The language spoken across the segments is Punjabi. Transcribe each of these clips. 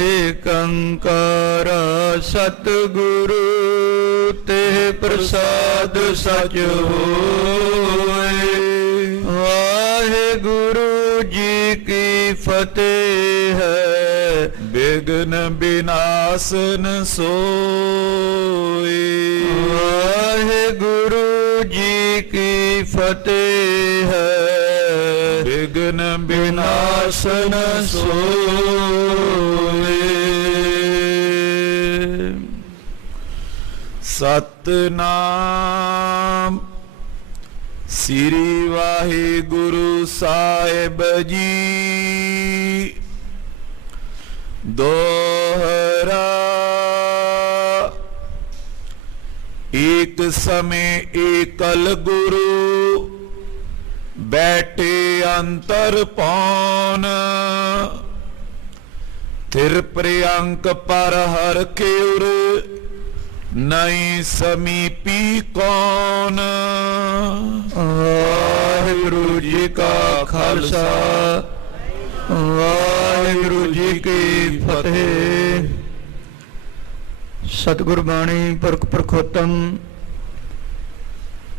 ਏਕੰਕਾਰ ਸਤਿਗੁਰੂ ਤੇ ਪ੍ਰਸਾਦ ਸਚ ਹੋਏ। ਵਾਹਿਗੁਰੂ ਜੀ ਕੀ ਫਤਿਹ ਹੈ। ਬਿਘਨ ਬਿਨਾਸਨ ਸੋਈ। ਵਾਹਿਗੁਰੂ ਜੀ ਕੀ ਫਤਿਹ ਹੈ। ਬਿਘਨ ਬਿਨਾਸਨ ਸੋਈ। ਸਤਿਨਾਮ ਸ੍ਰੀ ਵਾਹਿਗੁਰੂ ਸਾਹਿਬ ਜੀ। ਦੋਹਰਾ। ਏਕ ਸਮੇਂ ਏਕਲ ਗੁਰੂ ਬੈਠੇ ਅੰਤਰ ਪੌਨ। ਥਿਰ ਪ੍ਰਿਅੰਕ ਪਰ ਹਰ ਕੇਉਰ ਨਹੀਂ ਸਮੀਪੀ ਕੌਣ। ਵਾਹਿਗੁਰੂ ਜੀ ਕਾ ਖਾਲਸਾ ਵਾਹਿਗੁਰੂ ਜੀ ਕੀ ਫਤਿਹ। ਸਤਿਗੁਰ ਬਾਣੀ ਪੁਰਖ ਪ੍ਰਖੋਤਮ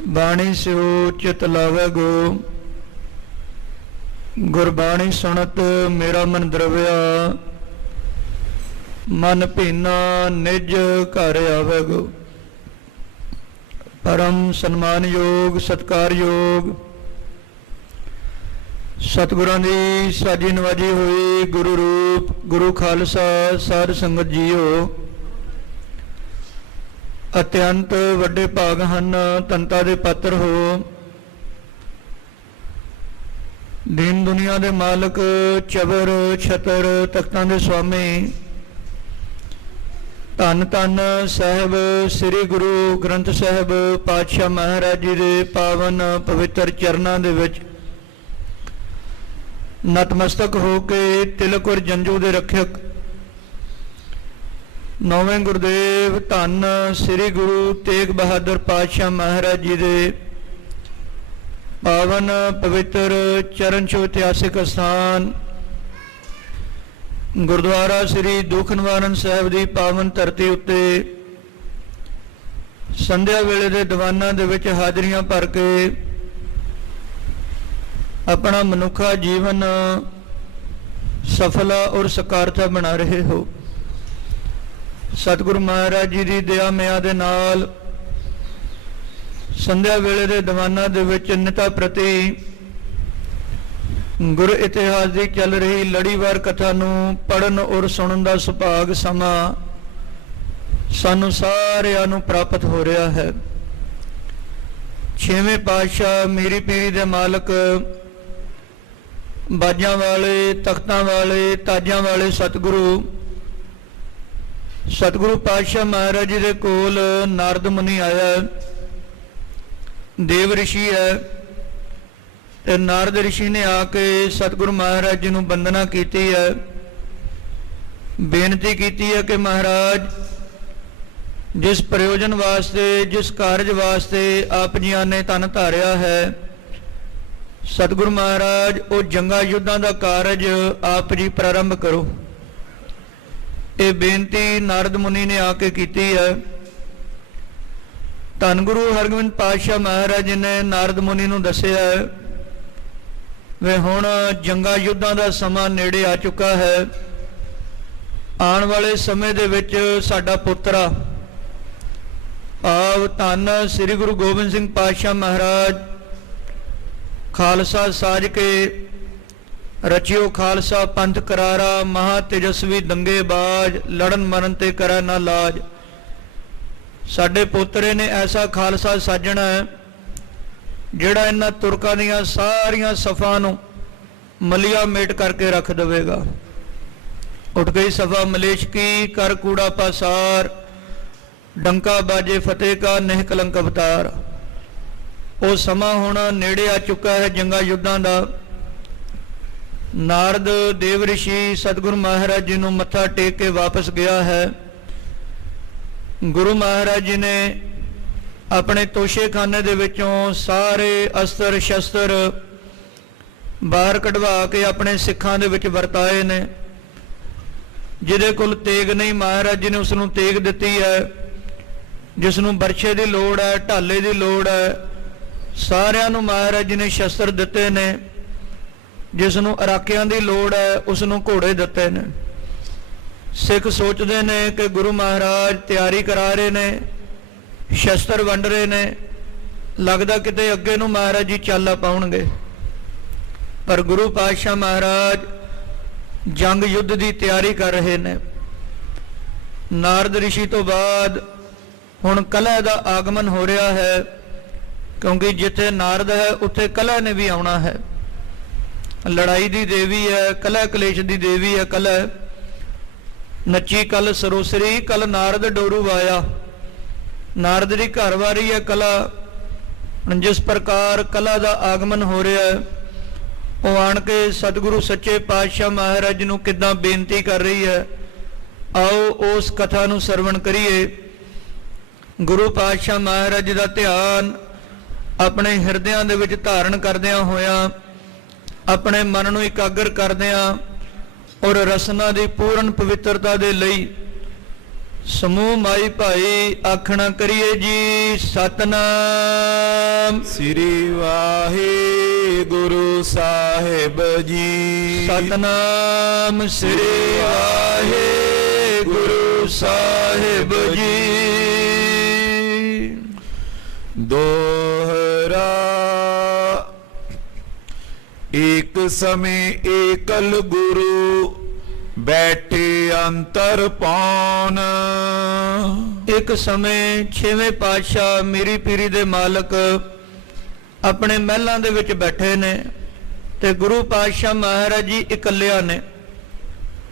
ਬਾਣੀ ਸਿਓ ਚਿਤ ਲਾਵੇ ਗੋ। ਗੁਰਬਾਣੀ ਸੁਣਤ ਮੇਰਾ ਮਨ ਦਰਵਿਆ। ਮਨ ਭੀਨਾ ਨਿਜ ਘਰ ਆਵੇਗੋ। ਪਰਮ ਸਨਮਾਨਯੋਗ ਸਤਿਕਾਰਯੋਗ ਸਤਿਗੁਰਾਂ ਦੀ ਸਾਜੀ ਨਵਾਜੀ ਹੋਈ ਗੁਰੂ ਰੂਪ ਗੁਰੂ ਖਾਲਸਾ ਸਾਧ ਸੰਗਤ ਜੀਓ। ਅਤਿਅੰਤ ਵੱਡੇ ਭਾਗ ਹਨ, ਤਨਤਾ ਦੇ ਪਾਤਰ ਹੋ। ਦੀਨ ਦੁਨੀਆ ਦੇ ਮਾਲਕ, ਚਬਰ ਛਤਰ ਤਖਤਾਂ ਦੇ ਸੁਆਮੀ, ਧੰਨ ਧੰਨ ਸਾਹਿਬ ਸ੍ਰੀ ਗੁਰੂ ਗ੍ਰੰਥ ਸਾਹਿਬ ਪਾਤਸ਼ਾਹ ਮਹਾਰਾਜ ਜੀ ਦੇ ਪਾਵਨ ਪਵਿੱਤਰ ਚਰਨਾਂ ਦੇ ਵਿੱਚ ਨਤਮਸਤਕ ਹੋ ਕੇ ਤਿਲਕ ਔਰ ਜੰਜੂ ਦੇ ਰੱਖਿਅਕ ਨੌਵੇਂ ਗੁਰਦੇਵ ਧੰਨ ਸ੍ਰੀ ਗੁਰੂ ਤੇਗ ਬਹਾਦਰ ਪਾਤਸ਼ਾਹ ਮਹਾਰਾਜ ਜੀ ਦੇ ਪਾਵਨ ਪਵਿੱਤਰ ਚਰਨ ਛੋਹ ਇਤਿਹਾਸਿਕ ਅਸਥਾਨ ਗੁਰਦੁਆਰਾ ਸ੍ਰੀ ਦੁੱਖ ਨਿਵਾਰਨ ਸਾਹਿਬ ਦੀ ਪਾਵਨ ਧਰਤੀ ਉੱਤੇ ਸੰਧਿਆ ਵੇਲੇ ਦੇ ਦੀਵਾਨਾਂ ਦੇ ਵਿੱਚ ਹਾਜ਼ਰੀਆਂ ਭਰ ਕੇ ਆਪਣਾ ਮਨੁੱਖਾ ਜੀਵਨ ਸਫਲਾ ਔਰ ਸਕਾਰਤਾ ਬਣਾ ਰਹੇ ਹੋ। ਸਤਿਗੁਰੂ ਮਹਾਰਾਜ ਜੀ ਦੀ ਦਇਆ ਮਿਆ ਦੇ ਨਾਲ ਸੰਧਿਆ ਵੇਲੇ ਦੇ ਦੀਵਾਨਾਂ ਦੇ ਵਿੱਚ ਨਿਤਾ ਪ੍ਰਤੀ ਗੁਰੂ ਇਤਿਹਾਸ ਦੀ ਚੱਲ ਰਹੀ ਲੜੀਵਾਰ ਕਥਾ ਨੂੰ ਪੜ੍ਹਨ ਔਰ ਸੁਣਨ ਦਾ ਸੁਭਾਗ ਸਮਾਂ ਸਾਨੂੰ ਸਾਰਿਆਂ ਨੂੰ ਪ੍ਰਾਪਤ ਹੋ ਰਿਹਾ ਹੈ। ਛੇਵੇਂ ਪਾਤਸ਼ਾਹ ਮੀਰੀ ਪੀਰੀ ਦੇ ਮਾਲਕ, ਬਾਜਾਂ ਵਾਲੇ, ਤਖਤਾਂ ਵਾਲੇ, ਤਾਜਾਂ ਵਾਲੇ ਸਤਿਗੁਰੂ ਪਾਤਸ਼ਾਹ ਮਹਾਰਾਜ ਜੀ ਦੇ ਕੋਲ ਨਾਰਦ ਮੁਨੀ ਆਇਆ। ਦੇਵ ਰਿਸ਼ੀ ਹੈ ਤੇ ਨਾਰਦ ਰਿਸ਼ੀ ਨੇ ਆ ਕੇ ਸਤਿਗੁਰੂ ਮਹਾਰਾਜ ਜੀ ਨੂੰ ਬੰਦਨਾ ਕੀਤੀ ਹੈ, ਬੇਨਤੀ ਕੀਤੀ ਹੈ ਕਿ ਮਹਾਰਾਜ ਜਿਸ ਪ੍ਰਯੋਜਨ ਵਾਸਤੇ, ਜਿਸ ਕਾਰਜ ਵਾਸਤੇ ਆਪ ਜੀਆਂ ਨੇ ਤਨ ਧਾਰਿਆ ਹੈ, ਸਤਿਗੁਰੂ ਮਹਾਰਾਜ ਉਹ ਜੰਗਾਂ ਯੁੱਧਾਂ ਦਾ ਕਾਰਜ ਆਪ ਜੀ ਪ੍ਰਾਰੰਭ ਕਰੋ। ਇਹ ਬੇਨਤੀ ਨਾਰਦ ਮੁਨੀ ਨੇ ਆ ਕੇ ਕੀਤੀ ਹੈ। ਧੰਨ ਗੁਰੂ ਹਰਗੋਬਿੰਦ ਪਾਤਸ਼ਾਹ ਮਹਾਰਾਜ ਜੀ ਨੇ ਨਾਰਦ ਮੁਨੀ ਨੂੰ ਦੱਸਿਆ ਹੈ ਵੇ ਹੁਣ ਜੰਗਾਂ ਯੁੱਧਾਂ ਦਾ ਸਮਾਂ ਨੇੜੇ ਆ ਚੁੱਕਾ ਹੈ। ਆਉਣ ਵਾਲੇ ਸਮੇਂ ਦੇ ਵਿੱਚ ਸਾਡਾ ਪੁੱਤਰਾ ਆਪ ਧੰਨ ਸ੍ਰੀ ਗੁਰੂ ਗੋਬਿੰਦ ਸਿੰਘ ਪਾਤਸ਼ਾਹ ਮਹਾਰਾਜ ਖਾਲਸਾ ਸਾਜ ਕੇ ਰਚਿਓ ਖਾਲਸਾ ਪੰਥ ਕਰਾਰਾ, ਮਹਾ ਤੇਜਸਵੀ ਦੰਗੇਬਾਜ਼, ਲੜਨ ਮਰਨ ਤੇ ਕਰਾ ਨਾ ਲਾਜ। ਸਾਡੇ ਪੋਤਰੇ ਨੇ ਐਸਾ ਖਾਲਸਾ ਸਾਜਣਾ ਹੈ ਜਿਹੜਾ ਇਹਨਾਂ ਤੁਰਕਾਂ ਦੀਆਂ ਸਾਰੀਆਂ ਸਫਾ ਨੂੰ ਮਲੀਆ ਮੇਟ ਕਰਕੇ ਰੱਖ ਦੇਵੇਗਾ। ਉੱਠ ਗਈ ਸਫਾ ਮਲੇਸ਼ਕੀ, ਕਰ ਕੂੜਾ ਪਾਸਾਰ, ਡੰਕਾ ਬਾਜੇ ਫਤਿਹ ਕਾ ਨਿਹ ਕਲੰਕ ਅਵਤਾਰ। ਉਹ ਸਮਾਂ ਹੁਣ ਨੇੜੇ ਆ ਚੁੱਕਾ ਹੈ ਜੰਗਾਂ ਯੁੱਧਾਂ ਦਾ। ਨਾਰਦ ਦੇਵ ਰਿਸ਼ੀ ਸਤਿਗੁਰੂ ਮਹਾਰਾਜ ਜੀ ਨੂੰ ਮੱਥਾ ਟੇਕ ਕੇ ਵਾਪਸ ਗਿਆ ਹੈ। ਗੁਰੂ ਮਹਾਰਾਜ ਜੀ ਨੇ ਆਪਣੇ ਤੋਸ਼ੇਖਾਨੇ ਦੇ ਵਿੱਚੋਂ ਸਾਰੇ ਅਸਤਰ ਸ਼ਸਤਰ ਬਾਹਰ ਕਢਵਾ ਕੇ ਆਪਣੇ ਸਿੱਖਾਂ ਦੇ ਵਿੱਚ ਵਰਤਾਏ ਨੇ। ਜਿਹਦੇ ਕੋਲ ਤੇਗ ਨਹੀਂ, ਮਹਾਰਾਜ ਜੀ ਨੇ ਉਸ ਨੂੰ ਤੇਗ ਦਿੱਤੀ ਹੈ। ਜਿਸ ਨੂੰ ਬਰਛੇ ਦੀ ਲੋੜ ਹੈ, ਢਾਲੇ ਦੀ ਲੋੜ ਹੈ, ਸਾਰਿਆਂ ਨੂੰ ਮਹਾਰਾਜ ਜੀ ਨੇ ਸ਼ਸਤਰ ਦਿੱਤੇ ਨੇ। ਜਿਸ ਨੂੰ ਅਰਾਕਿਆਂ ਦੀ ਲੋੜ ਹੈ ਉਸ ਨੂੰ ਘੋੜੇ ਦਿੱਤੇ ਨੇ। ਸਿੱਖ ਸੋਚਦੇ ਨੇ ਕਿ ਗੁਰੂ ਮਹਾਰਾਜ ਤਿਆਰੀ ਕਰਾ ਰਹੇ ਨੇ, ਸ਼ਸਤਰ ਵੰਡ ਰਹੇ ਨੇ, ਲੱਗਦਾ ਕਿਤੇ ਅੱਗੇ ਨੂੰ ਮਹਾਰਾਜ ਜੀ ਚਾਲਾ ਪਾਉਣਗੇ। ਪਰ ਗੁਰੂ ਪਾਤਸ਼ਾਹ ਮਹਾਰਾਜ ਜੰਗ ਯੁੱਧ ਦੀ ਤਿਆਰੀ ਕਰ ਰਹੇ ਨੇ। ਨਾਰਦ ਰਿਸ਼ੀ ਤੋਂ ਬਾਅਦ ਹੁਣ ਕਲਹ ਦਾ ਆਗਮਨ ਹੋ ਰਿਹਾ ਹੈ, ਕਿਉਂਕਿ ਜਿੱਥੇ ਨਾਰਦ ਹੈ ਉੱਥੇ ਕਲਹ ਨੇ ਵੀ ਆਉਣਾ ਹੈ। ਲੜਾਈ ਦੀ ਦੇਵੀ ਹੈ, ਕਲਹ ਕਲੇਸ਼ ਦੀ ਦੇਵੀ ਹੈ ਕਲਹ। ਨੱਚੀ ਕਲ ਸਰੋਸਰੀ, ਕਲ ਨਾਰਦ ਡੋਰੂ ਵਾਇਆ। ਨਾਰਦ ਦੀ ਘਰਵਾਰੀ ਹੈ ਕਲਹ। ਜਿਸ ਪ੍ਰਕਾਰ ਕਲਹ ਦਾ ਆਗਮਨ ਹੋ ਰਿਹਾ ਹੈ, ਉਹ ਆਣ ਕੇ ਸਤਿਗੁਰੂ ਸੱਚੇ ਪਾਤਸ਼ਾਹ ਮਹਾਰਾਜ ਜੀ ਨੂੰ ਕਿੱਦਾਂ ਬੇਨਤੀ ਕਰ ਰਹੀ ਹੈ। ਆਓ ਉਸ ਕਥਾ ਨੂੰ ਸਰਵਣ ਕਰੀਏ। ਗੁਰੂ ਪਾਤਸ਼ਾਹ ਮਹਾਰਾਜ ਜੀ ਦਾ ਧਿਆਨ ਆਪਣੇ ਹਿਰਦਿਆਂ ਦੇ ਵਿੱਚ ਧਾਰਨ ਕਰਦਿਆਂ ਹੋਇਆਂ, ਆਪਣੇ ਮਨ ਨੂੰ ਇਕਾਗਰ ਕਰਦਿਆਂ ਔਰ ਰਸਨਾ ਦੀ ਪੂਰਨ ਪਵਿੱਤਰਤਾ ਦੇ ਲਈ ਸਮੂਹ ਮਾਈ ਭਾਈ ਆਖਣਾ ਕਰੀਏ ਜੀ। ਸਤਨਾਮ ਸ੍ਰੀ ਵਾਹਿਗੁਰੂ ਸਾਹਿਬ ਜੀ। ਸਤਨਾਮ ਸ੍ਰੀ ਵਾਹਿਗੁਰੂ ਸਾਹਿਬ ਜੀ। ਦੋਹਰਾ ਇੱਕ ਸਮੇਂ ਏਕਲ ਗੁਰੂ ਬੈਠੇ ਅੰਤਰ ਪਾਉਨ। ਇੱਕ ਸਮੇਂ ਛੇਵੇਂ ਪਾਤਸ਼ਾਹ ਮੀਰੀ ਪੀਰੀ ਦੇ ਮਾਲਕ ਆਪਣੇ ਮਹਿਲਾਂ ਦੇ ਵਿੱਚ ਬੈਠੇ ਨੇ ਤੇ ਗੁਰੂ ਪਾਤਸ਼ਾਹ ਮਹਾਰਾਜ ਜੀ ਇਕੱਲਿਆਂ ਨੇ,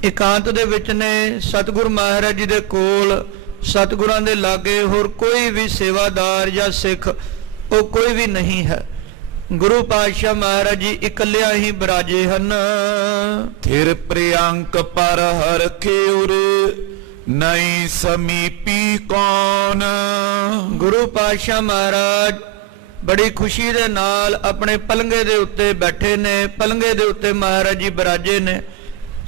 ਇਕਾਂਤ ਦੇ ਵਿੱਚ ਨੇ। ਸਤਿਗੁਰ ਮਹਾਰਾਜ ਜੀ ਦੇ ਕੋਲ, ਸਤਿਗੁਰਾਂ ਦੇ ਲਾਗੇ ਹੋਰ ਕੋਈ ਵੀ ਸੇਵਾਦਾਰ ਜਾਂ ਸਿੱਖ ਉਹ ਕੋਈ ਵੀ ਨਹੀਂ ਹੈ। ਗੁਰੂ ਪਾਤਸ਼ਾਹ ਮਹਾਰਾਜ ਜੀ ਇਕੱਲਿਆਂ ਹੀ ਬਿਰਾਜੇ ਹਨ। ਥਿਰ ਪ੍ਰਿਅੰਕ ਪਰ ਹਰਖੇ ਉਰ ਨਹੀਂ ਸਮੀਪੀ ਕੌਣ। ਗੁਰੂ ਪਾਤਸ਼ਾਹ ਮਹਾਰਾਜ ਬੜੀ ਖੁਸ਼ੀ ਦੇ ਨਾਲ ਆਪਣੇ ਪਲੰਗੇ ਦੇ ਉੱਤੇ ਬੈਠੇ ਨੇ। ਪਲੰਗੇ ਦੇ ਉੱਤੇ ਮਹਾਰਾਜ ਜੀ ਬਿਰਾਜੇ ਨੇ।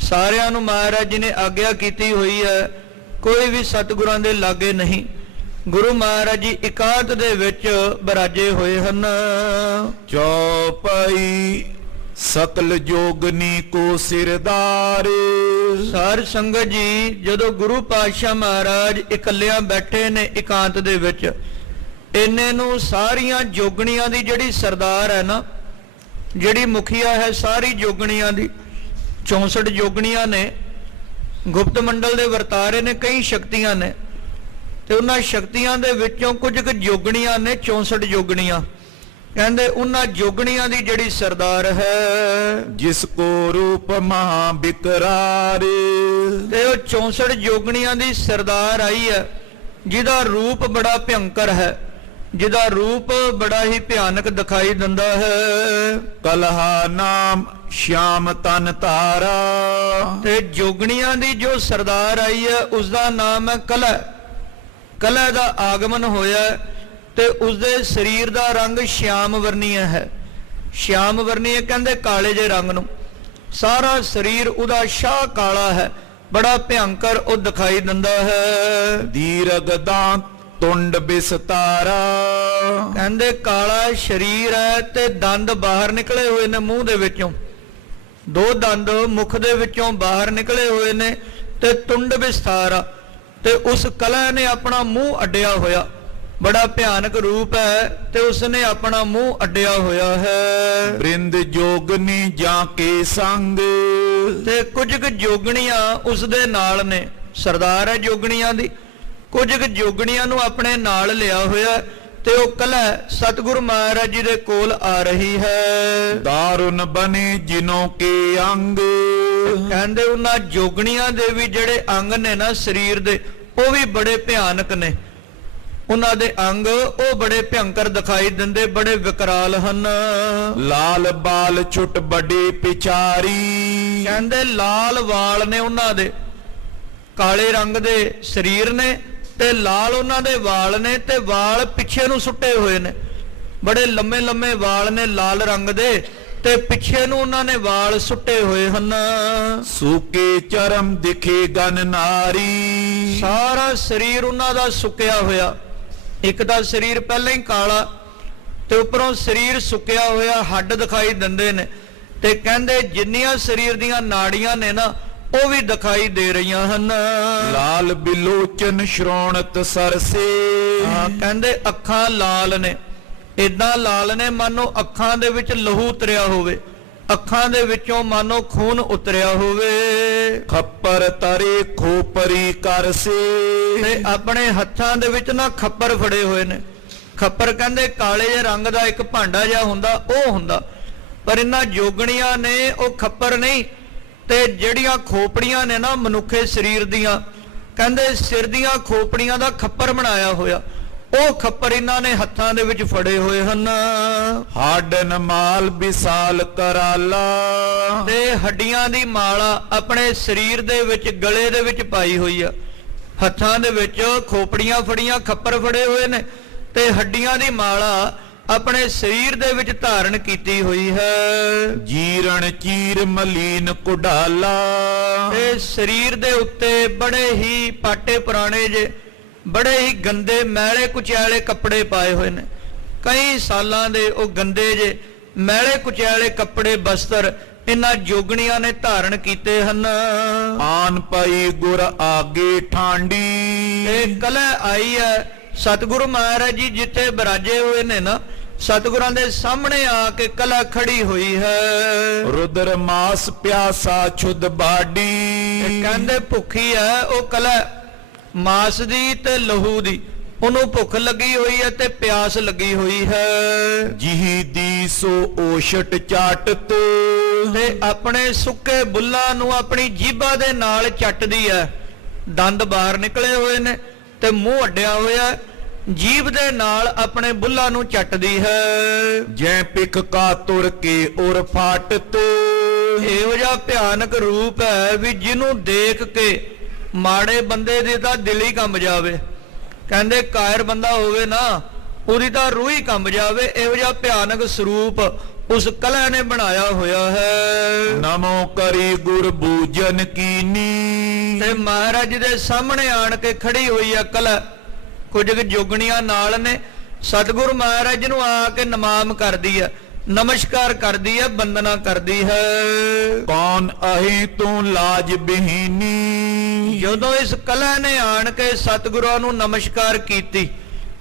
ਸਾਰਿਆਂ ਨੂੰ ਮਹਾਰਾਜ ਜੀ ਨੇ ਆਗਿਆ ਕੀਤੀ ਹੋਈ ਹੈ, ਕੋਈ ਵੀ ਸਤਿਗੁਰਾਂ ਦੇ ਲਾਗੇ ਨਹੀਂ। ਗੁਰੂ ਮਹਾਰਾਜ ਜੀ ਇਕਾਂਤ ਦੇ ਵਿੱਚ ਬਿਰਾਜੇ ਹੋਏ ਹਨ। ਚੌਪਈ ਸਕਲ ਜੋਗਨੀ ਕੋ ਸਿਰਦਾਰ। ਸਾਧ ਸੰਗਤ ਜੀ, ਜਦੋਂ ਗੁਰੂ ਪਾਤਸ਼ਾਹ ਮਹਾਰਾਜ ਇਕੱਲਿਆਂ ਬੈਠੇ ਨੇ ਇਕਾਂਤ ਦੇ ਵਿੱਚ, ਇੰਨੇ ਨੂੰ ਸਾਰੀਆਂ ਜੋਗਣੀਆਂ ਦੀ ਜਿਹੜੀ ਸਰਦਾਰ ਹੈ ਨਾ, ਜਿਹੜੀ ਮੁਖੀਆ ਹੈ ਸਾਰੀ ਜੋਗਣੀਆਂ ਦੀ, 64 ਜੋਗਣੀਆਂ ਨੇ। ਗੁਪਤ ਮੰਡਲ ਦੇ ਵਰਤਾਰੇ ਨੇ, ਕਈ ਸ਼ਕਤੀਆਂ ਨੇ ਤੇ ਉਹਨਾਂ ਸ਼ਕਤੀਆਂ ਦੇ ਵਿੱਚੋਂ ਕੁਝ ਕੁ ਜੋਗਣੀਆਂ ਨੇ, 64 ਜੋਗਣੀਆਂ। ਕਹਿੰਦੇ ਉਹਨਾਂ ਜੋਗਣੀਆਂ ਦੀ ਜਿਹੜੀ ਸਰਦਾਰ ਹੈ, ਜਿਸ ਕੋ ਰੂਪ ਮਹਾ ਬਿਕਰਾਰ। ਤੇ ਉਹ 64 ਜੋਗਣੀਆਂ ਦੀ ਸਰਦਾਰ ਆਈ ਹੈ ਜਿਹਦਾ ਰੂਪ ਬੜਾ ਭਿਅੰਕਰ ਹੈ, ਜਿਹਦਾ ਰੂਪ ਬੜਾ ਹੀ ਭਿਆਨਕ ਦਿਖਾਈ ਦਿੰਦਾ ਹੈ। ਕਲਹਾ ਨਾਮ ਸ਼ਿਆਮ ਤਨ ਤਾਰਾ। ਤੇ ਜੋਗਣੀਆਂ ਦੀ ਜੋ ਸਰਦਾਰ ਆਈ ਹੈ ਉਸ ਦਾ ਨਾਮ ਹੈ ਕਲਹ। ਕਲਹ ਦਾ ਆਗਮਨ ਹੋਇਆ ਤੇ ਉਸਦੇ ਸਰੀਰ ਦਾ ਰੰਗ ਸ਼ਿਆਮ ਵਰਨੀਆ ਹੈ। ਸ਼ਿਆਮ ਵਰਨੀਆ ਕਹਿੰਦੇ ਕਾਲੇ ਜੇ ਰੰਗ ਨੂੰ। ਸਾਰਾ ਸਰੀਰ ਉਹਦਾ ਸ਼ਾਹ ਕਾਲਾ ਹੈ, ਬੜਾ ਭਿਅੰਕਰ ਉਹ ਦਿਖਾਈ ਦਿੰਦਾ ਹੈ। ਦੀਰਘ ਦਾਂਤ ਤੁੰਡ ਬਿਸਤਾਰਾ। ਕਹਿੰਦੇ ਕਾਲਾ ਸਰੀਰ ਹੈ ਤੇ ਦੰਦ ਬਾਹਰ ਨਿਕਲੇ ਹੋਏ ਨੇ ਮੂੰਹ ਦੇ ਵਿੱਚੋਂ। 2 ਦੰਦ ਮੁਖ ਦੇ ਵਿੱਚੋਂ ਬਾਹਰ ਨਿਕਲੇ ਹੋਏ ਨੇ ਤੇ ਤੁੰਡ ਵਿਸਤਾਰਾ। ਤੇ ਉਸ ਕਲਹ ਨੇ ਆਪਣਾ ਮੂੰਹ ਅੱਡਿਆ ਹੋਇਆ, ਬੜਾ ਭਿਆਨਕ ਰੂਪ ਹੈ ਤੇ ਉਸਨੇ ਆਪਣਾ ਮੂੰਹ ਅੱਡਿਆ ਹੋਇਆ ਹੈ। ਬ੍ਰਿੰਦ ਜੋਗਨੀ ਜਾਂ ਕੇ ਸੰਗ। ਤੇ ਕੁਝ ਕੁ ਜੋਗਣੀਆਂ ਉਸ ਦੇ ਨਾਲ ਨੇ। ਸਰਦਾਰ ਹੈ ਜੋਗਣੀਆਂ ਦੀ, ਕੁਝ ਕੁ ਜੋਗਣੀਆਂ ਨੂੰ ਆਪਣੇ ਨਾਲ ਲਿਆ ਹੋਇਆ ਤੇ ਉਹ ਕਲਹ ਸਤਿਗੁਰੂ ਮਹਾਰਾਜ ਜੀ ਦੇ ਕੋਲ ਆ ਰਹੀ ਹੈ। ਦਾਰੁਨ ਬਨੇ ਜਿਨੋਂ ਕੇ ਅੰਗ। ਕਹਿੰਦੇ ਉਹਨਾਂ ਜੋਗਣੀਆਂ ਦੇ ਵੀ ਜਿਹੜੇ ਅੰਗ ਨੇ ਨਾ ਸਰੀਰ ਦੇ, ਉਹ ਵੀ ਬੜੇ ਭਿਆਨਕ ਨੇ। ਉਹਨਾਂ ਦੇ ਅੰਗ ਉਹ ਬੜੇ ਭਿਅੰਕਰ ਦਿਖਾਈ ਦਿੰਦੇ, ਬੜੇ ਵਿਕਰਾਲ ਹਨ। ਲਾਲ ਬਾਲ ਛੁੱਟ ਬੜੇ ਪਿਚਾਰੀ। ਕਹਿੰਦੇ ਲਾਲ ਵਾਲ ਨੇ ਉਹਨਾਂ ਦੇ, ਕਾਲੇ ਰੰਗ ਦੇ ਸਰੀਰ ਨੇ ਤੇ ਲਾਲ ਉਹਨਾਂ ਦੇ ਵਾਲ ਨੇ ਤੇ ਵਾਲ ਪਿੱਛੇ ਨੂੰ ਸੁੱਟੇ ਹੋਏ ਨੇ। ਬੜੇ ਲੰਮੇ ਲੰਮੇ ਵਾਲ ਨੇ ਲਾਲ ਰੰਗ ਦੇ ਤੇ ਪਿੱਛੇ ਨੂੰ ਉਹਨਾਂ ਨੇ ਵਾਲ ਸੁੱਟੇ ਹੋਏ ਹਨ। ਸੂਕੇ ਚਰਮ ਦਿਖੇ ਗਨ ਨਾਰੀ। ਸਾਰਾ ਸਰੀਰ ਉਹਨਾਂ ਦਾ ਸੁੱਕਿਆ ਹੋਇਆ, ਇੱਕ ਤਾਂ ਸਰੀਰ ਪਹਿਲਾਂ ਹੀ ਕਾਲਾ ਤੇ ਉੱਪਰੋਂ ਸਰੀਰ ਸੁੱਕਿਆ ਹੋਇਆ, ਹੱਡ ਦਿਖਾਈ ਦਿੰਦੇ ਨੇ ਤੇ ਕਹਿੰਦੇ ਜਿੰਨੀਆਂ ਸਰੀਰ ਦੀਆਂ ਨਾੜੀਆਂ ਨੇ ਨਾ ਉਹ ਵੀ ਦਿਖਾਈ ਦੇ ਰਹੀਆਂ ਹਨ। ਲਾਲ ਬਿਲੋਚਨ ਸ਼੍ਰੋਣਤ ਸਰਸੇ। ਕਹਿੰਦੇ ਅੱਖਾਂ ਲਾਲ ਨੇ, ਇਦਾਂ ਲਾਲ ਨੇ ਮਾਨੋ ਅੱਖਾਂ ਦੇ ਵਿੱਚ ਲਹੂ ਉਤਰਿਆ ਹੋਵੇ, ਅੱਖਾਂ ਦੇ ਵਿੱਚੋਂ ਮਾਨੋ ਖੂਨ ਉਤਰਿਆ ਹੋਵੇ। ਖੱਪਰ ਤਰੇ ਖੋਪਰੀ ਕਰਸੇ। ਤੇ ਆਪਣੇ ਹੱਥਾਂ ਦੇ ਵਿੱਚ ਨਾ ਖੱਪਰ ਫੜੇ ਹੋਏ ਨੇ। ਖੱਪਰ ਕਹਿੰਦੇ ਕਾਲੇ ਜਿਹੇ ਰੰਗ ਦਾ ਇੱਕ ਭਾਂਡਾ ਜਿਹਾ ਹੁੰਦਾ, ਉਹ ਹੁੰਦਾ, ਪਰ ਇਹਨਾਂ ਜੋਗਣੀਆਂ ਨੇ ਉਹ ਖੱਪਰ ਨਹੀਂ। ਤੇ ਜਿਹੜੀਆਂ ਖੋਪੜੀਆਂ ਨੇ ਨਾ ਮਨੁੱਖੇ ਸਰੀਰ ਦੀਆਂ, ਕਹਿੰਦੇ ਸਿਰ ਦੀਆਂ ਖੋਪੜੀਆਂ ਦਾ ਖੱਪਰ ਬਣਾਇਆ ਹੋਇਆ, ਉਹ ਖੱਪਰ ਇਹਨਾਂ ਨੇ ਹੱਥਾਂ ਦੇ ਵਿੱਚ ਫੜੇ ਹੋਏ ਹਨ। ਹਾਡਨ ਮਾਲ ਵਿਸਾਲ ਕਰਾਲਾ। ਤੇ ਹੱਡੀਆਂ ਦੀ ਮਾਲਾ ਆਪਣੇ ਸਰੀਰ ਦੇ ਵਿੱਚ, ਗਲੇ ਦੇ ਵਿੱਚ ਪਾਈ ਹੋਈ ਆ। ਹੱਥਾਂ ਦੇ ਵਿੱਚ ਖੋਪੜੀਆਂ ਫੜੀਆਂ, ਖੱਪਰ ਫੜੇ ਹੋਏ ਨੇ ਤੇ ਹੱਡੀਆਂ ਦੀ ਮਾਲਾ ਆਪਣੇ ਸਰੀਰ ਦੇ ਵਿੱਚ ਧਾਰਨ ਕੀਤੀ ਹੋਈ ਹੈ। ਜੀਰਣ ਚੀਰ ਮਲੀਨ ਕੁਢਾਲਾ। ਤੇ ਸਰੀਰ ਦੇ ਉੱਤੇ ਬੜੇ ਹੀ ਪਾਟੇ ਪੁਰਾਣੇ ਜੇ, ਬੜੇ ਹੀ ਗੰਦੇ ਮੈਲੇ ਕੁਚੈਲੇ ਕੱਪੜੇ ਪਾਏ ਹੋਏ ਨੇ। ਕਈ ਸਾਲਾਂ ਦੇ ਉਹ ਗੰਦੇ ਜੇ ਮੈਲੇ ਕੁਚੈਲੇ ਕੱਪੜੇ, ਬਸਤਰ ਇਹਨਾਂ ਜੋਗਣੀਆਂ ਨੇ ਧਾਰਨ ਕੀਤੇ ਹਨ। ਆਨ ਪਈ ਗੁਰ ਆਗੇ ਠਾਂਡੀ। ਤੇ ਕਲਹ ਆਈ ਹੈ ਸਤਿਗੁਰੂ ਮਹਾਰਾਜ ਜੀ ਜਿੱਥੇ ਬਿਰਾਜੇ ਹੋਏ ਨੇ ਨਾ, ਸਤਿਗੁਰਾਂ ਦੇ ਸਾਹਮਣੇ ਆ ਕੇ ਕਲਾ ਖੜੀ ਹੋਈ ਹੈ। ਰੁਦਰ ਮਾਸ ਪਿਆਸਾ ਛੁਦ ਬਾਡੀ। ਕਹਿੰਦੇ ਭੁੱਖੀ ਹੈ ਉਹ ਕਲਾ, ਮਾਸ ਦੀ ਤੇ ਲਹੂ ਦੀ, ਉਹਨੂੰ ਭੁੱਖ ਲੱਗੀ ਹੋਈ ਹੈ ਤੇ ਪਿਆਸ ਲੱਗੀ ਹੋਈ ਹੈ। ਜਿਹੀ ਦੀ ਸੋ ਓਸ਼ਟ ਚਾਟਤ। ਤੇ ਆਪਣੇ ਸੁੱਕੇ ਬੁੱਲਾਂ ਨੂੰ ਆਪਣੀ ਜੀਭਾਂ ਦੇ ਨਾਲ ਚੱਟਦੀ ਹੈ। ਦੰਦ ਬਾਹਰ ਨਿਕਲੇ ਹੋਏ ਨੇ ਤੇ ਮੂੰਹ ਅੱਡਿਆ ਹੋਇਆ, ਜੀਭ ਦੇ ਨਾਲ ਆਪਣੇ ਬੁੱਲਾਂ ਨੂੰ ਚੱਟਦੀ ਹੈ। ਜੈ ਪਿਖ ਕਾ ਤੁਰ ਕੇ ਉਰ ਫਾਟਤ। ਇਹੋ ਜਿਹਾ ਭਿਆਨਕ ਰੂਪ ਹੈ ਵੀ ਜਿਹਨੂੰ ਦੇਖ ਕੇ ਮਾੜੇ ਬੰਦੇ ਦੇ ਤਾਂ ਦਿਲ ਹੀ ਕੰਬ ਜਾਵੇ। ਕਹਿੰਦੇ ਕਾਇਰ ਬੰਦਾ ਹੋਵੇ ਨਾ, ਉਹਦੀ ਤਾਂ ਰੂਹ ਹੀ ਕੰਬ ਜਾਵੇ। ਇਹੋ ਜਿਹਾ ਭਿਆਨਕ ਸਰੂਪ ਉਸ ਕਲਾ ਨੇ ਬਣਾਇਆ ਹੋਇਆ ਹੈ। ਨਮੋ ਕਰੀ ਗੁਰ ਬੂਜਨ ਕੀਨੀ। ਤੇ ਮਹਾਰਾਜ ਦੇ ਸਾਹਮਣੇ ਆਣ ਕੇ ਖੜੀ ਹੋਈ ਹੈ ਕਲਾ। ਕੁਝ ਜੋਗਣੀਆਂ ਨਾਲ ਨੇ, ਸਤਿਗੁਰੂ ਮਹਾਰਾਜ ਨੂੰ ਆ ਕੇ ਨਮਾਮ ਕਰਦੀ ਹੈ, ਨਮਸਕਾਰ ਕਰਦੀ ਹੈ, ਬੰਦਨਾ ਕਰਦੀ ਹੈ। ਕੌਣ ਅਹੇ ਤੂੰ ਲਾਜ ਬਿਹੀਨੀ। ਜਦੋਂ ਇਸ ਕਲਾ ਨੇ ਆਣ ਕੇ ਸਤਿਗੁਰਾਂ ਨੂੰ ਨਮਸਕਾਰ ਕੀਤੀ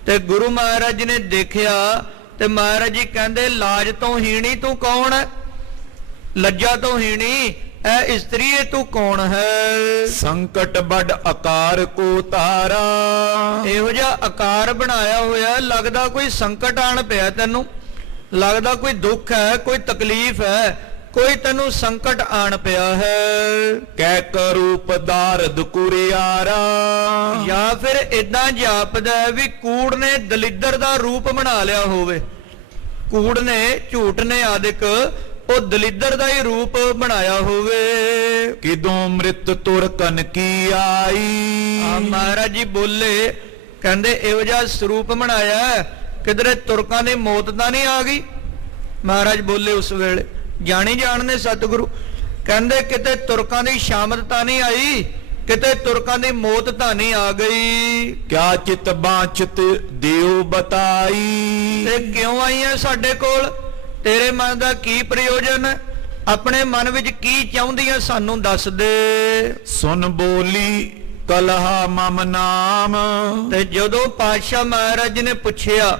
ਤੇ ਗੁਰੂ ਮਹਾਰਾਜ ਨੇ ਦੇਖਿਆ ਤੇ ਮਹਾਰਾਜ ਜੀ ਕਹਿੰਦੇ ਲਾਜ ਤੋਂ ਹੀਣੀ ਤੂੰ ਕੌਣ ਹੈ, ਲੱਜਾ ਤੋਂ ਹੀਣੀ ਐ ਇਸਤਰੀ ਇਹ ਤੂੰ ਕੌਣ ਹੈ। ਸੰਕਟ ਵੱਡ ਆਕਾਰ ਕੋ ਤਾਰਾ। ਇਹੋ ਜਿਹਾ ਆਕਾਰ ਬਣਾਇਆ ਹੋਇਆ, ਲੱਗਦਾ ਕੋਈ ਸੰਕਟ ਆਣ ਪਿਆ ਤੈਨੂੰ, ਲੱਗਦਾ ਕੋਈ ਦੁੱਖ ਹੈ, ਕੋਈ ਤਕਲੀਫ ਹੈ, ਕੋਈ ਤੈਨੂੰ ਸੰਕਟ ਆਣ ਪਿਆ ਹੈ। ਕਹਿ ਕਰੂਪ ਦਾਰਦ ਕੁਰਿਆਰਾ। ਜਾਂ ਫਿਰ ਇਦਾਂ ਜਾਪਦਾ ਵੀ ਕੂੜ ਨੇ ਦਲਿੱਦਰ ਦਾ ਰੂਪ ਬਣਾ ਲਿਆ ਹੋਵੇ। ਕੂੜ ਨੇ, ਝੂਠ ਨੇ ਆਦਿਕ ਉਹ ਦਲਿੱਦਰ ਦਾ ਹੀ ਰੂਪ ਬਣਾਇਆ ਹੋਵੇ। ਕਿਦੋਂ ਮ੍ਰਿਤ ਤੁਰ ਕਨ ਕੀ ਆਈ। ਮਹਾਰਾਜ ਜੀ ਬੋਲੇ, ਕਹਿੰਦੇ ਇਹੋ ਜਿਹਾ ਸਰੂਪ ਬਣਾਇਆ ਕਿਧਰੇ ਤੁਰਕਾਂ ਦੀ ਮੌਤ ਤਾਂ ਨਹੀਂ ਆ ਗਈ। ਮਹਾਰਾਜ ਬੋਲੇ ਉਸ ਵੇਲੇ, ਜਾਣੀ ਜਾਣਦੇ ਸਤਿਗੁਰੂ, ਕਹਿੰਦੇ ਕਿਤੇ ਤੁਰਕਾਂ ਦੀ ਸ਼ਾਮਤ ਤਾਂ ਨਹੀਂ ਆਈ, ਕਿਤੇ ਤੁਰਕਾਂ ਦੀ ਮੌਤ ਤਾਂ ਨਹੀਂ ਆ ਗਈ। ਕਿਆ ਚਿਤ ਬਾਚਿਤ ਦਿਓ ਬਤਾਈ। ਤੇ ਕਿਉਂ ਆਈ ਹੈ ਸਾਡੇ ਕੋਲ, ਤੇਰੇ ਮਨ ਦਾ ਕੀ ਪ੍ਰਯੋਜਨ ਹੈ, ਆਪਣੇ ਮਨ ਵਿੱਚ ਕੀ ਚਾਹੁੰਦੀ ਹੈ ਸਾਨੂੰ ਦੱਸ ਦੇ। ਸੁਨ ਬੋਲੀ ਕਲਹਾ ਮਮ ਨਾਮ। ਤੇ ਜਦੋਂ ਪਾਤਸ਼ਾਹ ਮਹਾਰਾਜ ਨੇ ਪੁੱਛਿਆ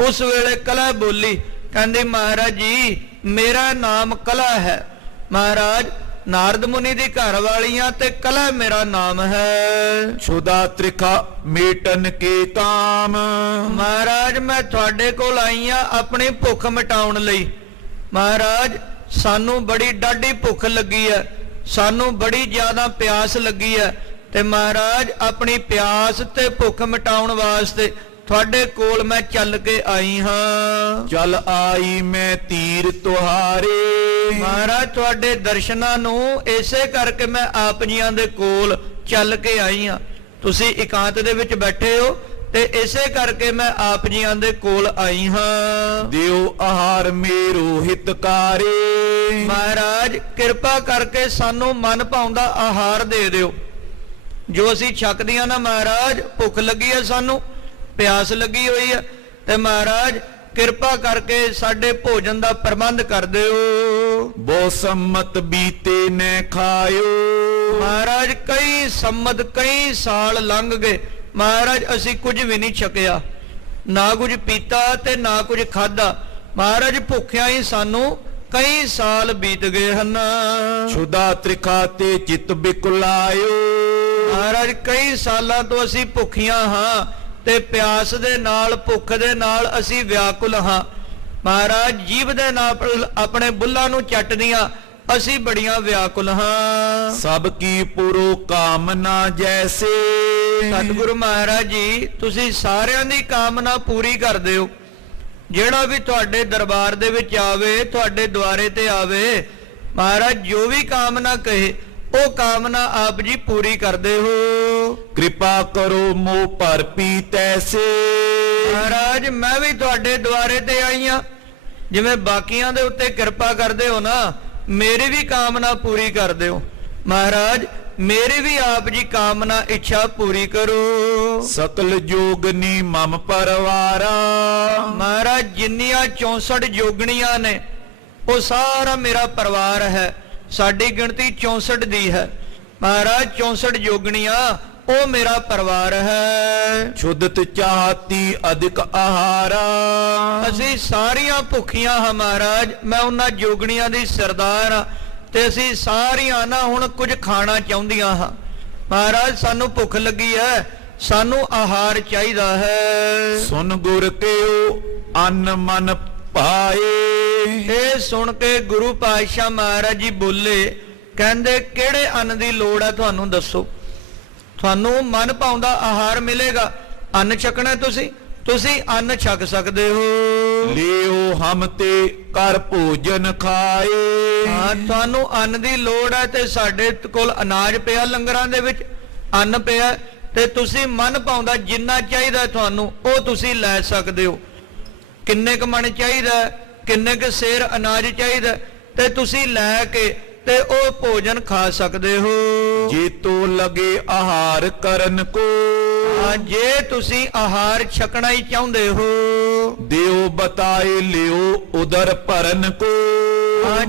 ਉਸ ਵੇਲੇ ਕਲਾ ਬੋਲੀ, ਕਹਿੰਦੀ ਮਹਾਰਾਜ ਜੀ ਮੇਰਾ ਨਾਮ ਕਲਾ ਹੈ। ਮਹਾਰਾਜ ਨਾਰਦ ਮੁਨੀ ਦੀ ਘਰ ਵਾਲੀਆਂ ਤੇ ਕਲਾ ਮੇਰਾ ਨਾਮ ਹੈ। ਛੁਦਾ ਤ੍ਰਿਖਾ ਮੇਟਨ ਕੇ ਕਾਮ। ਮਹਾਰਾਜ ਮੈਂ ਤੁਹਾਡੇ ਕੋਲ ਆਈ ਆ ਆਪਣੀ ਭੁੱਖ ਮਿਟਾਉਣ ਲਈ। ਮਹਾਰਾਜ ਸਾਨੂੰ ਬੜੀ ਡਾਢੀ ਭੁੱਖ ਲੱਗੀ ਹੈ, ਸਾਨੂੰ ਬੜੀ ਜ਼ਿਆਦਾ ਪਿਆਸ ਲੱਗੀ ਹੈ ਤੇ ਮਹਾਰਾਜ ਆਪਣੀ ਪਿਆਸ ਤੇ ਭੁੱਖ ਮਿਟਾਉਣ ਵਾਸਤੇ ਤੁਹਾਡੇ ਕੋਲ ਮੈਂ ਚੱਲ ਕੇ ਆਈ ਹਾਂ। ਚਲ ਆਈ ਮੈਂ ਤੀਰ ਤੁਹਾਰੇ। ਮਹਾਰਾਜ ਤੁਹਾਡੇ ਦਰਸ਼ਨਾਂ ਨੂੰ ਇਸੇ ਕਰਕੇ ਮੈਂ ਆਪ ਜੀਆਂ ਦੇ ਕੋਲ ਚੱਲ ਕੇ ਆਈ ਹਾਂ। ਤੁਸੀਂ ਇਕਾਂਤ ਦੇ ਵਿੱਚ ਬੈਠੇ ਹੋ ਤੇ ਇਸੇ ਕਰਕੇ ਮੈਂ ਆਪ ਜੀਆਂ ਦੇ ਕੋਲ ਆਈ ਹਾਂ। ਦਿਓ ਆਹਾਰ ਮੇਰੋ ਹਿਤਕਾਰੇ। ਮਹਾਰਾਜ ਕਿਰਪਾ ਕਰਕੇ ਸਾਨੂੰ ਮਨ ਭਾਉਂਦਾ ਆਹਾਰ ਦੇ ਦਿਓ, ਜੋ ਅਸੀਂ ਛਕਦੀਆਂ ਨਾ ਮਹਾਰਾਜ। ਭੁੱਖ ਲੱਗੀ ਹੈ, ਸਾਨੂੰ ਪਿਆਸ ਲੱਗੀ ਹੋਈ ਹੈ, ਤੇ ਮਹਾਰਾਜ ਕਿਰਪਾ ਕਰਕੇ ਸਾਡੇ ਭੋਜਨ ਦਾ ਪ੍ਰਬੰਧ ਕਰ ਦਿਓ। ਬੋ ਸੰਮਤ ਬੀਤੇ ਨੈ ਖਾਇਓ। ਮਹਾਰਾਜ ਕਈ ਸੰਮਤ ਕਈ ਸਾਲ ਲੰਘ ਗਏ ਮਹਾਰਾਜ, ਅਸੀਂ ਕੁਝ ਵੀ ਨਹੀਂ ਛਕਿਆ, ਨਾ ਕੁਝ ਪੀਤਾ ਤੇ ਨਾ ਕੁਝ ਖਾਧਾ। ਮਹਾਰਾਜ ਭੁੱਖਿਆਂ ਹੀ ਸਾਨੂੰ ਕਈ ਸਾਲ ਬੀਤ ਗਏ ਹਨ। ਛੁਦਾ ਤ੍ਰਿਖਾ ਤੇ ਚਿਤ ਬਿਕੁਲਾਇਓ। ਮਹਾਰਾਜ ਕਈ ਸਾਲਾਂ ਤੋਂ ਅਸੀਂ ਭੁੱਖੀਆਂ ਹਾਂ ਤੇ ਪਿਆਸ ਦੇ ਨਾਲ ਭੁੱਖ ਦੇ ਨਾਲ ਅਸੀਂ ਵਿਆਕੁਲ ਹਾਂ। ਮਹਾਰਾਜ ਜੀਭ ਦੇ ਨਾਲ ਆਪਣੇ ਬੁੱਲਾਂ ਨੂੰ ਚੱਟਦੀਆਂ ਅਸੀਂ ਬੜੀਆਂ ਵਿਆਕੁਲ ਹਾਂ। ਸਭ ਕੀ ਪੁਰੋ ਕਾਮਨਾ ਜੈਸੇ। ਸਤਿਗੁਰੂ ਮਹਾਰਾਜ ਜੀ ਤੁਸੀਂ ਸਾਰਿਆਂ ਦੀ ਕਾਮਨਾ ਪੂਰੀ ਕਰ ਦਿਓ। ਜਿਹੜਾ ਵੀ ਤੁਹਾਡੇ ਦਰਬਾਰ ਦੇ ਵਿੱਚ ਆਵੇ, ਤੁਹਾਡੇ ਦੁਆਰੇ ਤੇ ਆਵੇ, ਮਹਾਰਾਜ ਜੋ ਵੀ ਕਾਮਨਾ ਕਹੇ ਉਹ ਕਾਮਨਾ ਆਪ ਜੀ ਪੂਰੀ ਕਰਦੇ ਹੋ। ਕਿਰਪਾ ਕਰੋ ਮੋਹ ਭਰ ਪੀ ਤੈਸੇ। ਮਹਾਰਾਜ ਮੈਂ ਵੀ ਤੁਹਾਡੇ ਦੁਆਰੇ ਤੇ ਆਈ ਹਾਂ, ਜਿਵੇਂ ਬਾਕੀਆਂ ਦੇ ਉੱਤੇ ਕਿਰਪਾ ਕਰਦੇ ਹੋ ਨਾ, ਮੇਰੀ ਵੀ ਕਾਮਨਾ ਪੂਰੀ ਕਰ ਦਿਓ। ਮਹਾਰਾਜ ਮੇਰੀ ਵੀ ਆਪ ਜੀ ਕਾਮਨਾ ਇੱਛਾ ਪੂਰੀ ਕਰੋ। ਸਕਲ ਜੋਗਨੀ ਮਮ ਪਰਵਾਰਾ। ਮਹਾਰਾਜ ਜਿੰਨੀਆਂ 64 ਜੋਗਣੀਆਂ ਨੇ ਉਹ ਸਾਰਾ ਮੇਰਾ ਪਰਿਵਾਰ ਹੈ। ਸਾਡੀ ਗਿਣਤੀ 64 ਦੀ ਹੈ ਮਹਾਰਾਜ। 64 ਜੋਗਣੀਆਂ ਉਹ ਮੇਰਾ ਪਰਿਵਾਰ ਹੈ। ਛੁਦਤ ਚਾਹਤੀ ਅਧਿਕ ਆਹਾਰਾ। ਅਸੀਂ ਸਾਰੀਆਂ ਭੁੱਖੀਆਂ ਹਾਂ ਮਹਾਰਾਜ। ਮੈਂ ਉਹਨਾਂ ਜੋਗਣੀਆਂ ਦੀ ਸਰਦਾਰ ਹਾਂ ਤੇ ਅਸੀਂ ਸਾਰੀਆਂ ਨਾ ਹੁਣ ਕੁਝ ਖਾਣਾ ਚਾਹੁੰਦੀਆਂ ਹਾਂ ਮਹਾਰਾਜ। ਸਾਨੂੰ ਭੁੱਖ ਲੱਗੀ ਹੈ, ਸਾਨੂੰ ਆਹਾਰ ਚਾਹੀਦਾ ਹੈ। ਸੁਨ ਗੁਰ ਕਿਓ ਅੰਨ ਮਨ ਪਾਏ। ਇਹ ਸੁਣ ਕੇ ਗੁਰੂ ਪਾਤਸ਼ਾਹ ਮਹਾਰਾਜ ਜੀ ਬੋਲੇ, ਕਹਿੰਦੇ ਕਿਹੜੇ ਅੰਨ ਦੀ ਲੋੜ ਹੈ ਤੁਹਾਨੂੰ ਦੱਸੋ। ਤੁਹਾਨੂੰ ਮਨ ਭਾਉਂਦਾ ਆਹਾਰ ਮਿਲੇਗਾ। ਅੰਨ ਛਕਣਾ ਤੁਸੀਂ ਅੰਨ ਛਕ ਸਕਦੇ ਹੋ। ਲਿਓ ਹਮ ਤੇ ਕਰ ਭੋਜਨ ਖਾਏ। ਹਾਂ ਤੁਹਾਨੂੰ ਅੰਨ ਦੀ ਲੋੜ ਹੈ ਤੇ ਸਾਡੇ ਕੋਲ ਅਨਾਜ ਪਿਆ, ਲੰਗਰਾਂ ਦੇ ਵਿੱਚ ਅੰਨ ਪਿਆ, ਤੇ ਤੁਸੀਂ ਮਨ ਭਾਉਂਦਾ ਜਿੰਨਾ ਚਾਹੀਦਾ ਤੁਹਾਨੂੰ ਉਹ ਤੁਸੀਂ ਲੈ ਸਕਦੇ ਹੋ। ਕਿੰਨੇ ਕੁ ਮਣ ਚਾਹੀਦਾ, ਕਿੰਨੇ ਕੁ ਸੇਰ ਅਨਾਜ ਚਾਹੀਦਾ, ਤੇ ਤੁਸੀਂ ਲੈ ਕੇ ਤੇ ਉਹ ਭੋਜਨ ਖਾ ਸਕਦੇ ਹੋ। ਜੇ ਤੋ ਲਗੇ ਆਹਾਰ ਕਰਨ ਕੋ। ਜੇ ਤੁਸੀਂ ਆਹਾਰ ਛਕਣਾ ਹੀ ਚਾਹੁੰਦੇ ਹੋ, ਦਿਓ ਬਤਾਏ ਲਿਓ ਉਦਰ ਭਰਨ ਕੋ।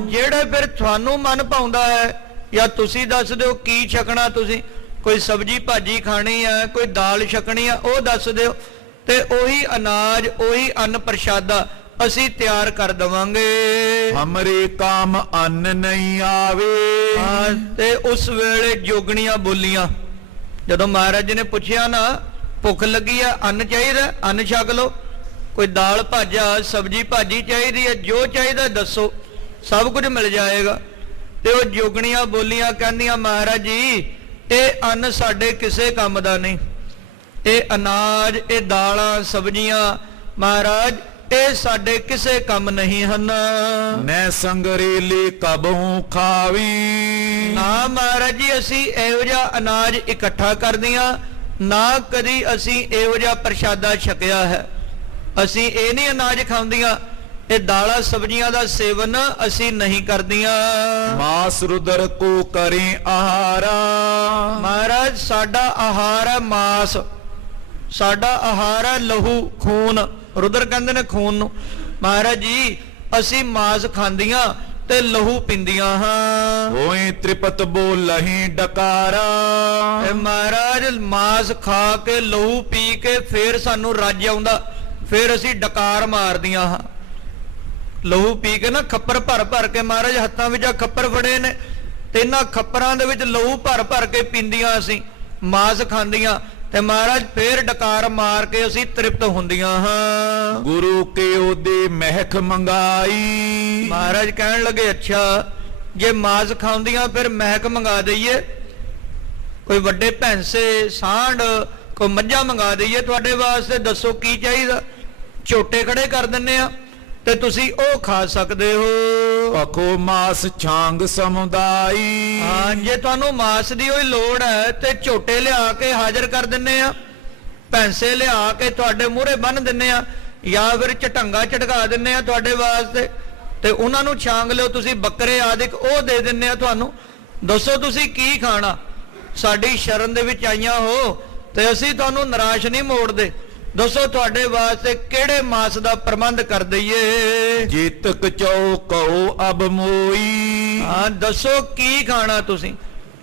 ਜਿਹੜਾ ਫਿਰ ਤੁਹਾਨੂੰ ਮਨ ਭਾਉਂਦਾ ਹੈ, ਜਾਂ ਤੁਸੀਂ ਦੱਸ ਦਿਓ ਕੀ ਛਕਣਾ। ਤੁਸੀਂ ਕੋਈ ਸਬਜੀ ਭਾਜੀ ਖਾਣੀ ਹੈ, ਕੋਈ ਦਾਲ ਛਕਣੀ ਹੈ, ਉਹ ਦੱਸ ਦਿਓ ਤੇ ਉਹੀ ਅਨਾਜ ਉਹੀ ਅੰਨ ਪ੍ਰਸ਼ਾਦਾ ਅਸੀਂ ਤਿਆਰ ਕਰ ਦਵਾਂਗੇ। ਹਮਰੇ ਕਾਮ ਅੰਨ ਨਹੀਂ ਆਵੇ। ਤੇ ਉਸ ਵੇਲੇ ਜੋਗਣੀਆਂ ਬੋਲੀਆਂ, ਜਦੋਂ ਮਹਾਰਾਜ ਜੀ ਨੇ ਪੁੱਛਿਆ ਨਾ ਭੁੱਖ ਲੱਗੀ ਆ, ਅੰਨ ਚਾਹੀਦਾ, ਅੰਨ ਛਕ ਲਓ। ਕੋਈ ਦਾਲ ਭਾਜਾ ਸਬਜੀ ਭਾਜੀ ਚਾਹੀਦੀ ਹੈ, ਜੋ ਚਾਹੀਦਾ ਦੱਸੋ, ਸਭ ਕੁਝ ਮਿਲ ਜਾਏਗਾ। ਤੇ ਉਹ ਜੋਗਣੀਆਂ ਬੋਲੀਆਂ, ਕਹਿੰਦੀਆਂ ਮਹਾਰਾਜ ਜੀ ਇਹ ਅੰਨ ਸਾਡੇ ਕਿਸੇ ਕੰਮ ਦਾ ਨਹੀਂ। ਇਹ ਅਨਾਜ, ਇਹ ਦਾਲਾਂ ਸਬਜ਼ੀਆਂ ਮਹਾਰਾਜ ਇਹ ਸਾਡੇ ਕਿਸੇ ਕੰਮ ਨਹੀਂ ਹਨ। ਨੈ ਸੰਗਰੇਲੇ ਕਬਹੂ ਖਾਵੀ। ਨਾ ਮਹਾਰਾਜ ਜੀ ਅਸੀਂ ਇਹੋ ਜਿਹਾ ਅਨਾਜ ਇਕੱਠਾ ਕਰਦੀਆਂ, ਨਾ ਕਦੀ ਅਸੀਂ ਇਹੋ ਜਿਹਾ ਪ੍ਰਸ਼ਾਦਾ ਛਕਿਆ ਹੈ। ਅਸੀਂ ਇਹ ਨਹੀਂ ਅਨਾਜ ਖਾਂਦੀਆਂ, ਇਹ ਦਾਲਾਂ ਸਬਜ਼ੀਆਂ ਦਾ ਸੇਵਨ ਅਸੀਂ ਨਹੀਂ ਕਰਦੀਆਂ। ਮਾਸ ਰੁਦਰ ਕੋ ਕਰੇ ਆਹਾਰਾ। ਮਹਾਰਾਜ ਸਾਡਾ ਆਹਾਰ ਹੈ ਮਾਸ, ਸਾਡਾ ਆਹਾਰ ਹੈ ਲਹੂ ਖੂਨ। ਰੁਦਰ ਕਹਿੰਦੇ ਨੇ ਖੂਨ ਨੂੰ। ਮਹਾਰਾਜ ਜੀ ਅਸੀਂ ਮਾਸ ਖਾਂਦੀਆਂ ਤੇ ਲਹੂ ਪੀਂਦੀਆਂ ਹਾਂ। ਹੋਏ ਤ੍ਰਿਪਤ ਬੋਲਹੀਂ ਡਕਾਰਾ। ਮਹਾਰਾਜ ਮਾਸ ਖਾ ਕੇ ਲਹੂ ਪੀ ਕੇ ਫੇਰ ਸਾਨੂੰ ਰੱਜ ਆਉਂਦਾ, ਫੇਰ ਅਸੀਂ ਡਕਾਰ ਮਾਰਦੀਆਂ ਹਾਂ। ਲਹੂ ਪੀ ਕੇ ਨਾ ਖੱਪਰ ਭਰ ਭਰ ਕੇ, ਮਹਾਰਾਜ ਹੱਥਾਂ ਵਿੱਚ ਖੱਪਰ ਫੜੇ ਨੇ ਤੇ ਇਹਨਾਂ ਖੱਪਰਾਂ ਦੇ ਵਿੱਚ ਲਹੂ ਭਰ ਭਰ ਕੇ ਪੀਂਦੀਆਂ ਅਸੀਂ, ਮਾਸ ਖਾਂਦੀਆਂ ਤੇ ਮਹਾਰਾਜ ਫੇਰ ਡਕਾਰ ਮਾਰ ਕੇ ਅਸੀਂ ਤ੍ਰਿਪਤ ਹੁੰਦੀਆਂ ਹਾਂ। ਗੁਰੂ ਕੇ ਉਹਦੇ ਮਹਿਕ ਮੰਗਾਈ। ਮਹਾਰਾਜ ਕਹਿਣ ਲੱਗੇ ਅੱਛਾ ਜੇ ਮਾਸ ਖਾਂਦੀਆਂ ਫਿਰ ਮਹਿਕ ਮੰਗਾ ਦਈਏ, ਕੋਈ ਵੱਡੇ ਭੈਂਸੇ ਸਾਂਢ ਕੋਈ ਮੱਝਾਂ ਮੰਗਾ ਦਈਏ ਤੁਹਾਡੇ ਵਾਸਤੇ, ਦੱਸੋ ਕੀ ਚਾਹੀਦਾ। ਝੋਟੇ ਖੜੇ ਕਰ ਦਿੰਨੇ ਆ ਤੇ ਤੁਸੀਂ ਉਹ ਖਾ ਸਕਦੇ ਹੋ। ਅਖੋ ਮਾਸ ਛਾਂਗ ਸਮੁਦਾਈ। ਹਾਂ ਜੇ ਤੁਹਾਨੂੰ ਮਾਸ ਦੀ ਹੋਈ ਲੋੜ ਹੈ ਤੇ ਝੋਟੇ ਲਿਆ ਕੇ ਹਾਜ਼ਰ ਕਰ ਦਿੰਨੇ ਆ। ਭੈਂਸੇ ਲਿਆ ਕੇ ਤੁਹਾਡੇ ਮੂਹਰੇ ਬੰਨ ਦਿੰਨੇ ਆ, ਜਾਂ ਫਿਰ ਝਟੰਗਾ ਝਟਕਾ ਦਿੰਨੇ ਆ ਤੁਹਾਡੇ ਵਾਸਤੇ, ਤੇ ਉਹਨਾਂ ਨੂੰ ਛਾਂਗ ਲਿਓ ਤੁਸੀਂ, ਬੱਕਰੇ ਆਦਿਕ ਉਹ ਦੇ ਦਿੰਨੇ ਆ ਤੁਹਾਨੂੰ। ਦੱਸੋ ਤੁਸੀਂ ਕੀ ਖਾਣਾ? ਸਾਡੀ ਸ਼ਰਨ ਦੇ ਵਿੱਚ ਆਈਆਂ ਹੋ ਤੇ ਅਸੀਂ ਤੁਹਾਨੂੰ ਨਿਰਾਸ਼ ਨਹੀਂ ਮੋੜਦੇ। ਦੱਸੋ ਤੁਹਾਡੇ ਵਾਸਤੇ ਕਿਹੜੇ ਮਾਸ ਦਾ ਪ੍ਰਬੰਧ ਕਰ ਦਈਏ? ਜੀਤਕ ਚਉ ਕਉ ਅਬ ਮੋਈ। ਹਾਂ, ਦੱਸੋ ਕੀ ਖਾਣਾ ਤੁਸੀਂ?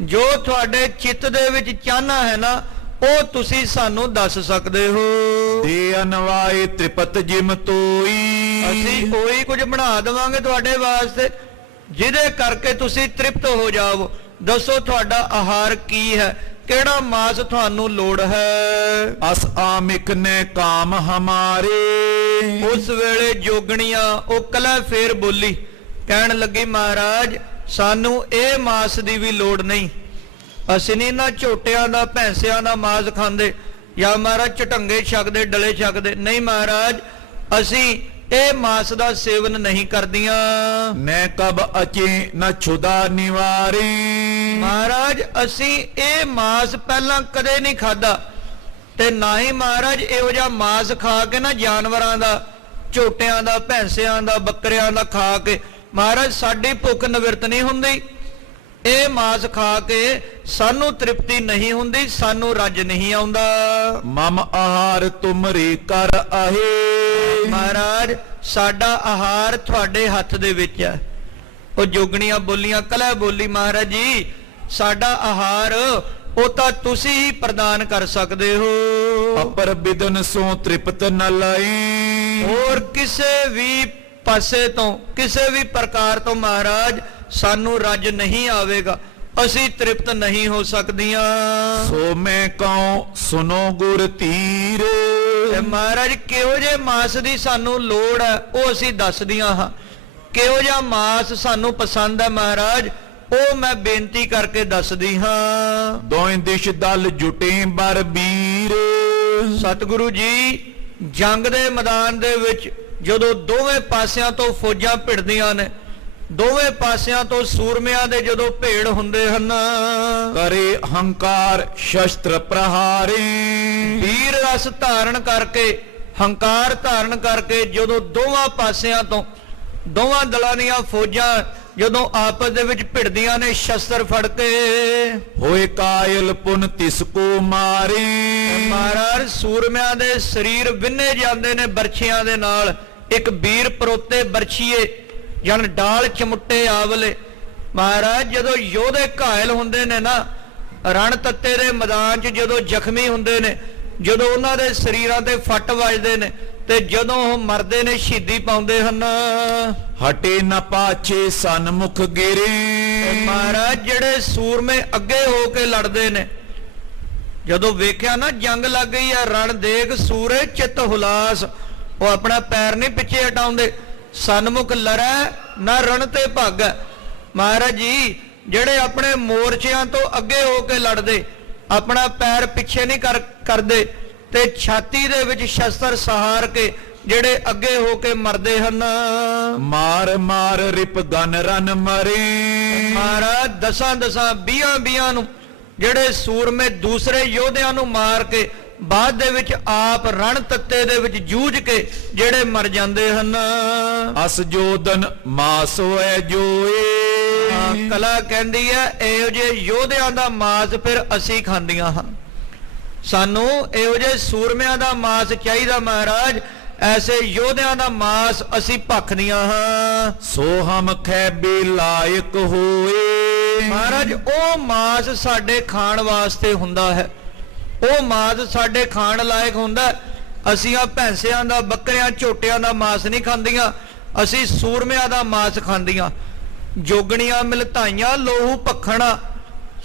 ਜੋ ਤੁਹਾਡੇ ਚਿੱਤ ਦੇ ਵਿੱਚ ਚਾਹਨਾ ਹੈ ਨਾ, ਉਹ ਤੁਸੀਂ ਸਾਨੂੰ ਦੱਸ ਸਕਦੇ ਹੋ। ਦੇ ਅਨਵਾਏ ਤ੍ਰਿਪਤ ਜਿਮ ਤੋਈ। ਅਸੀਂ ਉਹੀ ਕੁਝ ਬਣਾ ਦੇਵਾਂਗੇ ਤੁਹਾਡੇ ਵਾਸਤੇ ਜਿਹਦੇ ਕਰਕੇ ਤੁਸੀਂ ਤ੍ਰਿਪਤ ਹੋ ਜਾਵੋ। ਦੱਸੋ ਤੁਹਾਡਾ ਆਹਾਰ ਕੀ ਹੈ, ਕਿਹੜਾ ਮਾਸ ਤੁਹਾਨੂੰ ਲੋੜ ਹੈ? ਅਸ ਆਮਿਕ ਨੇ ਕਾਮ ਹਮਾਰੇ। ਉਸ ਵੇਲੇ ਜੋਗਣੀਆਂ ਉਹ ਕਲਾ ਫੇਰ ਬੋਲੀ, ਕਹਿਣ ਲੱਗੀ ਮਹਾਰਾਜ ਸਾਨੂੰ ਇਹ ਮਾਸ ਦੀ ਵੀ ਲੋੜ ਨਹੀਂ, ਅਸੀਂ ਨਹੀਂ ਨਾ ਝੋਟਿਆਂ ਦਾ ਭੈਂਸਿਆਂ ਦਾ ਮਾਸ ਖਾਂਦੇ, ਜਾਂ ਮਹਾਰਾਜ ਝਟੰਗੇ ਛਕਦੇ ਡਲੇ ਛਕਦੇ, ਨਹੀਂ ਮਹਾਰਾਜ ਅਸੀਂ ਇਹ ਮਾਸ ਦਾ ਸੇਵਨ ਨਹੀਂ ਕਰਦੀਆਂ। ਨੈ ਕਬ ਅਚੇ ਨ ਛੁਦਾ ਨਿਵਾਰੇ। ਮਹਾਰਾਜ ਅਸੀਂ ਇਹ ਮਾਸ ਪਹਿਲਾਂ ਕਦੇ ਨਹੀਂ ਖਾਦਾ, ਤੇ ਨਾ ਹੀ ਮਹਾਰਾਜ ਇਹੋ ਜਿਹਾ ਮਾਸ ਖਾ ਕੇ ਨਾ ਜਾਨਵਰਾਂ ਦਾ, ਝੋਟਿਆਂ ਦਾ, ਭੈਂਸਿਆਂ ਦਾ, ਬੱਕਰਿਆਂ ਦਾ ਖਾ ਕੇ ਮਹਾਰਾਜ ਸਾਡੀ ਭੁੱਖ ਨਿਵਰਤ ਨਹੀਂ ਹੁੰਦੀ। ਇਹ ਮਾਸ ਖਾ ਕੇ ਸਾਨੂੰ ਤ੍ਰਿਪਤੀ ਨਹੀਂ ਹੁੰਦੀ, ਸਾਨੂੰ ਰੱਜ ਨਹੀਂ ਆਉਂਦਾ। ਮਮ ਆਹਾਰ ਤੁਮਰੇ ਕਰ ਆਹੇ। ਮਹਾਰਾਜ ਸਾਡਾ ਆਹਾਰ ਤੁਹਾਡੇ ਹੱਥ ਦੇ ਵਿੱਚ ਹੈ। ਉਹ ਜੋਗਣੀਆਂ ਬੋਲੀਆਂ, ਕਲਹ ਬੋਲੀ ਮਹਾਰਾਜ ਜੀ ਸਾਡਾ ਆਹਾਰ ਉਹ ਤਾਂ ਤੁਸੀਂ ਹੀ ਪ੍ਰਦਾਨ ਕਰ ਸਕਦੇ ਹੋ। ਅਪਰ ਬਿਦਨ ਸੋ ਤ੍ਰਿਪਤ ਨ ਲਏ। ਹੋਰ ਕਿਸੇ ਵੀ ਪਾਸੇ ਤੋਂ, ਕਿਸੇ ਵੀ ਪ੍ਰਕਾਰ ਤੋਂ ਮਹਾਰਾਜ ਸਾਨੂੰ ਰੱਜ ਨਹੀਂ ਆਵੇਗਾ, ਅਸੀਂ ਤ੍ਰਿਪਤ ਨਹੀਂ ਹੋ ਸਕਦੀਆਂ। ਸੋ ਮੈਂ ਕਉ ਸੁਨੋ ਗੁਰ ਧੀਰ। ਤੇ ਮਹਾਰਾਜ ਕਿਹੋ ਜੇ ਮਾਸ ਦੀ ਸਾਨੂੰ ਲੋੜ ਹੈ ਉਹ ਅਸੀਂ ਦੱਸਦੀਆਂ ਹਾਂ, ਕਿਹੋ ਜਿਹਾ ਮਾਸ ਸਾਨੂੰ ਪਸੰਦ ਹੈ ਮਹਾਰਾਜ ਉਹ ਮੈਂ ਬੇਨਤੀ ਕਰਕੇ ਦੱਸਦੀ ਹਾਂ। ਦੋਇ ਦਿਸ਼ ਦਲ ਜੁਟੇ ਬਰ ਵੀਰ। ਸਤਿਗੁਰੂ ਜੀ ਜੰਗ ਦੇ ਮੈਦਾਨ ਦੇ ਵਿੱਚ ਜਦੋਂ ਦੋਵੇਂ ਪਾਸਿਆਂ ਤੋਂ ਫੌਜਾਂ ਭਿੜਦੀਆਂ ਨੇ, ਦੋਵੇਂ ਪਾਸਿਆਂ ਤੋਂ ਸੂਰਮਿਆਂ ਦੇ ਜਦੋਂ ਭੇੜ ਹੁੰਦੇ ਹਨ, ਕਰੇ ਹੰਕਾਰ ਸ਼ਸਤਰ ਪ੍ਰਹਾਰੇ। ਵੀਰ ਰਸ ਧਾਰਨ ਕਰਕੇ, ਹੰਕਾਰ ਧਾਰਨ ਕਰਕੇ ਜਦੋਂ ਦੋਵਾਂ ਪਾਸਿਆਂ ਤੋਂ ਦੋਵਾਂ ਦਲਾਂ ਦੀਆਂ ਫੌਜਾਂ ਜਦੋਂ ਆਪਸ ਦੇ ਵਿੱਚ ਭਿੜਦੀਆਂ ਨੇ ਸ਼ਸਤਰ ਫੜ ਕੇ, ਹੋਏ ਕਾਇਲ ਪੁਨ ਤਿਸ ਕੋ ਮਾਰੇ। ਮਹਾਰਾਜ ਸੂਰਮਿਆਂ ਦੇ ਸਰੀਰ ਵਿੰਨੇ ਜਾਂਦੇ ਨੇ ਬਰਛੀਆਂ ਦੇ ਨਾਲ। ਇੱਕ ਵੀਰ ਪਰੋਤੇ ਬਰਛੀਏ ਜਨ ਡਾਲ ਚਮੁੱਟੇ ਆਵਲੇ। ਮਹਾਰਾਜ ਜਦੋਂ ਯੋਧੇ ਘਾਇਲ ਹੁੰਦੇ ਨੇ ਨਾ, ਰਣ ਤੱਤੇ ਦੇ ਮੈਦਾਨ 'ਚ ਜਦੋਂ ਜ਼ਖਮੀ ਹੁੰਦੇ ਨੇ, ਜਦੋਂ ਉਹਨਾਂ ਦੇ ਸਰੀਰਾਂ ਤੇ ਫੱਟ ਵੱਜਦੇ ਨੇ, ਤੇ ਜਦੋਂ ਉਹ ਮਰਦੇ ਨੇ ਸ਼ਹੀਦੀ ਪਾਉਂਦੇ ਹਨ, ਹਟੇ ਨ ਪਾਛੇ ਸਨਮੁਖ ਗਿਰੇ। ਮਹਾਰਾਜ ਜਿਹੜੇ ਸੂਰਮੇ ਅੱਗੇ ਹੋ ਕੇ ਲੜਦੇ ਨੇ, ਜਦੋਂ ਵੇਖਿਆ ਨਾ ਜੰਗ ਲੱਗ ਗਈ ਹੈ, ਰਣ ਦੇਖ ਸੂਰੇ ਚਿੱਤ ਹੁਲਾਸ, ਉਹ ਆਪਣਾ ਪੈਰ ਨਹੀਂ ਪਿੱਛੇ ਹਟਾਉਂਦੇ, ਸਨਮੁਖ ਲੜੈ ਨਾ ਰਣ ਤੇ ਭਾਗੈ। ਮਹਾਰਾਜ ਜੀ ਜਿਹੜੇ ਆਪਣੇ ਮੋਰਚਿਆਂ ਤੋਂ ਅੱਗੇ ਹੋ ਕੇ ਲੜਦੇ, ਆਪਣਾ ਪੈਰ ਪਿੱਛੇ ਨਹੀਂ ਕਰਦੇ, ਤੇ ਛਾਤੀ ਦੇ ਵਿੱਚ ਸ਼ਸਤਰ ਸਹਾਰ ਕੇ ਜਿਹੜੇ ਅੱਗੇ ਹੋ ਕੇ ਮਰਦੇ ਹਨ। ਮਾਰ ਮਾਰ ਰਿਪ ਗਨ ਰਨ ਮਰੇ। ਮਹਾਰਾਜ ਦਸਾਂ 20 ਨੂੰ ਜਿਹੜੇ ਸੂਰਮੇ ਦੂਸਰੇ ਯੋਧਿਆਂ ਨੂੰ ਮਾਰ ਕੇ ਬਾਅਦ ਦੇ ਵਿੱਚ ਆਪ ਰਣ ਤੱਤੇ ਦੇ ਵਿੱਚ ਜੂਝ ਕੇ ਜਿਹੜੇ ਮਰ ਜਾਂਦੇ ਹਨ। ਅਸ ਜੋਦਨ ਮਾਸ ਹੋਏ ਜੋਏ। ਕਲਾ ਕਹਿੰਦੀ ਹੈ ਇਹੋ ਜਿਹੇ ਯੋਧਿਆਂ ਦਾ ਮਾਸ ਫਿਰ ਅਸੀਂ ਖਾਂਦੀਆਂ ਹਾਂ, ਸਾਨੂੰ ਇਹੋ ਜਿਹੇ ਸੂਰਮਿਆਂ ਦਾ ਮਾਸ ਚਾਹੀਦਾ ਮਹਾਰਾਜ, ਐਸੇ ਯੋਧਿਆਂ ਦਾ ਮਾਸ ਅਸੀਂ ਭਖਦੀਆਂ ਹਾਂ। ਸੋ ਹਮ ਖੈਬੇ ਲਾਇਕ ਹੋਏ। ਮਹਾਰਾਜ ਉਹ ਮਾਸ ਸਾਡੇ ਖਾਣ ਵਾਸਤੇ ਹੁੰਦਾ ਹੈ, ਉਹ ਮਾਸ ਸਾਡੇ ਖਾਣ ਲਾਇਕ ਹੁੰਦਾ। ਅਸੀਂ ਆ ਭੈਂਸਿਆਂ ਦਾ, ਬੱਕਰਿਆਂ, ਝੋਟਿਆਂ ਦਾ ਮਾਸ ਨਹੀਂ ਖਾਂਦੀਆਂ, ਅਸੀਂ ਸੂਰਮਿਆਂ ਦਾ ਮਾਸ ਖਾਂਦੀਆਂ। ਜੋਗਣੀਆਂ ਮਿਲਤਾਈਆਂ ਲੋਹੂ ਭਖਣਾ,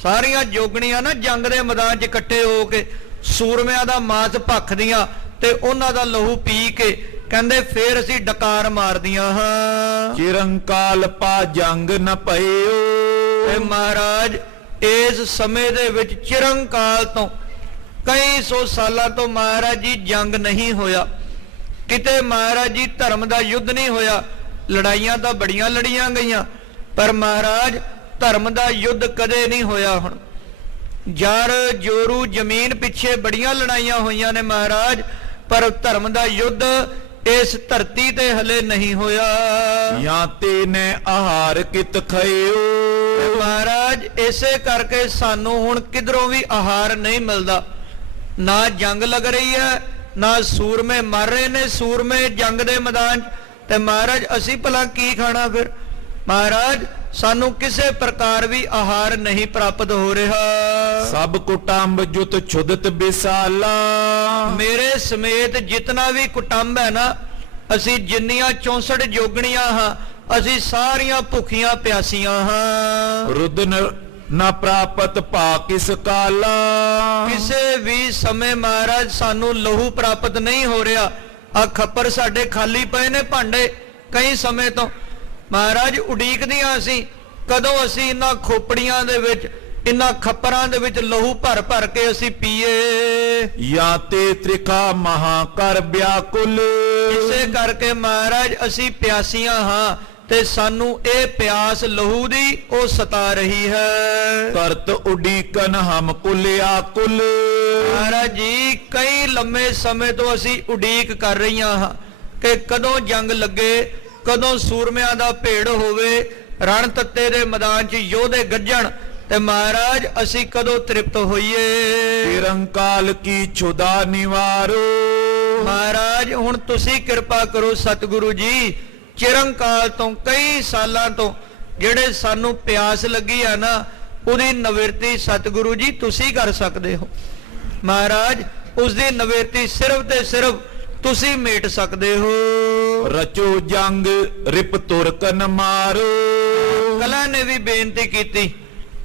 ਸਾਰੀਆਂ ਜੋਗਣੀਆਂ ਨਾ ਜੰਗ ਦੇ ਮੈਦਾਨ 'ਚ ਇਕੱਠੇ ਹੋ ਕੇ ਸੂਰਮਿਆਂ ਦਾ ਮਾਸ ਭਖਦੀਆਂ ਤੇ ਉਹਨਾਂ ਦਾ ਲਹੂ ਪੀ ਕੇ ਕਹਿੰਦੇ ਫੇਰ ਅਸੀਂ ਡਕਾਰ ਮਾਰਦੀਆਂ ਹਾਂ। ਚਿਰੰਕਾਲ ਪਾ ਜੰਗ ਨ ਪਇਓ। ਤੇ ਮਹਾਰਾਜ ਇਸ ਸਮੇਂ ਦੇ ਵਿੱਚ ਚਿਰੰਕਾਲ ਤੋਂ ਕਈ ਸੌ ਸਾਲਾਂ ਤੋਂ ਮਹਾਰਾਜ ਜੀ ਜੰਗ ਨਹੀਂ ਹੋਇਆ ਕਿਤੇ, ਮਹਾਰਾਜ ਜੀ ਧਰਮ ਦਾ ਯੁੱਧ ਨਹੀਂ ਹੋਇਆ। ਲੜਾਈਆਂ ਤਾਂ ਬੜੀਆਂ ਲੜੀਆਂ ਗਈਆਂ, ਪਰ ਮਹਾਰਾਜ ਧਰਮ ਦਾ ਯੁੱਧ ਕਦੇ ਨਹੀਂ ਹੋਇਆ। ਹੁਣ ਜਰ ਜੋਰੂ ਜ਼ਮੀਨ ਪਿੱਛੇ ਬੜੀਆਂ ਲੜਾਈਆਂ ਹੋਈਆਂ ਨੇ ਮਹਾਰਾਜ, ਪਰ ਧਰਮ ਦਾ ਯੁੱਧ ਇਸ ਧਰਤੀ ਤੇ ਹਲੇ ਨਹੀਂ ਹੋਇਆ। ਜਾਂ ਤੇ ਨੇ ਆਹਾਰ ਕਿਤ ਖਇਓ। ਮਹਾਰਾਜ ਇਸੇ ਕਰਕੇ ਸਾਨੂੰ ਹੁਣ ਕਿਧਰੋਂ ਵੀ ਆਹਾਰ ਨਹੀਂ ਮਿਲਦਾ, ਨਾ ਜੰਗ ਲੱਗ ਰਹੀ ਹੈ, ਨਾ ਸੂਰਮੇ ਮਰ ਰਹੇ ਨੇ, ਸੂਰਮੇ ਜੰਗ ਦੇ ਮੈਦਾਨ 'ਚ, ਤੇ ਮਹਾਰਾਜ ਅਸੀਂ ਭਲਾ ਕੀ ਖਾਣਾ ਫਿਰ? ਮਹਾਰਾਜ ਸਾਨੂੰ ਕਿਸੇ ਪ੍ਰਕਾਰ ਵੀ ਆਹਾਰ ਨਹੀਂ ਪ੍ਰਾਪਤ ਹੋ ਰਿਹਾ। ਸਭ ਕੁਟੰਬ ਜੁਤ ਛੁਦਤ ਬਿਸਾਲਾ। ਮੇਰੇ ਸਮੇਤ ਜਿਤਨਾ ਵੀ ਕੁਟੰਬ ਹੈ ਨਾ, ਅਸੀਂ ਜਿੰਨੀਆਂ 64 ਜੋਗਣੀਆਂ ਹਾਂ, ਅਸੀਂ ਸਾਰੀਆਂ ਭੁੱਖੀਆਂ ਪਿਆਸੀਆਂ ਹਾਂ। ਰੁਦਨ ਨਾ ਪ੍ਰਾਪਤ ਭਾ ਕਿਸ ਕਾਲਾ। ਕਿਸੇ ਵੀ ਸਮੇਂ ਮਹਾਰਾਜ ਸਾਨੂੰ ਲਹੂ ਪ੍ਰਾਪਤ ਨਹੀਂ ਹੋ ਰਿਹਾ। ਆ ਖੱਪਰ ਸਾਡੇ ਖਾਲੀ ਪਏ ਨੇ ਭਾਂਡੇ ਕਈ ਸਮੇਂ ਤੋਂ। ਮਹਾਰਾਜ ਉਡੀਕਦੀਆਂ ਅਸੀਂ ਕਦੋਂ ਅਸੀਂ ਇਹਨਾਂ ਖੋਪੜੀਆਂ ਦੇ ਵਿੱਚ, ਇਹਨਾਂ ਖੱਪਰਾਂ ਦੇ ਵਿੱਚ ਲਹੂ ਭਰ ਭਰ ਕੇ ਅਸੀਂ ਪੀਏ। ਜਾਂ ਤੇ ਤ੍ਰਿਖਾ ਮਹਾ ਕਰ ਵਿਆਕੁਲ। ਇਸੇ ਕਰਕੇ ਮਹਾਰਾਜ ਅਸੀਂ ਪਿਆਸੀਆਂ ਹਾਂ, ਤੇ ਸਾਨੂੰ ਇਹ ਪਿਆਸ ਲਹੂ ਦੀ ਉਹ ਸਤਾ ਰਹੀ ਹੈ। ਕਰਤ ਉਡੀਕਨ ਹਮ ਕੁਲਿਆ ਕੁਲ। ਮਹਾਰਾਜ ਜੀ ਕਈ ਲੰਮੇ ਸਮੇਂ ਤੋਂ ਅਸੀਂ ਉਡੀਕ ਕਰ ਰਹੀਆਂ ਹਾਂ ਕਿ ਕਦੋਂ ਜੰਗ ਲੱਗੇ, ਕਦੋਂ ਸੂਰਮਿਆਂ ਦਾ ਭੇੜ ਹੋਵੇ, ਰਣ ਤੱਤੇ ਦੇ ਮੈਦਾਨ 'ਚ ਯੋਧੇ ਗੱਜਣ, ਤੇ ਮਹਾਰਾਜ ਅਸੀਂ ਕਦੋਂ ਤ੍ਰਿਪਤ ਹੋਈਏ। ਨਿਰੰਕਾਲ ਕੀ ਛੁਦਾ ਨਿਵਾਰੋ। ਮਹਾਰਾਜ ਹੁਣ ਤੁਸੀਂ ਕਿਰਪਾ ਕਰੋ ਸਤਿਗੁਰੂ ਜੀ, ਚਿਰੰਕਾਲ ਤੋਂ ਕਈ ਸਾਲਾਂ ਤੋਂ ਜਿਹੜੇ ਸਾਨੂੰ ਪਿਆਸ ਲੱਗੀ ਆ ਨਾ, ਉਹਦੀ ਨਿਵਰਤੀ ਸਤਿਗੁਰੂ ਜੀ ਤੁਸੀਂ ਕਰ ਸਕਦੇ ਹੋ। ਮਹਾਰਾਜ ਉਸ ਦੀ ਨਿਵਰਤੀ ਸਿਰਫ ਤੇ ਸਿਰਫ ਤੁਸੀਂ ਮੇਟ ਸਕਦੇ ਹੋ। ਰਚੋ ਜੰਗ ਰਿਪ ਤੁਰਕਨ ਮਾਰੋ। ਕਲਾ ਨੇ ਵੀ ਬੇਨਤੀ ਕੀਤੀ,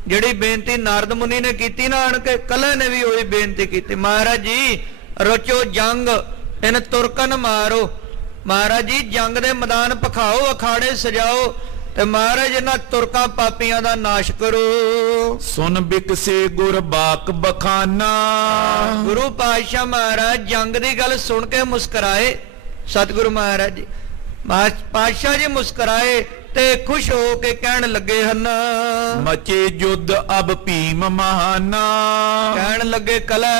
ਜਿਹੜੀ ਬੇਨਤੀ ਨਾਰਦ ਮੁਨੀ ਨੇ ਕੀਤੀ ਨਾ ਆਣ ਕੇ, ਕਲਾ ਨੇ ਵੀ ਉਹੀ ਬੇਨਤੀ ਕੀਤੀ। ਮਹਾਰਾਜ ਜੀ ਰਚੋ ਜੰਗ ਇਨ ਤੁਰਕਨ ਮਾਰੋ। ਮਹਾਰਾਜ ਜੀ ਜੰਗ ਦੇ ਮੈਦਾਨ ਪਖਾਓ, ਅਖਾੜੇ ਸਜਾਓ, ਤੇ ਮਹਾਰਾਜ ਇਹਨਾਂ ਤੁਰਕਾਂ ਪਾਪੀਆਂ ਦਾ ਨਾਸ਼ ਕਰੋ। ਸੁਨ ਬਿਕਸੇ ਗੁਰ ਬਾਕ ਬਖਾਨਾ। ਗੁਰੂ ਪਾਤਸ਼ਾਹ ਮਹਾਰਾਜ ਜੰਗ ਦੀ ਗੱਲ ਸੁਣ ਕੇ ਮੁਸਕਰਾਏ। ਸਤਿਗੁਰੂ ਮਹਾਰਾਜ ਜੀ ਪਾਤਸ਼ਾਹ ਜੀ ਮੁਸਕਰਾਏ ਤੇ ਖੁਸ਼ ਹੋ ਕੇ ਕਹਿਣ ਲੱਗੇ ਹਨ, ਮਚੇ ਯੁੱਧ ਅਬ ਭੀਮ ਮਹਾਨਾ। ਕਹਿਣ ਲੱਗੇ ਕਲਾ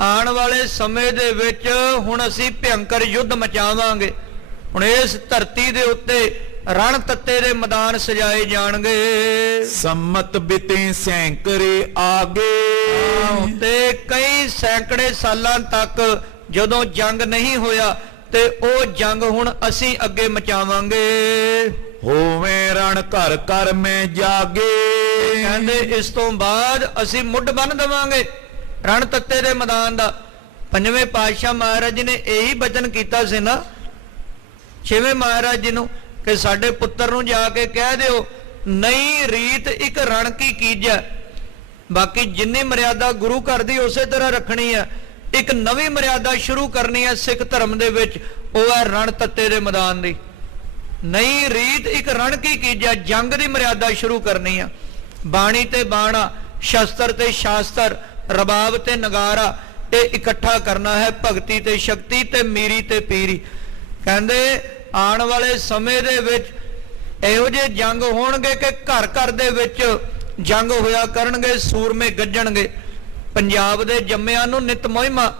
ਆਉਣ ਵਾਲੇ ਸਮੇਂ ਦੇ ਵਿੱਚ ਹੁਣ ਅਸੀਂ ਭਿਅੰਕਰ ਯੁੱਧ ਮਚਾਵਾਂਗੇ। ਹੁਣ ਇਸ ਧਰਤੀ ਦੇ ਉੱਤੇ ਰਣ ਤੱਤੇ ਦੇ ਮੈਦਾਨ ਸਜਾਏ ਜਾਣਗੇ। ਸੰਮਤ ਬਿਤੇ ਸੈਂਕੜੇ ਆਗੇ। ਤੇ ਕਈ ਸੈਂਕੜੇ ਸਾਲਾਂ ਤੱਕ ਜਦੋਂ ਜੰਗ ਨਹੀਂ ਹੋਇਆ, ਤੇ ਉਹ ਜੰਗ ਹੁਣ ਅਸੀਂ ਅੱਗੇ ਮਚਾਵਾਂਗੇ। ਹੋਵੇਂ ਰਣ ਘਰ ਘਰ ਮੈਂ ਜਾਗੇ। ਕਹਿੰਦੇ ਇਸ ਤੋਂ ਬਾਅਦ ਅਸੀਂ ਮੁੱਢ ਬੰਨ ਦੇਵਾਂਗੇ ਰਣ ਤੱਤੇ ਦੇ ਮੈਦਾਨ ਦਾ। ਪੰਜਵੇਂ ਪਾਤਸ਼ਾਹ ਮਹਾਰਾਜ ਜੀ ਨੇ ਇਹੀ ਬਚਨ ਕੀਤਾ ਸੀ ਨਾ ਛੇਵੇਂ ਮਹਾਰਾਜ ਜੀ ਨੂੰ ਕਿ ਸਾਡੇ ਪੁੱਤਰ ਨੂੰ ਜਾ ਕੇ ਕਹਿ ਦਿਓ, ਨਈ ਰੀਤ ਇੱਕ ਰਣ ਕੀ ਕੀਜੈ। ਬਾਕੀ ਜਿੰਨੀ ਮਰਿਆਦਾ ਗੁਰੂ ਘਰ ਦੀ ਉਸੇ ਤਰ੍ਹਾਂ ਰੱਖਣੀ ਹੈ, ਇੱਕ ਨਵੀਂ ਮਰਿਆਦਾ ਸ਼ੁਰੂ ਕਰਨੀ ਹੈ ਸਿੱਖ ਧਰਮ ਦੇ ਵਿੱਚ, ਉਹ ਹੈ ਰਣ ਤੱਤੇ ਦੇ ਮੈਦਾਨ ਦੀ। ਨਈ ਰੀਤ ਇੱਕ ਰਣ ਕੀ ਕੀਜੈ, ਜੰਗ ਦੀ ਮਰਿਆਦਾ ਸ਼ੁਰੂ ਕਰਨੀ ਆ। ਬਾਣੀ ਤੇ ਬਾਣਾ, ਸ਼ਸਤਰ ਤੇ ਸ਼ਾਸਤਰ, ਰਬਾਬ ਤੇ ਨਗਾਰਾ, ਇਹ ਇਕੱਠਾ ਕਰਨਾ ਹੈ। ਭਗਤੀ ਤੇ ਸ਼ਕਤੀ ਤੇ ਮੀਰੀ ਤੇ ਪੀਰੀ। ਕਹਿੰਦੇ ਆਉਣ ਵਾਲੇ ਸਮੇਂ ਦੇ ਵਿੱਚ ਇਹੋ ਜਿਹੇ ਜੰਗ ਹੋਣਗੇ ਕਿ ਘਰ ਘਰ ਦੇ ਵਿੱਚ ਜੰਗ ਹੋਇਆ ਕਰਨਗੇ, ਸੂਰਮੇ ਗੱਜਣਗੇ। ਪੰਜਾਬ ਦੇ ਜੰਮਿਆਂ ਨੂੰ ਨਿਤ ਮਹਿਮਾ,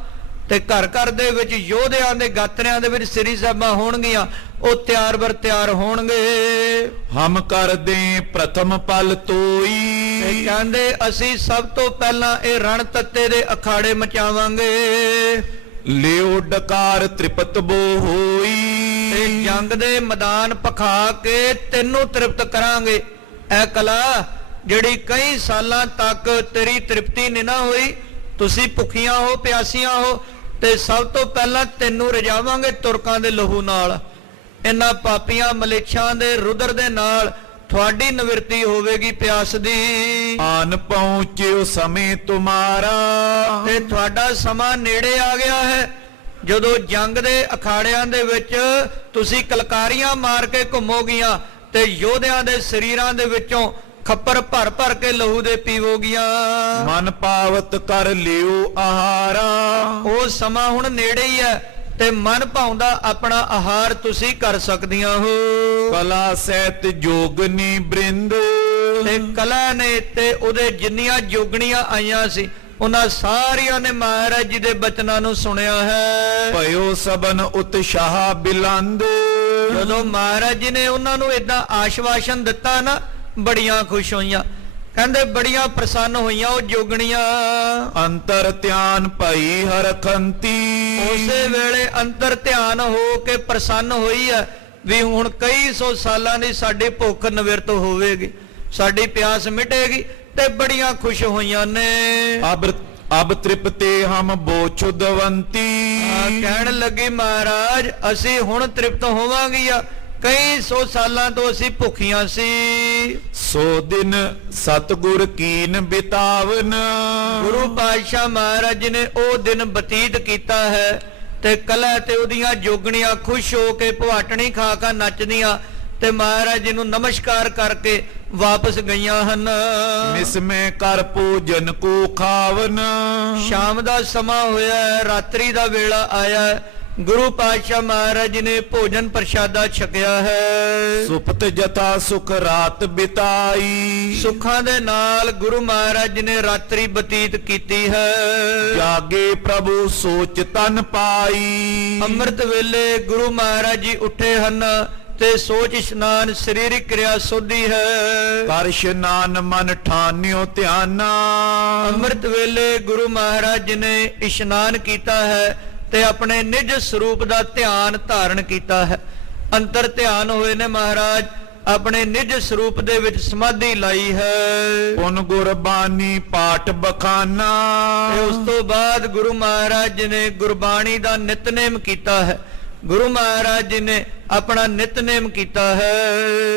ਤੇ ਘਰ ਘਰ ਦੇ ਵਿੱਚ ਯੋਧਿਆਂ ਦੇ ਗਾਤਰਿਆਂ ਦੇ ਵਿੱਚ ਸ੍ਰੀ ਸਾਹਿਬਾਂ ਹੋਣਗੀਆਂ, ਉਹ ਤਿਆਰ ਬਰ ਤਿਆਰ ਹੋਣਗੇ। ਹਮ ਕਰਦੇ ਪ੍ਰਥਮ ਪਲ ਤੋਈ। ਕਹਿੰਦੇ ਅਸੀਂ ਸਭ ਤੋਂ ਪਹਿਲਾਂ ਇਹ ਰਣ ਤੱਤੇ ਦੇ ਅਖਾੜੇ ਮਚਾਵਾਂਗੇ। ਲਿਓ ਡਕਾਰ ਤ੍ਰਿਪਤ ਬੋ ਹੋਈ। ਤੇ ਜੰਗ ਦੇ ਮੈਦਾਨ ਪਖਾ ਕੇ ਤੈਨੂੰ ਤ੍ਰਿਪਤ ਕਰਾਂਗੇ। ਇਹ ਕਲਾ ਜਿਹੜੀ ਕਈ ਸਾਲਾਂ ਤੱਕ ਤੇਰੀ ਤ੍ਰਿਪਤੀ ਨਹੀਂ ਨਾ ਹੋਈ, ਤੁਸੀਂ ਭੁੱਖੀਆਂ ਹੋ ਪਿਆਸੀਆਂ ਹੋ, ਤੇ ਸਭ ਤੋਂ ਪਹਿਲਾਂ ਤੈਨੂੰ ਰਜਾਵਾਂਗੇ ਤੁਰਕਾਂ ਦੇ ਲਹੂ ਨਾਲ। ਇਹਨਾਂ ਪਾਪੀਆਂ ਮਲੇਛਾਂ ਦੇ ਰੁਦਰ ਦੇ ਨਾਲ ਤੁਹਾਡੀ ਨਿਵਰਤੀ ਹੋਵੇਗੀ ਪਿਆਸ ਦੀ। ਆਨ ਪਹੁੰਚਿਓ ਸਮੇਂ ਤੁਮਾਰਾ। ਤੇ ਤੁਹਾਡਾ ਸਮਾਂ ਨੇੜੇ ਆ ਗਿਆ ਹੈ, ਜਦੋਂ ਜੰਗ ਦੇ ਅਖਾੜਿਆਂ ਦੇ ਵਿੱਚ ਤੁਸੀਂ ਕਲਕਾਰੀਆਂ ਮਾਰ ਕੇ ਘੁੰਮੋਗੀਆਂ, ਤੇ ਯੋਧਿਆਂ ਦੇ ਸਰੀਰਾਂ ਦੇ ਵਿੱਚੋਂ ਖੱਪਰ ਭਰ ਭਰ ਕੇ ਲਹੂ ਦੇ ਪੀਵੋਗੀਆਂ। ਮਨ ਪਾਵਤ ਕਰ ਲਿਓ ਆਹਾਰਾ। ਉਹ ਸਮਾਂ ਹੁਣ ਨੇੜੇ ਹੀ ਹੈ, ਤੇ ਮਨ ਭਾਉਂਦਾ ਆਪਣਾ ਆਹਾਰ ਤੁਸੀਂ ਕਰ ਸਕਦੀਆਂ ਹੋ। ਕਲਾ ਸਹਿਤ ਜੋਗਨੀ ਬ੍ਰਿੰਦ। ਤੇ ਕਲਾ ਨੇ ਤੇ ਉਹਦੇ ਜਿੰਨੀਆਂ ਜੋਗਣੀਆਂ ਆਈਆਂ ਸੀ ਉਹਨਾਂ ਸਾਰਿਆਂ ਨੇ ਮਹਾਰਾਜ ਜੀ ਦੇ ਬਚਨਾਂ ਨੂੰ ਸੁਣਿਆ ਹੈ। ਭਇਓ ਸਬਨ ਉਤਸ਼ਾਹ ਬਿਲੰਦ। ਜਦੋਂ ਮਹਾਰਾਜ ਜੀ ਨੇ ਉਹਨਾਂ ਨੂੰ ਏਦਾਂ ਆਸ਼ਵਾਸਨ ਦਿੱਤਾ ਨਾ, ਬੜੀਆਂ ਖੁਸ਼ ਹੋਈਆਂ, ਕਹਿੰਦੇ ਬੜੀਆਂ ਪ੍ਰਸੰਨ ਹੋਈਆਂ ਉਹ ਜੋਗਣੀਆਂ। ਅੰਤਰ ਧਿਆਨ ਭਈ ਹਰਖੰਤੀ। ਉਸੇ ਵੇਲੇ ਅੰਤਰ ਧਿਆਨ ਹੋ ਕੇ ਪ੍ਰਸੰਨ ਹੋਈ ਹੈ ਵੀ ਹੁਣ ਕਈ ਸੌ ਸਾਲਾਂ ਦੀ ਸਾਡੀ ਭੁੱਖ ਨਿਵਰਤ ਹੋਵੇਗੀ, ਸਾਡੀ ਪਿਆਸ ਮਿਟੇਗੀ, ਤੇ ਬੜੀਆਂ ਖੁਸ਼ ਹੋਈਆਂ ਨੇ। ਅਬ ਤ੍ਰਿਪਤੇ ਹਮ ਬੋਛੁਦਵੰਤੀ। ਕਹਿਣ ਲੱਗੀ ਮਹਾਰਾਜ ਅਸੀਂ ਹੁਣ ਤ੍ਰਿਪਤ ਹੋਵਾਂਗੀਆਂ, ਕਈ ਸੌ ਸਾਲਾਂ ਤੋਂ ਅਸੀਂ ਭੁੱਖੀਆਂ ਸੀ। ਸੋ ਦਿਨ ਸਤਿਗੁਰ ਕੀਨ ਬਿਤਾਵਨ। ਗੁਰੂ ਪਾਤਸ਼ਾਹ ਮਹਾਰਾਜ ਜੀ ਨੇ ਉਹ ਦਿਨ ਬਤੀਤ ਕੀਤਾ ਹੈ ਤੇ ਕਲਾ ਤੇ ਉਹਦੀਆਂ ਜੋਗਣੀਆਂ ਖੁਸ਼ ਹੋ ਕੇ ਭਵਾਟਣੀ ਖਾ ਖਾ ਨੱਚਦੀਆਂ ਤੇ ਮਹਾਰਾਜ ਜੀ ਨੂੰ ਨਮਸਕਾਰ ਕਰਕੇ ਵਾਪਸ ਗਈਆਂ ਹਨ। ਨਿਸਮੇ ਕਰ ਭੋਜਨ ਕੋ ਖਾਵਨ। ਸ਼ਾਮ ਦਾ ਸਮਾਂ ਹੋਇਆ ਹੈ, ਰਾਤਰੀ ਦਾ ਵੇਲਾ ਆਇਆ ਹੈ, ਗੁਰੂ ਪਾਤਸ਼ਾਹ ਮਹਾਰਾਜ ਜੀ ਨੇ ਭੋਜਨ ਪ੍ਰਸ਼ਾਦਾ ਛਕਿਆ ਹੈ। ਸੁਪਤ ਜਥਾ ਸੁਖ ਰਾਤ ਬਿਤਾਈ। ਸੁੱਖਾਂ ਦੇ ਨਾਲ ਗੁਰੂ ਮਹਾਰਾਜ ਜੀ ਨੇ ਰਾਤਰੀ ਬਤੀਤ ਕੀਤੀ ਹੈ। ਜਾਗੇ ਪ੍ਰਭੂ ਸੋਚ ਤਨ ਪਾਈ। ਅੰਮ੍ਰਿਤ ਵੇਲੇ ਗੁਰੂ ਮਹਾਰਾਜ ਜੀ ਉੱਠੇ ਹਨ ਤੇ ਸੋਚ ਇਸ਼ਨਾਨ ਸਰੀਰਕ ਕਿਰਿਆ ਸੋਧੀ ਹੈ। ਕਰ ਇਸ਼ਨਾਨ ਮਨ ਠਾਨਿਓ ਧਿਆਨਾ। ਅੰਮ੍ਰਿਤ ਵੇਲੇ ਗੁਰੂ ਮਹਾਰਾਜ ਜੀ ਨੇ ਇਸ਼ਨਾਨ ਕੀਤਾ ਹੈ ਤੇ ਆਪਣੇ ਨਿਜ ਸਰੂਪ ਦਾ ਧਿਆਨ ਧਾਰਨ ਕੀਤਾ ਹੈ। ਅੰਤਰ ਧਿਆਨ ਹੋਏ ਨੇ ਮਹਾਰਾਜ, ਆਪਣੇ ਨਿਜ ਸਰੂਪ ਦੇ ਵਿੱਚ ਸਮਾਧੀ ਲਾਈ ਹੈ। ਪੁਨ ਗੁਰਬਾਣੀ ਪਾਠ ਬਖਾਨਾ। ਤੇ ਉਸ ਤੋਂ ਬਾਅਦ ਗੁਰੂ ਮਹਾਰਾਜ ਜੀ ਨੇ ਗੁਰਬਾਣੀ ਦਾ ਨਿਤਨੇਮ ਕੀਤਾ ਹੈ। ਗੁਰੂ ਮਹਾਰਾਜ ਜੀ ਨੇ ਆਪਣਾ ਨਿਤਨੇਮ ਕੀਤਾ ਹੈ।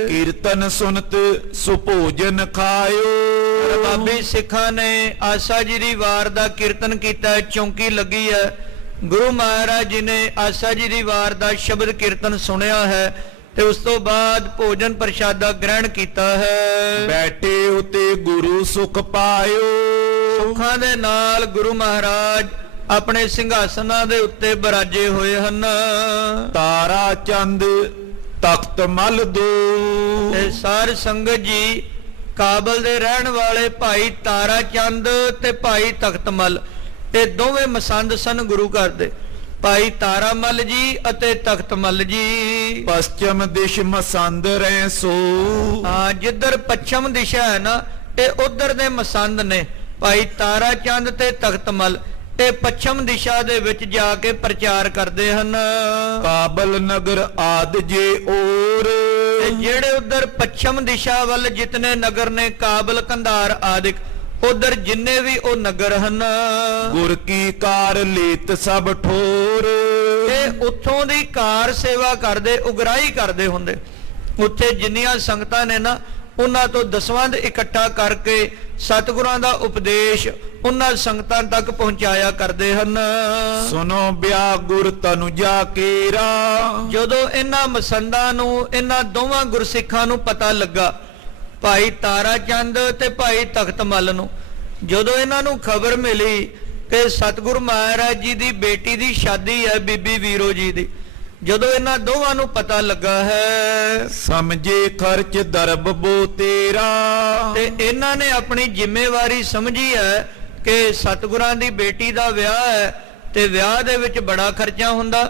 ਕੀਰਤਨ ਸੁਨਤ ਸੁਭੋਜਨ ਖਾਇਓ। ਬਾਬੀ ਸਿੱਖਾਂ ਨੇ ਆਸਾ ਜੀ ਦੀ ਵਾਰ ਦਾ ਕੀਰਤਨ ਕੀਤਾ ਹੈ, ਚੌਂਕੀ ਲੱਗੀ ਹੈ। ਗੁਰੂ ਮਹਾਰਾਜ ਜੀ ਨੇ ਆਸਾ ਜੀ ਦੀ ਵਾਰ ਦਾ ਸ਼ਬਦ ਕੀਰਤਨ ਸੁਣਿਆ ਹੈ ਤੇ ਉਸ ਤੋਂ ਬਾਅਦ ਭੋਜਨ ਪ੍ਰਸ਼ਾਦਾ ਗ੍ਰਹਿਣ ਕੀਤਾ ਹੈ। ਬੈਠੇ ਉਤੇ ਗੁਰੂ ਸੁਖ ਪਾਇਓ। ਸੁੱਖਾਂ ਦੇ ਨਾਲ ਗੁਰੂ ਮਹਾਰਾਜ ਆਪਣੇ ਸਿੰਘਾਸਨਾਂ ਦੇ ਉੱਤੇ ਬਿਰਾਜੇ ਹੋਏ ਹਨ। ਤਾਰਾ ਚੰਦ ਤਖਤ ਮਲ ਦੋ। ਤੇ ਸਾਧ ਸੰਗਤ ਜੀ, ਕਾਬਲ ਦੇ ਰਹਿਣ ਵਾਲੇ ਭਾਈ ਤਾਰਾ ਚੰਦ ਤੇ ਭਾਈ ਤਖਤ ਮਲ, ਇਹ ਦੋਵੇਂ ਮਸੰਦ ਸਨ ਗੁਰੂ ਘਰ ਦੇ, ਭਾਈ ਤਾਰਾ ਮਲ ਜੀ ਅਤੇ ਤਖਤ ਮਲ ਜੀ। ਪਸ਼ਚਮ ਦਿਸ਼ ਮਸੰਦ ਰਹਿ ਸੋ। ਹਾਂ, ਜਿੱਧਰ ਪੱਛਮ ਦਿਸ਼ਾ ਹੈ ਨਾ, ਇਹ ਉਧਰ ਦੇ ਮਸੰਦ ਨੇ। ਭਾਈ ਤਾਰਾ ਚੰਦ ਤੇ ਤਖਤ ਮਲ ਇਹ ਪੱਛਮ ਦਿਸ਼ਾ ਦੇ ਵਿੱਚ ਜਾ ਕੇ ਪ੍ਰਚਾਰ ਕਰਦੇ ਹਨ। ਕਾਬਲ ਨਗਰ ਆਦ ਜੇ ਔਰ। ਜਿਹੜੇ ਉਧਰ ਪੱਛਮ ਦਿਸ਼ਾ ਵੱਲ ਜਿਤਨੇ ਨਗਰ ਨੇ, ਕਾਬਲ, ਕੰਧਾਰ ਆਦਿਕ, ਉਧਰ ਜਿੰਨੇ ਵੀ ਉਹ ਨਗਰ ਹਨ, ਗੁਰ ਕੀ ਕਾਰ ਲੇਤ ਸਭ ਠੋਰ। ਇਹ ਉੱਥੋਂ ਦੀ ਕਾਰ ਸੇਵਾ ਕਰਦੇ, ਉਗਰਾਹੀ ਕਰਦੇ ਹੁੰਦੇ। ਉੱਥੇ ਜਿੰਨੀਆਂ ਸੰਗਤਾਂ ਨੇ ਨਾ, ਉਹਨਾਂ ਤੋਂ ਦਸਵੰਧ ਇਕੱਠਾ ਕਰਕੇ ਸਤਿਗੁਰਾਂ ਦਾ ਉਪਦੇਸ਼ ਉਹਨਾਂ ਸੰਗਤਾਂ ਤੱਕ ਪਹੁੰਚਾਇਆ ਕਰਦੇ ਹਨ। ਸੁਨੋ ਬਿਆ ਗੁਰ ਤਨੁ ਜਾ ਕੇਰਾ। ਜਦੋਂ ਇਹਨਾਂ ਮਸੰਦਾਂ ਨੂੰ, ਇਹਨਾਂ ਦੋਵਾਂ ਗੁਰਸਿੱਖਾਂ ਨੂੰ ਪਤਾ ਲੱਗਾ, ਭਾਈ ਤਾਰਾ ਚੰਦ ਤੇ ਭਾਈ ਤਖਤ ਮਲ ਨੂੰ, ਜਦੋਂ ਇਹਨਾਂ ਨੂੰ ਖਬਰ ਮਿਲੀ ਕਿ ਸਤਿਗੁਰੂ ਮਹਾਰਾਜ ਜੀ ਦੀ ਬੇਟੀ ਦੀ ਸ਼ਾਦੀ ਹੈ ਬੀਬੀ ਵੀਰੋ ਜੀ ਦੀ, ਜਦੋਂ ਇਹਨਾਂ ਦੋਵਾਂ ਨੂੰ ਪਤਾ ਲੱਗਾ ਹੈ, ਸਮਝੇ ਖਰਚ ਦਰਬ ਬੋ ਤੇਰਾ। ਤੇ ਇਹਨਾਂ ਨੇ ਆਪਣੀ ਜ਼ਿੰਮੇਵਾਰੀ ਸਮਝੀ ਹੈ ਕਿ ਸਤਿਗੁਰਾਂ ਦੀ ਬੇਟੀ ਦਾ ਵਿਆਹ ਹੈ ਤੇ ਵਿਆਹ ਦੇ ਵਿੱਚ ਬੜਾ ਖਰਚਾ ਹੁੰਦਾ,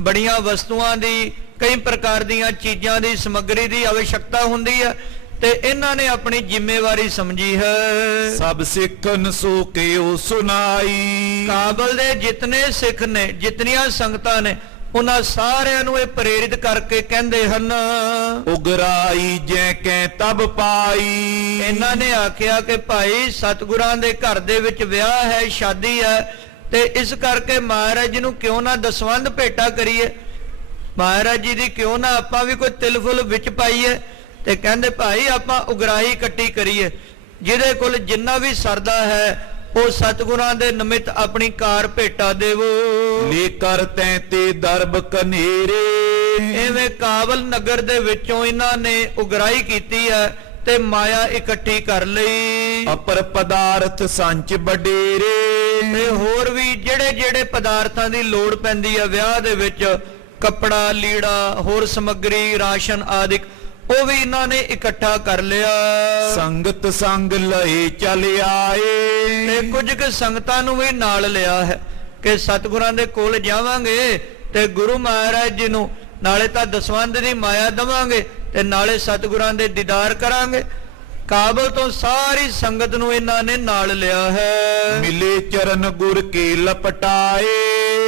ਬੜੀਆਂ ਵਸਤੂਆਂ ਦੀ, ਕਈ ਪ੍ਰਕਾਰ ਦੀਆਂ ਚੀਜ਼ਾਂ ਦੀ, ਸਮੱਗਰੀ ਦੀ ਆਵਸ਼ਕਤਾ ਹੁੰਦੀ ਹੈ, ਤੇ ਇਹਨਾਂ ਨੇ ਆਪਣੀ ਜ਼ਿੰਮੇਵਾਰੀ ਸਮਝੀ ਹੈ। ਸਭ ਸਿੱਖਨ ਸੋ ਕਿਉ ਸੁਨਾਈ। ਕਾਬਲ ਦੇ ਜਿਤਨੇ ਸਿੱਖ ਨੇ, ਜਿਤਨੀਆਂ ਸੰਗਤਾਂ ਨੇ, ਉਹਨਾਂ ਸਾਰਿਆਂ ਨੂੰ ਇਹ ਪ੍ਰੇਰਿਤ ਕਰਕੇ ਕਹਿੰਦੇ ਹਨ, ਉਗਰਾਈ ਜੈ ਕੈ ਤਬ ਪਾਈ। ਇਹਨਾਂ ਨੇ ਆਖਿਆ ਕਿ ਭਾਈ ਸਤਿਗੁਰਾਂ ਦੇ ਘਰ ਦੇ ਵਿੱਚ ਵਿਆਹ ਹੈ, ਸ਼ਾਦੀ ਹੈ, ਤੇ ਇਸ ਕਰਕੇ ਮਹਾਰਾਜ ਜੀ ਨੂੰ ਕਿਉਂ ਨਾ ਦਸਵੰਧ ਭੇਟਾ ਕਰੀਏ, ਮਹਾਰਾਜ ਜੀ ਦੀ ਕਿਉਂ ਨਾ ਆਪਾਂ ਵੀ ਕੋਈ ਤਿਲ ਫੁੱਲ ਵਿੱਚ ਪਾਈਏ। ਤੇ ਕਹਿੰਦੇ ਭਾਈ ਆਪਾਂ ਉਗਰਾਹੀ ਇਕੱਠੀ ਕਰੀਏ, ਜਿਹਦੇ ਕੋਲ ਜਿੰਨਾ ਵੀ ਸਰਦਾ ਹੈ ਉਹ ਸਤਿਗੁਰਾਂ ਦੇ ਨਿਮਿਤ ਆਪਣੀ ਕਾਰ ਭੇਟਾ ਦੇਵੋ। ਲੈ ਕਰ ਤੈ ਤੇ ਦਰਬ ਕਨੇਰੇ। ਐਵੇਂ ਕਾਬਲ ਨਗਰ ਦੇ ਵਿੱਚੋਂ ਇਹਨਾਂ ਨੇ ਉਗਰਾਹੀ ਕੀਤੀ ਹੈ ਤੇ ਮਾਇਆ ਇਕੱਠੀ ਕਰ ਲਈ। ਅਪਰ ਪਦਾਰਥ ਸੰਚ ਬਡੇਰੇ। ਤੇ ਹੋਰ ਵੀ ਜਿਹੜੇ ਜਿਹੜੇ ਪਦਾਰਥਾਂ ਦੀ ਲੋੜ ਪੈਂਦੀ ਹੈ ਵਿਆਹ ਦੇ ਵਿੱਚ, ਕੱਪੜਾ, ਲੀੜਾ, ਹੋਰ ਸਮੱਗਰੀ, ਰਾਸ਼ਨ ਆਦਿਕ, ਉਹ ਵੀ ਇਹਨਾਂ ਨੇ ਇਕੱਠਾ ਕਰ ਲਿਆ। ਸੰਗਤ ਸੰਗ ਲਏ ਚਲ ਤੇ ਆਏ। ਕੁਝ ਕੁ ਸੰਗਤਾਂ ਨੂੰ ਵੀ ਨਾਲ ਲਿਆ ਹੈ ਕਿ ਸਤਿਗੁਰਾਂ ਦੇ ਕੋਲ ਜਾਵਾਂਗੇ ਤੇ ਗੁਰੂ ਮਹਾਰਾਜ ਜੀ ਨੂੰ ਨਾਲੇ ਤਾਂ ਦਸਵੰਧ ਦੀ ਮਾਇਆ ਦੇਵਾਂਗੇ ਤੇ ਨਾਲੇ ਸਤਿਗੁਰਾਂ ਦੇ ਦੀਦਾਰ ਕਰਾਂਗੇ। ਕਾਬਲ ਤੋਂ ਸਾਰੀ ਸੰਗਤ ਨੂੰ ਇਹਨਾਂ ਨੇ ਨਾਲ ਲਿਆ ਹੈ। ਮਿਲੇ ਚਰਨ ਗੁਰ ਕੇ ਲਪਟਾਏ।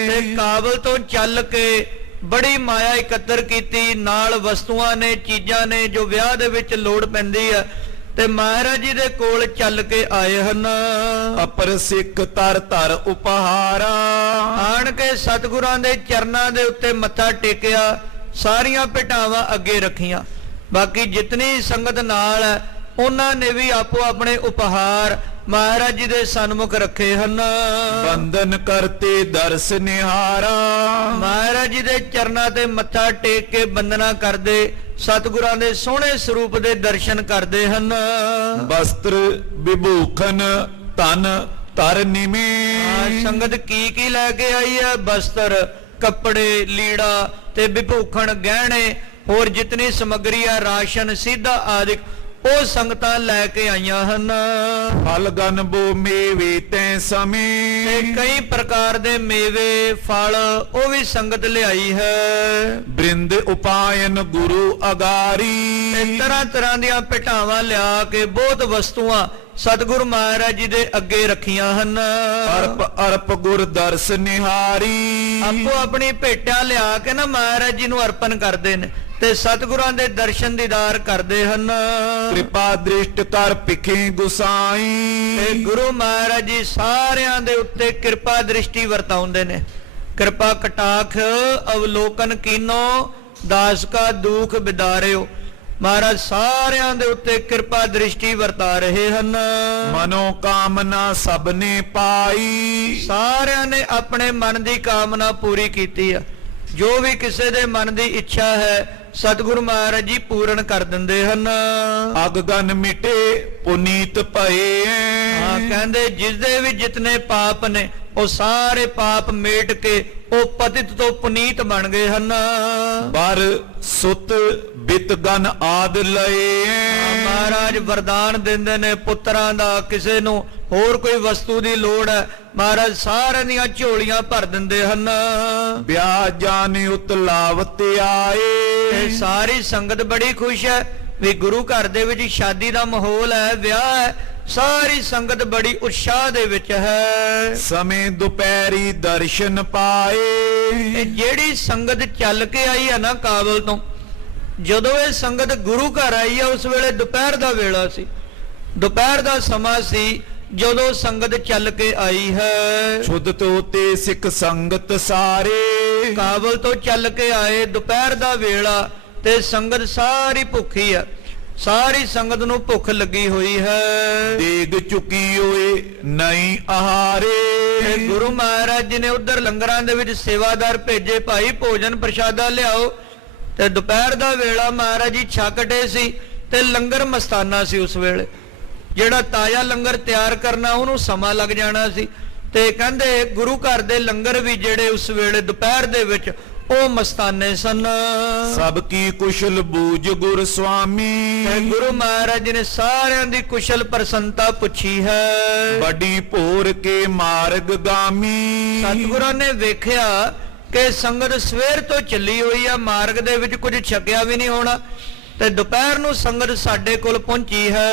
ਤੇ ਕਾਬਲ ਤੋਂ ਚੱਲ ਕੇ ਬੜੀ ਮਾਇਆ ਇਕੱਤਰ ਕੀਤੀ, ਨਾਲ ਵਸਤੂਆਂ ਨੇ, ਚੀਜ਼ਾਂ ਨੇ ਜੋ ਵਿਆਹ ਦੇ ਵਿੱਚ ਲੋੜ ਪੈਂਦੀ ਹੈ, ਤੇ ਮਹਾਰਾਜ ਜੀ ਦੇ ਕੋਲ ਚੱਲ ਕੇ ਆਏ ਹਨ। ਅਪਰ ਸਿੱਖ ਤਰ ਤਰ ਉਪਹਾਰਾ। ਆਣ ਕੇ ਸਤਿਗੁਰਾਂ ਦੇ ਚਰਨਾਂ ਦੇ ਉੱਤੇ ਮੱਥਾ ਟੇਕਿਆ, ਸਾਰੀਆਂ ਭੇਟਾਵਾਂ ਅੱਗੇ ਰੱਖੀਆਂ। ਬਾਕੀ ਜਿਤਨੀ ਸੰਗਤ ਨਾਲ ਹੈ ਉਹਨਾਂ ਨੇ ਵੀ ਆਪੋ ਆਪਣੇ ਉਪਹਾਰ ਮਹਾਰਾਜ ਜੀ ਦੇ ਸਨਮੁਖ ਰੱਖੇ ਹਨ। ਬੰਦਨ ਕਰਤੇ ਦਰਸ ਨਿਹਾਰਾ। ਮਹਾਰਾਜ ਜੀ ਦੇ ਚਰਨਾਂ ਤੇ ਮੱਥਾ ਟੇਕ ਕੇ ਬੰਦਨਾ ਕਰਦੇ, ਸਤਿਗੁਰਾਂ ਦੇ ਸੋਹਣੇ ਸਰੂਪ ਦੇ ਦਰਸ਼ਨ ਕਰਦੇ ਹਨ। ਵਸਤਰ ਵਿਭੂਖਨ ਧਨ ਧਰ ਨਿਮੇ। ਸੰਗਤ ਕੀ ਲੈ ਕੇ ਆਈ ਹੈ? ਬਸਤਰ, ਕੱਪੜੇ, ਲੀੜਾ ਤੇ ਵਿਭੂਖਣ ਗਹਿਣੇ, ਹੋਰ ਜਿਤਨੀ ਸਮੱਗਰੀ ਆ, ਰਾਸ਼ਨ, ਸਿੱਧਾ ਆਦਿਕ, ਉਹ ਸੰਗਤਾਂ ਲੈ ਕੇ ਆਈਆਂ ਹਨ। ਫਲ ਗਨ ਬੋ ਮੇਵੇ ਤੈ ਤੇ ਸਮੇ। ਕਈ ਪ੍ਰਕਾਰ ਦੇ ਮੇਵੇ, ਫਲ ਉਹ ਵੀ ਸੰਗਤ ਲਿਆਈ ਹੈ। ਬ੍ਰਿੰਦ ਉਪਾਇਨ ਗੁਰੂ ਅਗਾਰੀ। ਤੇ ਤਰ੍ਹਾਂ ਤਰ੍ਹਾਂ ਦੀਆਂ ਭੇਟਾਵਾਂ ਲਿਆ ਕੇ ਬਹੁਤ ਵਸਤੂਆਂ ਸਤਿਗੁਰੂ ਮਹਾਰਾਜ ਜੀ ਦੇ ਅੱਗੇ ਰੱਖੀਆਂ ਹਨ। ਅਰਪ ਅਰਪ ਗੁਰ ਦਰਸ ਨਿਹਾਰੀ। ਆਪੋ ਆਪਣੀ ਭੇਟਾਂ ਲਿਆ ਕੇ ਨਾ ਮਹਾਰਾਜ ਜੀ ਨੂੰ ਅਰਪਣ ਕਰਦੇ ਨੇ ਤੇ ਸਤਿਗੁਰਾਂ ਦੇ ਦਰਸ਼ਨ ਦੀਦਾਰ ਕਰਦੇ ਹਨ। ਕਿਰਪਾ ਦ੍ਰਿਸ਼ਟ ਕਰ ਪਿਖੇ ਤੇ ਗੁਸਾਈ। ਗੁਰੂ ਮਹਾਰਾਜ ਜੀ ਸਾਰਿਆਂ ਦੇ ਉੱਤੇ ਕਿਰਪਾ ਦ੍ਰਿਸ਼ਟੀ ਵਰਤਾਉਂਦੇ ਨੇ। ਕਿਰਪਾ ਕਟਾਖ ਅਵਲੋਕਨ ਕੀਨੋ, ਦਾਸ ਕਾ ਦੁਖ ਬਿਦਾਰਿਓ। ਮਹਾਰਾਜ ਸਾਰਿਆਂ ਦੇ ਉੱਤੇ ਕਿਰਪਾ ਦ੍ਰਿਸ਼ਟੀ ਵਰਤਾ ਰਹੇ ਹਨ। ਮਨੋ ਕਾਮਨਾ ਸਭ ਨੇ ਪਾਈ। ਸਾਰਿਆਂ ਨੇ ਆਪਣੇ ਮਨ ਦੀ ਕਾਮਨਾ ਪੂਰੀ ਕੀਤੀ ਆ। ਜੋ ਵੀ ਕਿਸੇ ਦੇ ਮਨ ਦੀ ਇੱਛਾ ਹੈ ਸਤਿਗੁਰੂ ਮਹਾਰਾਜ ਜੀ ਪੂਰਨ ਕਰ ਦਿੰਦੇ ਹਨ। ਅਗਗਨ ਮਿਟੇ ਪੁਨੀਤ ਭਏ। ਕਹਿੰਦੇ ਜਿਸ ਦੇ ਵੀ ਜਿਤਨੇ ਪਾਪ ਨੇ ਉਹ ਸਾਰੇ ਪਾਪ ਮੇਟ ਕੇ ਉਹ ਪਤਿਤ ਤੋਂ ਪੁਨੀਤ ਬਣ ਗਏ ਹਨ। ਬਰ ਸੁਤ ਬਿਤ ਗਨ ਆਦ ਲਏ। ਮਹਾਰਾਜ ਵਰਦਾਨ ਦਿੰਦੇ ਨੇ ਪੁੱਤਰਾਂ ਦਾ। ਕਿਸੇ ਨੂੰ ਹੋਰ ਕੋਈ ਵਸਤੂ ਦੀ ਲੋੜ ਹੈ, ਮਹਾਰਾਜ ਸਾਰਿਆਂ ਦੀਆਂ ਝੋਲੀਆਂ ਭਰ ਦਿੰਦੇ ਹਨ। ਵਿਆਹ ਜਾਨ ਉਤਲਾਵਤ ਆਏ। ਤੇ ਸਾਰੀ ਸੰਗਤ ਬੜੀ ਖੁਸ਼ ਹੈ ਵੀ ਗੁਰੂ ਘਰ ਦੇ ਵਿੱਚ ਸ਼ਾਦੀ ਦਾ ਮਾਹੌਲ ਹੈ, ਵਿਆਹ ਹੈ। ਸਾਰੀ ਸੰਗਤ ਬੜੀ ਉਤਸ਼ਾਹ ਦੇ ਵਿੱਚ ਹੈ। ਸਮੇਂ ਦੁਪਹਿਰੀ ਦਰਸ਼ਨ ਪਾਏ। ਜਿਹੜੀ ਸੰਗਤ ਚੱਲ ਕੇ ਆਈ ਹੈ ਨਾ ਕਾਬਲ ਤੋਂ, ਜਦੋਂ ਇਹ ਸੰਗਤ ਗੁਰੂ ਘਰ ਆਈ ਹੈ ਉਸ ਵੇਲੇ ਦੁਪਹਿਰ ਦਾ ਵੇਲਾ ਸੀ, ਦੁਪਹਿਰ ਦਾ ਸਮਾਂ ਸੀ ਜਦੋਂ ਸੰਗਤ ਚੱਲ ਕੇ ਆਈ ਹੈ। ਛੁੱਧ ਤੋਤੇ ਸਿੱਖ ਸੰਗਤ ਸਾਰੇ। ਕਾਬਲ ਤੋਂ ਚੱਲ ਕੇ ਆਏ, ਦੁਪਹਿਰ ਦਾ ਵੇਲਾ ਤੇ ਸੰਗਤ ਸਾਰੀ ਭੁੱਖੀ ਹੈ। ਸਾਰੀ ਸੰਗਤ ਨੂੰ ਭੁੱਖ ਲੱਗੀ ਹੋਈ ਹੈ। ਦੇਗ ਚੁੱਕੀ ਓਏ ਨਹੀਂ ਆਹਾਰੇ। ਗੁਰੂ ਮਹਾਰਾਜ ਜੀ ਨੇ ਉਧਰ ਲੰਗਰਾਂ ਦੇ ਵਿੱਚ ਸੇਵਾਦਾਰ ਭੇਜੇ, ਭਾਈ ਭੋਜਨ ਪ੍ਰਸ਼ਾਦਾ ਲਿਆਓ। ਤੇ ਦੁਪਹਿਰ ਦਾ ਵੇਲਾ ਮਹਾਰਾਜ ਜੀ ਛਕਟੇ ਸੀ ਤੇ ਲੰਗਰ ਮਸਤਾਨਾ ਸੀ। ਉਸ ਵੇਲੇ ਜਿਹੜਾ ਤਾਜ਼ਾ ਲੰਗਰ ਤਿਆਰ ਕਰਨਾ ਉਹਨੂੰ ਸਮਾਂ ਲੱਗ ਜਾਣਾ ਸੀ। ਤੇ ਕਹਿੰਦੇ ਗੁਰੂ ਘਰ ਦੇ ਲੰਗਰ ਵੀ ਜਿਹੜੇ ਉਸ ਵੇਲੇ ਦੁਪਹਿਰ ਦੇ ਵਿੱਚ ਉਹ ਮਸਤਾਨੇ ਸਨ। ਸਭ ਕੀ ਕੁਸ਼ਲ ਬੂਝ ਗੁਰ ਸੁਆਮੀ। ਤੇ ਗੁਰੂ ਮਹਾਰਾਜ ਜੀ ਨੇ ਸਾਰਿਆਂ ਦੀ ਕੁਸ਼ਲ ਪ੍ਰਸੰਨਤਾ ਪੁੱਛੀ ਹੈ। ਵੱਡੀ ਭੋਰ ਕੇ ਮਾਰਗ ਗਾਮੀ। ਸਤਿਗੁਰਾਂ ਨੇ ਵੇਖਿਆ ਕਿ ਸੰਗਤ ਸਵੇਰ ਤੋਂ ਚੱਲੀ ਹੋਈ ਆ, ਮਾਰਗ ਦੇ ਵਿੱਚ ਕੁਝ ਛਕਿਆ ਵੀ ਨਹੀਂ ਹੋਣਾ, ਤੇ ਦੁਪਹਿਰ ਨੂੰ ਸੰਗਤ ਸਾਡੇ ਕੋਲ ਪਹੁੰਚੀ ਹੈ।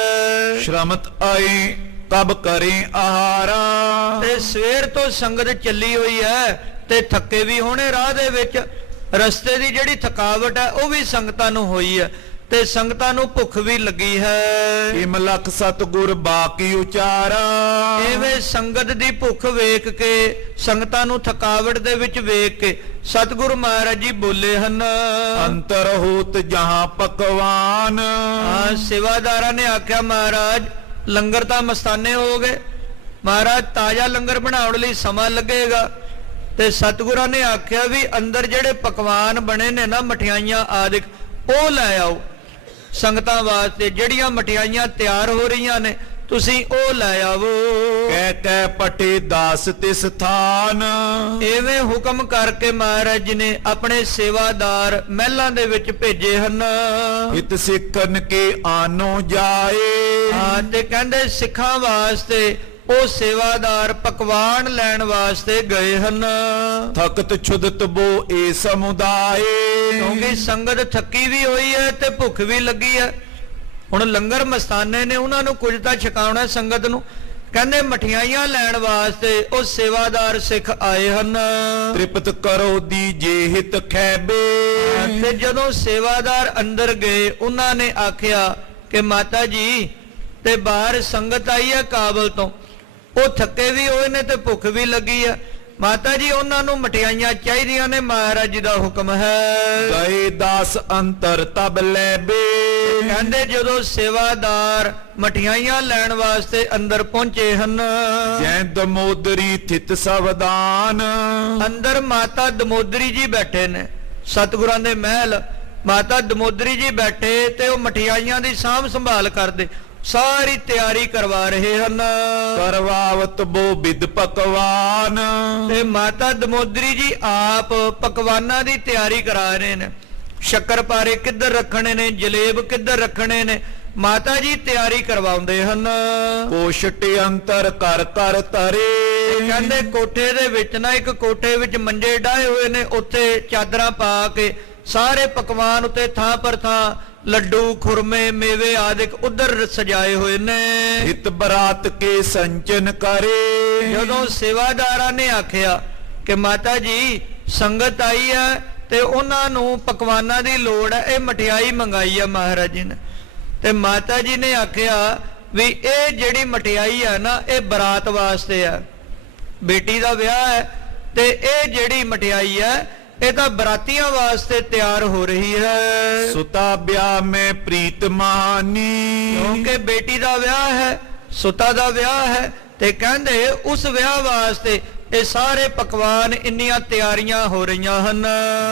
ਸ਼ਰਮਤ ਆਏ ਤਬ ਕਰੇ ਆਹਾਰਾ। ਤੇ ਸਵੇਰ ਤੋਂ ਸੰਗਤ ਚੱਲੀ ਹੋਈ ਹੈ ਤੇ ਥੱਕੇ ਵੀ ਹੋਣੇ ਰਾਹ ਦੇ ਵਿੱਚ। ਰਸਤੇ ਦੀ ਜਿਹੜੀ ਥਕਾਵਟ ਹੈ ਉਹ ਵੀ ਸੰਗਤਾਂ ਨੂੰ ਹੋਈ ਹੈ ਤੇ ਸੰਗਤਾਂ ਨੂੰ ਭੁੱਖ ਵੀ ਲੱਗੀ ਹੈ। ਇਮ ਲਖ ਸਤਿਗੁਰ ਬਾਕੀ ਉਚਾਰਾ। ਐਵੇਂ ਸੰਗਤ ਦੀ ਭੁੱਖ ਵੇਖ ਕੇ, ਸੰਗਤਾਂ ਨੂੰ ਥਕਾਵਟ ਦੇ ਵਿੱਚ ਵੇਖ ਕੇ ਸਤਿਗੁਰੂ ਮਹਾਰਾਜ ਜੀ ਬੋਲੇ ਹਨ। ਅੰਤਰ ਹੋਤ ਜਹਾਂ ਪਕਵਾਨ। ਸੇਵਾਦਾਰਾਂ ਨੇ ਆਖਿਆ ਮਹਾਰਾਜ ਲੰਗਰ ਤਾਂ ਮਸਤਾਨੇ ਹੋ ਗਏ, ਮਹਾਰਾਜ ਤਾਜ਼ਾ ਲੰਗਰ ਬਣਾਉਣ ਲਈ ਸਮਾਂ ਲੱਗੇਗਾ। ਤੇ ਸਤਿਗੁਰਾਂ ਨੇ ਆਖਿਆ ਵੀ ਅੰਦਰ ਜਿਹੜੇ ਪਕਵਾਨ ਬਣੇ ਨੇ ਨਾ, ਮਠਿਆਈਆਂ ਆਦਿਕ, ਉਹ ਲੈ ਆਓ ਸੰਗਤਾਂ ਵਾਸਤੇ। ਜਿਹੜੀਆਂ ਮਠਿਆਈਆਂ ਤਿਆਰ ਹੋ ਰਹੀਆਂ ਨੇ ਤੁਸੀਂ ਉਹ ਲੈ ਆਵੋ। ਕਹਿ ਪਟੇ ਦਾਸ ਤਿਸ ਥਾਨ। ਐਵੇਂ ਹੁਕਮ ਕਰਕੇ ਮਹਾਰਾਜ ਜੀ ਨੇ ਆਪਣੇ ਸੇਵਾਦਾਰ ਮਹਿਲਾਂ ਦੇ ਵਿੱਚ ਭੇਜੇ ਹਨ। ਹਿਤ ਸਿੱਖਨ ਕੇ ਆਨੋ ਜਾਏ। ਹਾਂ, ਤੇ ਕਹਿੰਦੇ ਸਿੱਖਾਂ ਵਾਸਤੇ ਉਹ ਸੇਵਾਦਾਰ ਪਕਵਾਨ ਲੈਣ ਵਾਸਤੇ ਗਏ ਹਨ। ਥਕਤ ਛੁਦਤ ਬੋ ਏ ਸਮੁਦਾਏ। ਕਿਉਂਕਿ ਸੰਗਤ ਥੱਕੀ ਵੀ ਹੋਈ ਹੈ ਤੇ ਭੁੱਖ ਵੀ ਲੱਗੀ ਹੈ। ਹੁਣ ਲੰਗਰ ਮਸਤਾਨੇ ਨੇ ਉਹਨਾਂ ਨੂੰ ਕੁਝ ਤਾਂ ਛਕਾਉਣਾ ਸੰਗਤ ਨੂੰ। ਕਹਿੰਦੇ ਮਠਿਆਈਆਂ ਲੈਣ ਵਾਸਤੇ ਉਹ ਸੇਵਾਦਾਰ ਸਿੱਖ ਆਏ ਹਨ। ਤ੍ਰਿਪਤ ਕਰੋ ਦੀ ਜੇ ਹਿਤ ਖੈਬੇ। ਤੇ ਜਦੋਂ ਸੇਵਾਦਾਰ ਅੰਦਰ ਗਏ ਉਹਨਾਂ ਨੇ ਆਖਿਆ ਕਿ ਮਾਤਾ ਜੀ ਤੇ ਬਾਹਰ ਸੰਗਤ ਆਈ ਹੈ ਕਾਬਲ ਤੋਂ, ਉਹ ਥੱਕੇ ਵੀ ਹੋਏ ਨੇ ਤੇ ਭੁੱਖ ਵੀ ਲੱਗੀ ਹੈ। ਮਾਤਾ ਜੀ ਉਹਨਾਂ ਨੂੰ ਮਠਿਆਈਆਂ ਚਾਹੀਦੀਆਂ ਨੇ, ਮਹਾਰਾਜ ਜੀ ਦਾ ਹੁਕਮ ਹੈ। ਗਏ ਦਾਸ ਅੰਤਰ ਤਬ ਲੈਬੇ। ਕਹਿੰਦੇ ਜਦੋਂ ਸੇਵਾਦਾਰ ਮਠਿਆਈਆਂ ਲੈਣ ਵਾਸਤੇ ਅੰਦਰ ਪਹੁੰਚੇ ਹਨ, ਜੈ ਦਮੋਦਰੀ ਥਿਤ ਸਵਦਾਨ। ਅੰਦਰ ਮਾਤਾ ਦਮੋਦਰੀ ਜੀ ਬੈਠੇ ਨੇ, ਸਤਿਗੁਰਾਂ ਦੇ ਮਹਿਲ ਮਾਤਾ ਦਮੋਦਰੀ ਜੀ ਬੈਠੇ ਤੇ ਉਹ ਮਠਿਆਈਆਂ ਦੀ ਸਾਂਭ ਸੰਭਾਲ ਕਰਦੇ, ਸਾਰੀ ਤਿਆਰੀ ਕਰਵਾ ਰਹੇ ਹਨ। ਕਰਵਾਵਤ ਬੋ ਵਿਦ ਪਕਵਾਨ। ਤੇ ਮਾਤਾ ਦਮੋਦਰੀ ਜੀ ਆਪ ਪਕਵਾਨਾਂ ਦੀ ਤਿਆਰੀ ਕਰਾ ਰਹੇ ਨੇ। ਸ਼ੱਕਰਪਾਰੇ ਕਿੱਧਰ ਰੱਖਣੇ ਨੇ, ਜਲੇਬ ਕਿੱਧਰ ਰੱਖਣੇ ਨੇ, ਮਾਤਾ ਜੀ ਤਿਆਰੀ ਕਰਵਾਉਂਦੇ ਹਨ। ਕੋਸ਼ਟੇ ਅੰਤਰ ਕਰ ਕਰ ਤਰੇ। ਕਹਿੰਦੇ ਕੋਠੇ ਦੇ ਵਿੱਚ ਨਾ, ਇੱਕ ਕੋਠੇ ਵਿੱਚ ਮੰਜੇ ਡਾਏ ਹੋਏ ਨੇ, ਉੱਥੇ ਚਾਦਰਾਂ ਪਾ ਕੇ ਸਾਰੇ ਪਕਵਾਨ ਉੱਤੇ ਥਾਂ ਪਰ ਥਾਂ ਲੱਡੂ ਖੁਰਮੇ ਮੇਵੇ ਆਦਿਕ ਉਧਰ ਸਜਾਏ ਹੋਏ ਨੇ। ਹਿਤ ਬਰਾਤ ਕੇ ਸੰਚਨ ਕਰੇ। ਜਦੋਂ ਸੇਵਾਦਾਰਾਂ ਨੇ ਆਖਿਆ ਕਿ ਮਾਤਾ ਜੀ ਸੰਗਤ ਆਈ ਹੈ ਤੇ ਉਹਨਾਂ ਨੂੰ ਪਕਵਾਨਾਂ ਦੀ ਲੋੜ ਹੈ, ਇਹ ਮਠਿਆਈ ਮੰਗਾਈ ਹੈ ਮਹਾਰਾਜ ਜੀ ਨੇ, ਤੇ ਮਾਤਾ ਜੀ ਨੇ ਆਖਿਆ ਵੀ ਇਹ ਜਿਹੜੀ ਮਠਿਆਈ ਹੈ ਨਾ, ਇਹ ਬਰਾਤ ਵਾਸਤੇ ਹੈ, ਬੇਟੀ ਦਾ ਵਿਆਹ ਹੈ, ਤੇ ਇਹ ਜਿਹੜੀ ਮਠਿਆਈ ਹੈ ਇਹ ਤਾਂ ਬਰਾਤੀਆਂ ਵਾਸਤੇ ਤਿਆਰ ਹੋ ਰਹੀ ਹੈ। ਸੁਤਾ ਵਿਆਹ ਮੈਂ ਪ੍ਰੀਤ ਮਾਨੀ। ਕਿਉਂਕਿ ਬੇਟੀ ਦਾ ਵਿਆਹ ਹੈ, ਸੁਤਾ ਦਾ ਵਿਆਹ ਹੈ, ਤੇ ਕਹਿੰਦੇ ਉਸ ਵਿਆਹ ਵਾਸਤੇ ਇਹ ਸਾਰੇ ਪਕਵਾਨ ਇੰਨੀਆਂ ਤਿਆਰੀਆਂ ਹੋ ਰਹੀਆਂ ਹਨ।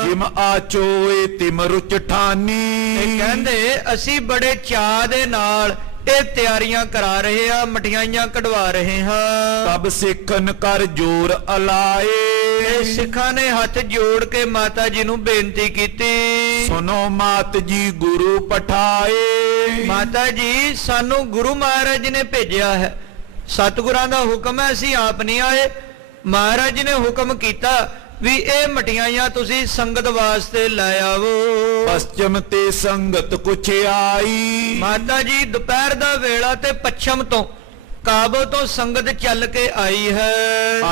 ਜਿਮ ਆਚੋਏ ਤਿਮ ਰੁਚ ਠਾਨੀ। ਤੇ ਕਹਿੰਦੇ ਅਸੀਂ ਬੜੇ ਚਾਅ ਦੇ ਨਾਲ ਇਹ ਤਿਆਰੀਆਂ ਕਰਾ ਰਹੇ ਆ, ਮਠਿਆਈਆਂ ਕਢਵਾ ਰਹੇ ਹਾਂ। ਤਬ ਸਿੱਖਨ ਕਰ ਜੋਰ ਅਲਾਏ। ਸਿੱਖਾਂ ਨੇ ਹੱਥ ਜੋੜ ਕੇ ਮਾਤਾ ਜੀ ਨੂੰ ਬੇਨਤੀ ਕੀਤੀ, ਸੁਨੋ ਮਾਤ ਜੀ ਗੁਰੂ ਪਠਾਏ। ਮਾਤਾ ਜੀ ਸਾਨੂੰ ਗੁਰੂ ਮਹਾਰਾਜ ਜੀ ਨੇ ਭੇਜਿਆ ਹੈ, ਸਤਿਗੁਰਾਂ ਦਾ ਹੁਕਮ ਹੈ, ਅਸੀਂ ਆਪ ਨਹੀਂ ਆਏ। ਮਹਾਰਾਜ ਜੀ ਨੇ ਹੁਕਮ ਕੀਤਾ ਵੀ ਇਹ ਮਠਿਆਈਆਂ ਤੁਸੀਂ ਸੰਗਤ ਵਾਸਤੇ ਲੈ ਆਵੋ। ਪਸ਼ਚਮ ਤੇ ਸੰਗਤ ਕੁਛ ਆਈ। ਮਾਤਾ ਜੀ ਦੁਪਹਿਰ ਦਾ ਵੇਲਾ ਤੇ ਪੱਛਮ ਤੋਂ ਕਾਬਲ ਤੋਂ ਸੰਗਤ ਚੱਲ ਕੇ ਆਈ ਹੈ।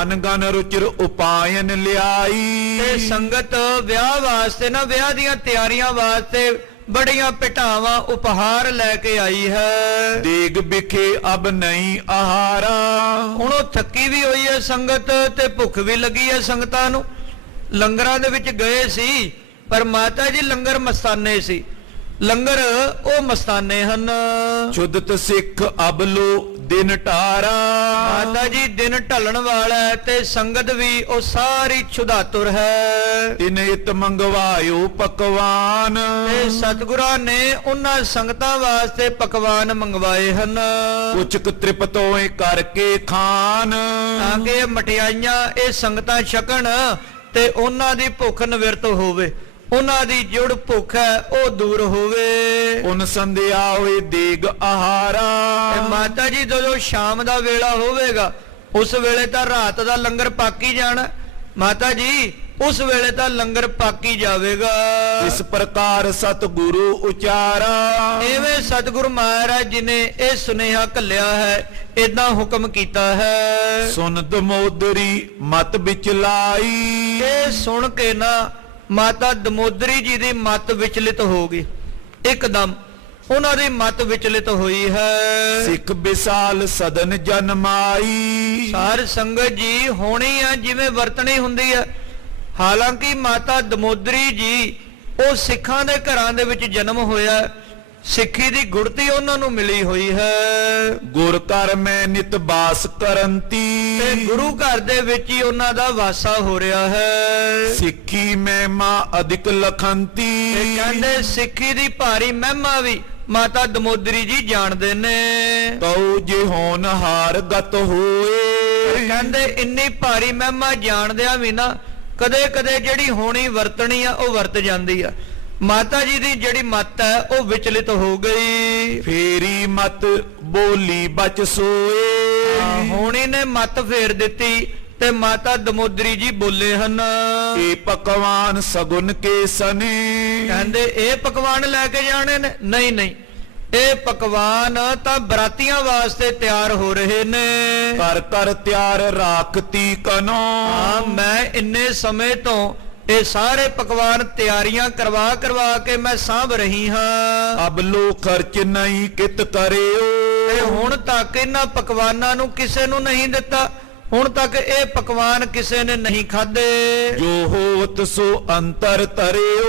ਅਨਗਨ ਰੁਚਿਰ ਉਪਾਇਨ ਲਿਆਈ। ਤੇ ਸੰਗਤ ਵਿਆਹ ਵਾਸਤੇ ਨਾ, ਵਿਆਹ ਦੀਆਂ ਤਿਆਰੀਆਂ ਵਾਸਤੇ ਬੜੀਆਂ ਪਿਟਾਵਾਂ ਉਪਹਾਰ ਲੈ ਕੇ ਆਈ ਹੈ। ਦੇਗ ਬਿਖੇ ਅਬ ਨਹੀਂ ਆਹਾਰਾ। ਹੁਣ ਉਹ ਥੱਕੀ ਵੀ ਹੋਈ ਹੈ ਸੰਗਤ ਤੇ ਭੁੱਖ ਵੀ ਲੱਗੀ ਹੈ ਸੰਗਤਾਂ ਨੂੰ। ਲੰਗਰਾਂ ਦੇ ਵਿੱਚ ਗਏ ਸੀ, ਪਰ ਮਾਤਾ ਜੀ ਲੰਗਰ ਮਸਤਾਨੇ ਸੀ, ਲੰਗਰ ਉਹ ਮਸਤਾਨੇ ਹਨ। ਚੁਦਤ ਸਿੱਖ ਅਬਲੋ ਦਿਨ ਟਾਰਾ। ਮਾਤਾ ਜੀ ਦਿਨ ਢਲਣ ਵਾਲਾ ਹੈ ਤੇ ਸੰਗਤ ਵੀ ਉਹ ਸਾਰੀ ਛੁਦਾਤੁਰ ਹੈ। ਤਿਨ ਇਤ ਮੰਗਵਾਇਓ ਪਕਵਾਨ। ਤੇ ਸਤਿਗੁਰਾਂ ਨੇ ਉਹਨਾਂ ਸੰਗਤਾਂ ਵਾਸਤੇ ਪਕਵਾਨ ਮੰਗਵਾਏ ਹਨ। ਕੁਛਕ ਤ੍ਰਿਪਤੋਏ ਕਰਕੇ ਖਾਨ। ਤਾਂ ਕਿ ਇਹ ਮਠਿਆਈਆਂ ਇਹ ਸੰਗਤਾਂ ਛਕਣ ਤੇ ਉਹਨਾਂ ਦੀ ਭੁੱਖ ਨਿਵਰਤ ਹੋਵੇ, ਉਹਨਾਂ ਦੀ ਜੁੜ ਭੁੱਖ ਹੈ ਉਹ ਦੂਰ ਹੋਵੇ। ਉਨ ਸੰਧਿਆ ਹੋਏ ਦੇਗ ਆਹਾਰਾ। ਤੇ ਮਾਤਾ ਜੀ ਜਦੋਂ ਸ਼ਾਮ ਦਾ ਵੇਲਾ ਹੋਵੇਗਾ, ਉਸ ਵੇਲੇ ਤਾਂ ਰਾਤ ਦਾ ਲੰਗਰ ਪਾਕੀ ਜਾਣਾ। ਮਾਤਾ ਜੀ ਉਸ ਵੇਲੇ ਤਾਂ ਲੰਗਰ ਪਾਕੀ ਜਾਵੇਗਾ। ਇਸ ਪ੍ਰਕਾਰ ਸਤਿਗੁਰੂ ਉਚਾਰਾ। ਐਵੇਂ ਸਤਿਗੁਰੂ ਮਹਾਰਾਜ ਜੀ ਨੇ ਇਹ ਸੁਨੇਹਾ ਘੱਲਿਆ ਹੈ, ਏਦਾਂ ਹੁਕਮ ਕੀਤਾ ਹੈ। ਸੁਨ ਦਮੋਦਰੀ ਮਤ ਵਿੱਚ ਲਾਈ। ਇਹ ਸੁਣ ਕੇ ਨਾ ਮਾਤਾ ਦਮੋਦਰੀ ਜੀ ਦੀ ਮਤ ਵਿਚਲਿਤ ਹੋ ਗਈ, ਇੱਕਦਮ ਉਹਨਾਂ ਦੀ ਮਤ ਵਿਚਲਿਤ ਹੋਈ ਹੈ। ਸਿੱਖ ਵਿਸਾਲ ਸਦਨ ਜਨਮਾਈ। ਸਾਰ ਸੰਗਤ ਜੀ ਹੋਣੀ ਆ ਜਿਵੇਂ ਵਰਤਣੀ ਹੁੰਦੀ ਹੈ। ਹਾਲਾਂਕਿ ਮਾਤਾ ਦਮੋਦਰੀ ਜੀ ਉਹ ਸਿੱਖਾਂ ਦੇ ਘਰਾਂ ਦੇ ਵਿੱਚ ਜਨਮ ਹੋਇਆ, ਸਿੱਖੀ ਦੀ ਗੁੜਤੀ ਉਹਨਾਂ ਨੂੰ ਮਿਲੀ ਹੋਈ ਹੈ। ਗੁਰ ਘਰ ਮੈਂ ਨਿਤ ਬਾਸ ਕਰੰਤੀ। ਤੇ ਗੁਰੂ ਘਰ ਦੇ ਵਿੱਚ ਹੀ ਉਹਨਾਂ ਦਾ ਵਾਸਾ ਹੋ ਰਿਹਾ ਹੈ। ਸਿੱਖੀ ਮਹਿਮਾ ਅਧਿਕ ਲਖੰਤੀ। ਤੇ ਕਹਿੰਦੇ ਸਿੱਖੀ ਦੀ ਭਾਰੀ ਮਹਿਮਾ ਵੀ ਮਾਤਾ ਦਮੋਦਰੀ ਜੀ ਜਾਣਦੇ ਨੇ। ਤਉ ਜੇ ਹੋਨਹਾਰ ਗਤ ਹੋਏ। ਕਹਿੰਦੇ ਇੰਨੀ ਭਾਰੀ ਮਹਿਮਾ ਜਾਣਦਿਆਂ ਵੀ ਨਾ ਕਦੇ ਕਦੇ ਜਿਹੜੀ ਹੋਣੀ ਵਰਤਣੀ ਆ ਉਹ ਵਰਤ ਜਾਂਦੀ ਆ। ਮਾਤਾ ਜੀ ਦੀ ਜਿਹੜੀ ਮੱਤ ਹੈ ਉਹ ਵਿਚਲਿਤ ਹੋ ਗਈ। ਫੇਰੀ ਮਤ ਬੋਲੀ ਬਚ ਸੋਏ। ਹੋਣੀ ਨੇ ਮੱਤ ਫੇਰ ਦਿੱਤੀ ਤੇ ਮਾਤਾ ਦਮੋਦਰੀ ਜੀ ਬੋਲੇ ਹਨ, ਇਹ ਪਕਵਾਨ ਸਗੁਨ ਕੇ ਸਨੇ। ਕਹਿੰਦੇ ਇਹ ਪਕਵਾਨ ਲੈ ਕੇ ਜਾਣੇ ਨੇ? ਨਹੀਂ ਨਹੀਂ, ਇਹ ਪਕਵਾਨ ਤਾਂ ਬਰਾਤੀਆਂ ਵਾਸਤੇ ਤਿਆਰ ਹੋ ਰਹੇ ਨੇ। ਕਰ ਕਰ ਤਿਆਰ ਰਾਖਤੀ ਕਨੋ। ਮੈਂ ਇੰਨੇ ਸਮੇਂ ਤੋਂ ਇਹ ਸਾਰੇ ਪਕਵਾਨ ਤਿਆਰੀਆਂ ਕਰਵਾ ਕਰਵਾ ਕੇ ਮੈਂ ਸਾਂਭ ਰਹੀ ਹਾਂ। ਅਬ ਲੋ ਖਰਚ ਨਹੀਂ ਕਿਤ ਕਰਿਓ। ਤੇ ਹੁਣ ਤੱਕ ਇਹਨਾਂ ਪਕਵਾਨਾਂ ਨੂੰ ਕਿਸੇ ਨੂੰ ਨਹੀਂ ਦਿੱਤਾ। ਹੁਣ ਤੱਕ ਇਹ ਪਕਵਾਨ ਕਿਸੇ ਨੇ ਨਹੀਂ ਖਾਦੇ। ਜੋ ਹੋਤ ਸੋ ਅੰਤਰ ਤਰਿਓ।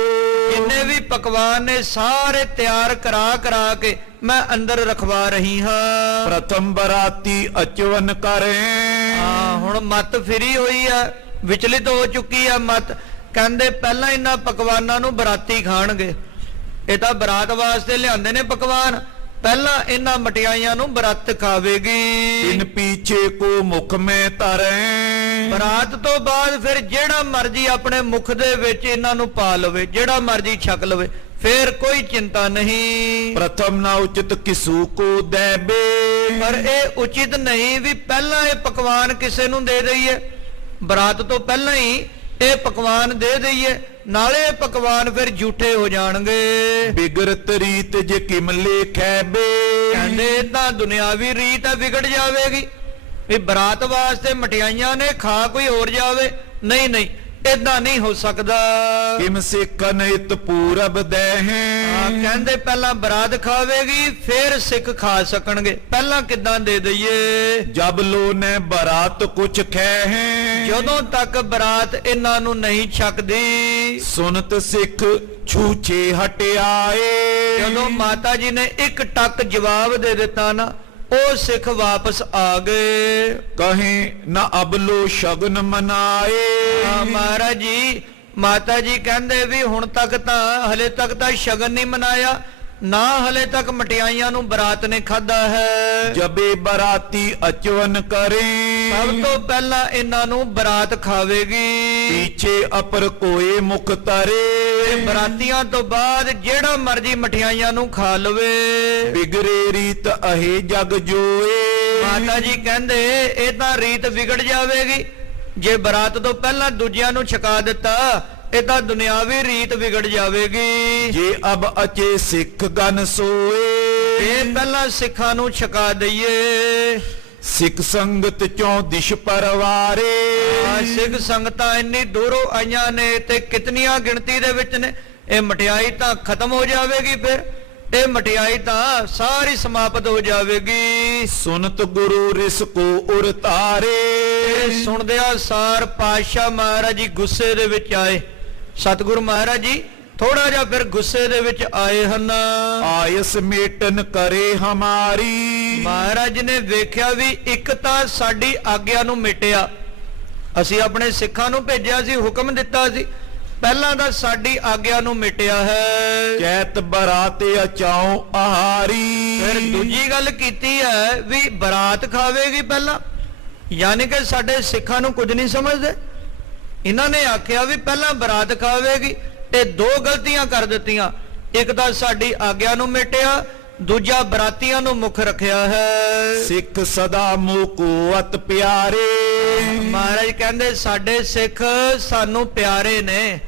ਜਿੰਨੇ ਵੀ ਪਕਵਾਨ ਨੇ ਸਾਰੇ ਤਿਆਰ ਕਰਾ ਕਰਾ ਕੇ ਮੈਂ ਅੰਦਰ ਰਖਵਾ ਰਹੀ ਹਾਂ। ਪ੍ਰਥਮ ਬਰਾਤੀ ਅਚਵਨ ਕਰੇ। ਹੁਣ ਮੱਤ ਫਿਰੀ ਹੋਈ ਹੈ, ਵਿਚਲਿਤ ਹੋ ਚੁੱਕੀ ਹੈ ਮੱਤ। ਕਹਿੰਦੇ ਪਹਿਲਾਂ ਇਹਨਾਂ ਪਕਵਾਨਾਂ ਨੂੰ ਬਰਾਤੀ ਖਾਣਗੇ। ਇਹ ਤਾਂ ਬਰਾਤ ਵਾਸਤੇ ਲਿਆਂਦੇ ਨੇ ਪਕਵਾਨ, ਪਹਿਲਾਂ ਇਹਨਾਂ ਮਠਿਆਈਆਂ ਨੂੰ ਬਰਾਤ ਖਾਵੇਗੀ। ਇਨ ਪੀਛੇ ਕੋ ਮੁਖ ਮੈਂ ਧਰੇ। ਬਰਾਤ ਤੋਂ ਬਾਅਦ ਫਿਰ ਜਿਹੜਾ ਮਰਜੀ ਆਪਣੇ ਮੁਖ ਦੇ ਵਿੱਚ ਇਹਨਾਂ ਨੂੰ ਪਾ ਲਵੇ, ਜਿਹੜਾ ਮਰਜੀ ਛਕ ਲਵੇ, ਫਿਰ ਕੋਈ ਚਿੰਤਾ ਨਹੀਂ। ਪ੍ਰਥਮ ਨਾ ਉਚਿਤ ਕਿਸੂ ਕੋ ਦੇਬੇ। ਪਰ ਇਹ ਉਚਿਤ ਨਹੀਂ ਵੀ ਪਹਿਲਾਂ ਇਹ ਪਕਵਾਨ ਕਿਸੇ ਨੂੰ ਦੇ ਦਈਏ। ਬਰਾਤ ਤੋਂ ਪਹਿਲਾਂ ਹੀ ਇਹ ਪਕਵਾਨ ਦੇ ਦਈਏ, ਨਾਲੇ ਇਹ ਪਕਵਾਨ ਫਿਰ ਝੂਠੇ ਹੋ ਜਾਣਗੇ। ਬਿਗੜਤ ਰੀਤ ਜੇ ਕਿਮ ਲੇਖੈ ਬੇ। ਕਹਿੰਦੇ ਤਾਂ ਦੁਨਿਆਵੀ ਰੀਤ ਵਿਗੜ ਜਾਵੇਗੀ ਵੀ ਬਰਾਤ ਵਾਸਤੇ ਮਠਿਆਈਆਂ ਨੇ ਖਾ ਕੋਈ ਹੋਰ ਜਾਵੇ। ਨਹੀਂ ਨਹੀਂ, ਏਦਾਂ ਨਹੀਂ ਹੋ ਸਕਦਾ। ਕਿਮ ਸਿੱਖਨ ਇਤ ਪੂਰਬ ਦੇਹੇ। ਕਹਿੰਦੇ ਪਹਿਲਾਂ ਬਰਾਤ ਖਾਵੇਗੀ ਫਿਰ ਸਿੱਖ ਖਾ ਸਕਣਗੇ, ਪਹਿਲਾਂ ਕਿੱਦਾਂ ਦੇ ਦਈਏ। ਜਬ ਲੋ ਨੇ ਬਰਾਤ ਕੁਛ ਖੈਹੇ। ਜਦੋਂ ਤੱਕ ਬਰਾਤ ਇਹਨਾਂ ਨੂੰ ਨਹੀਂ ਛਕਦੀ। ਸੁਨਤ ਸਿੱਖ ਛੂਛੇ ਹਟਿਆਏ। ਜਦੋਂ ਮਾਤਾ ਜੀ ਨੇ ਇੱਕ ਟੱਕ ਜਵਾਬ ਦੇ ਦਿੱਤਾ ਨਾ, ਉਹ ਸਿੱਖ ਵਾਪਸ ਆ ਗਏ। ਕਹੇ ਨਾ ਅਬਲੋ ਸ਼ਗਨ ਮਨਾਏ। ਮਹਾਰਾਜ ਜੀ, ਮਾਤਾ ਜੀ ਕਹਿੰਦੇ ਵੀ ਹੁਣ ਤੱਕ ਤਾਂ ਹਲੇ ਤੱਕ ਤਾਂ ਸ਼ਗਨ ਨਹੀਂ ਮਨਾਇਆ, ਨਾ ਹਲੇ ਤੱਕ ਮਠਿਆਈਆਂ ਨੂੰ ਬਰਾਤ ਨੇ ਖਾਦਾ ਹੈ। ਜਬੇ ਬਰਾਤੀ ਅਚਵਨ ਕਰੇ। ਸਭ ਤੋਂ ਪਹਿਲਾਂ ਇਹਨਾਂ ਨੂੰ ਬਰਾਤ ਖਾਵੇਗੀ। ਪੀਛੇ ਅਪਰ ਕੋਏ ਮੁਖ ਤਰੇ। ਬਰਾਤੀਆਂ ਤੋਂ ਬਾਅਦ ਜਿਹੜਾ ਮਰਜੀ ਮਠਿਆਈਆਂ ਨੂੰ ਖਾ ਲਵੇ। ਬਿਗਰੇ ਰੀਤ ਅਹੇ ਜਗ ਜੋਏ। ਮਾਤਾ ਜੀ ਕਹਿੰਦੇ ਇਹ ਤਾਂ ਰੀਤ ਵਿਗੜ ਜਾਵੇਗੀ ਜੇ ਬਰਾਤ ਤੋਂ ਪਹਿਲਾਂ ਦੂਜਿਆਂ ਨੂੰ ਛਕਾ ਦਿੱਤਾ। ਇਹ ਤਾਂ ਦੁਨਿਆਵੀ ਰੀਤ ਵਿਗੜ ਜਾਵੇਗੀ। ਜੇ ਅਬ ਅਚੇ ਸਿੱਖ ਗਨ ਸੋਏ। ਇਹ ਪਹਿਲਾਂ ਸਿੱਖਾਂ ਨੂੰ ਛਕਾ ਦਈਏ। ਸਿੱਖ ਸੰਗਤ ਚੋਂ ਦਿਸ਼ ਪਰਵਾਰੇ। ਸਿੱਖ ਸੰਗਤਾਂ ਇੰਨੀ ਦੂਰੋਂ ਆਈਆਂ ਨੇ ਤੇ ਕਿਤਨੀਆਂ ਗਿਣਤੀ ਦੇ ਵਿੱਚ ਨੇ। ਇਹ ਮਠਿਆਈ ਤਾਂ ਖਤਮ ਹੋ ਜਾਵੇਗੀ, ਫਿਰ ਇਹ ਮਠਿਆਈ ਤਾਂ ਸਾਰੀ ਸਮਾਪਤ ਹੋ ਜਾਵੇਗੀ। ਸੁਨਤ ਗੁਰੂ ਰਿਸ ਕੋ ਉਰਤਾਰੇ। ਸੁਣਦਿਆਂ ਸਾਰ ਪਾਤਸ਼ਾਹ ਮਹਾਰਾਜ ਜੀ ਗੁੱਸੇ ਦੇ ਵਿੱਚ ਆਏ। ਸਤਿਗੁਰੂ ਮਹਾਰਾਜ ਜੀ ਥੋੜਾ ਜਿਹਾ ਫਿਰ ਗੁੱਸੇ ਦੇ ਵਿੱਚ ਆਏ ਹਨ। ਆਇਸ ਮੇਟਨ ਕਰੇ ਹਮਾਰੀ। ਮਹਾਰਾਜ ਨੇ ਵੇਖਿਆ ਵੀ ਇੱਕ ਤਾਂ ਸਾਡੀ ਆਗਿਆ ਨੂੰ ਮਿਟਿਆ। ਅਸੀਂ ਆਪਣੇ ਸਿੱਖਾਂ ਨੂੰ ਭੇਜਿਆ ਸੀ, ਹੁਕਮ ਦਿੱਤਾ ਸੀ, ਪਹਿਲਾਂ ਤਾਂ ਸਾਡੀ ਆਗਿਆ ਨੂੰ ਮਿਟਿਆ ਹੈ। ਕੈਤ ਬਰਾਤੇ ਅਚਾਉ ਆਹਾਰੀ। ਫਿਰ ਦੂਜੀ ਗੱਲ ਕੀਤੀ ਹੈ ਵੀ ਬਰਾਤ ਖਾਵੇਗੀ ਪਹਿਲਾਂ, ਯਾਨੀ ਕਿ ਸਾਡੇ ਸਿੱਖਾਂ ਨੂੰ ਕੁਝ ਨਹੀਂ ਸਮਝਦੇ। ਇਹਨਾਂ ਨੇ ਆਖਿਆ ਵੀ ਪਹਿਲਾਂ ਬਰਾਤ ਖਾਵੇਗੀ, ਤੇ ਦੋ ਗਲਤੀਆਂ ਕਰ ਦਿੱਤੀਆਂ। ਇੱਕ ਤਾਂ ਸਾਡੀ ਆਗਿਆ ਨੂੰ ਮਿਟਿਆ, ਦੂਜਾ ਬਰਾਤੀਆਂ ਨੂੰ ਮੁੱਖ ਰੱਖਿਆ ਹੈ। ਸਿੱਖ ਸਦਾ ਮੋਕੋ ਅਤ ਪਿਆਰੇ। ਮਹਾਰਾਜ ਕਹਿੰਦੇ ਸਾਡੇ ਸਿੱਖ ਸਾਨੂੰ ਪਿਆਰੇ ਨੇ,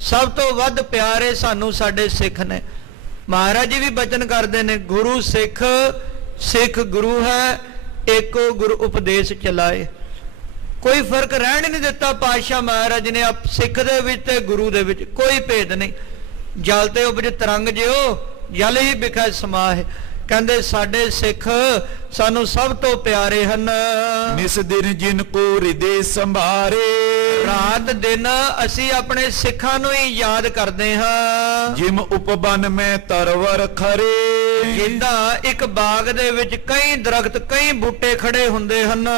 ਸਭ ਤੋਂ ਵੱਧ ਪਿਆਰੇ ਸਾਨੂੰ ਸਾਡੇ ਸਿੱਖ ਨੇ। ਮਹਾਰਾਜ ਜੀ ਵੀ ਬਚਨ ਕਰਦੇ ਨੇ, ਗੁਰੂ ਸਿੱਖ, ਸਿੱਖ ਗੁਰੂ ਹੈ, ਏਕੋ ਗੁਰੂ ਉਪਦੇਸ਼ ਚਲਾਏ। ਕੋਈ ਫਰਕ ਰਹਿਣ ਹੀ ਨਹੀਂ ਦਿੱਤਾ ਪਾਤਸ਼ਾਹ ਮਹਾਰਾਜ ਨੇ ਸਿੱਖ ਦੇ ਵਿੱਚ ਤੇ ਗੁਰੂ ਦੇ ਵਿੱਚ, ਕੋਈ ਭੇਦ ਨਹੀਂ। ਜਲ ਤੇ ਉਪਜ ਤਰੰਗ ਜਿਉ, ਜਲ ਹੀ ਬਿਖੈ ਸਮਾਹਿ। ਕਹਿੰਦੇ ਸਾਡੇ ਸਿੱਖ ਸਾਨੂੰ ਸਭ ਤੋਂ ਪਿਆਰੇ ਹਨ। ਨਿਸ ਦਿਨ ਜਿਨ ਕੋ ਹਿਰਦੇ ਸੰਭਾਰੇ। ਰਾਤ ਦਿਨ ਅਸੀਂ ਆਪਣੇ ਸਿੱਖਾਂ ਨੂੰ ਹੀ ਯਾਦ ਕਰਦੇ ਹਾਂ। ਜਿਮ ਉਪਬਨ ਮੈਂ ਤਰਵਰ ਖਰੇ। ਜਿੱਦਾਂ ਇੱਕ ਬਾਗ ਦੇ ਵਿੱਚ ਕਈ ਦਰਖਤ ਕਈ ਬੂਟੇ ਖੜੇ ਹੁੰਦੇ ਹਨ,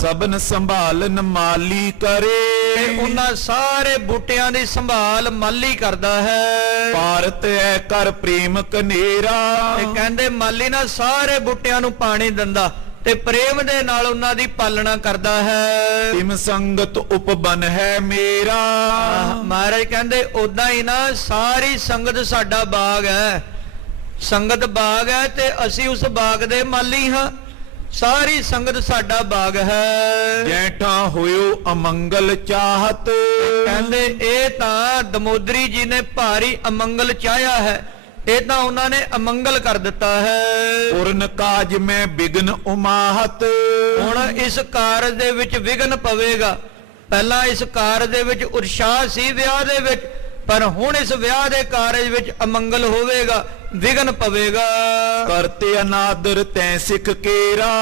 ਸਬਨ ਸੰਭਾਲਨ ਮਾਲੀ ਕਰੇ। ਤੇ ਉਹਨਾਂ ਸਾਰੇ ਬੂਟਿਆਂ ਦੀ ਸੰਭਾਲ ਮਾਲੀ ਕਰਦਾ ਹੈ। ਭਾਰਤ ਹੈ ਕਰ ਪ੍ਰੇਮ ਕਨੇਰਾ। ਤੇ ਕਹਿੰਦੇ ਮਾਲੀ ਨਾ ਸਾਰੇ ਬੂਟਿਆਂ ਨੂੰ ਪਾਣੀ ਦਿੰਦਾ ਤੇ ਪ੍ਰੇਮ ਦੇ ਨਾਲ ਉਹਨਾਂ ਦੀ ਪਾਲਣਾ ਕਰਦਾ ਹੈ। ਤਿਮ ਸੰਗਤ ਉਪਬਨ ਹੈ ਮੇਰਾ। ਮਹਾਰਾਜ ਕਹਿੰਦੇ ਉਦਾਂ ਹੀ ਨਾ ਸਾਰੀ ਸੰਗਤ ਸਾਡਾ ਬਾਗ ਹੈ। ਸੰਗਤ ਬਾਗ ਹੈ ਤੇ ਅਸੀਂ ਉਸ ਬਾਗ ਦੇ ਮਾਲੀ ਹਾਂ। ਸਾਰੀ ਸੰਗਤ ਸਾਡਾ ਬਾਗ ਹੈ। ਜੈਠਾ ਹੋਇਓ ਅਮੰਗਲ ਚਾਹਤ। ਕਹਿੰਦੇ ਇਹ ਤਾਂ ਦਮੋਦਰੀ ਜੀ ਨੇ ਭਾਰੀ ਅਮੰਗਲ ਚਾਹਿਆ ਹੈ, ਇਹ ਤਾਂ ਉਹਨਾਂ ਨੇ ਅਮੰਗਲ ਕਰ ਦਿੱਤਾ ਹੈ। ਪੁਰਨ ਕਾਜ ਮੈਂ ਬਿਗਨ ਉਮਾਹਤ। ਹੁਣ ਇਸ ਕਾਰਜ ਦੇ ਵਿੱਚ ਵਿਘਨ ਪਵੇਗਾ। ਪਹਿਲਾਂ ਇਸ ਕਾਰਜ ਦੇ ਵਿੱਚ ਉਤਸ਼ਾਹ ਸੀ ਵਿਆਹ ਦੇ ਵਿੱਚ, ਪਰ ਹੁਣ ਇਸ ਵਿਆਹ ਦੇ ਕਾਰਜ ਵਿੱਚ ਅਮੰਗਲ ਹੋਵੇਗਾ, ਵਿਘਨ ਪਵੇਗਾ। ਕਰਤੇ ਅਨਾਦਰ ਤੈ ਸਿੱਖ ਕੇਰਾ।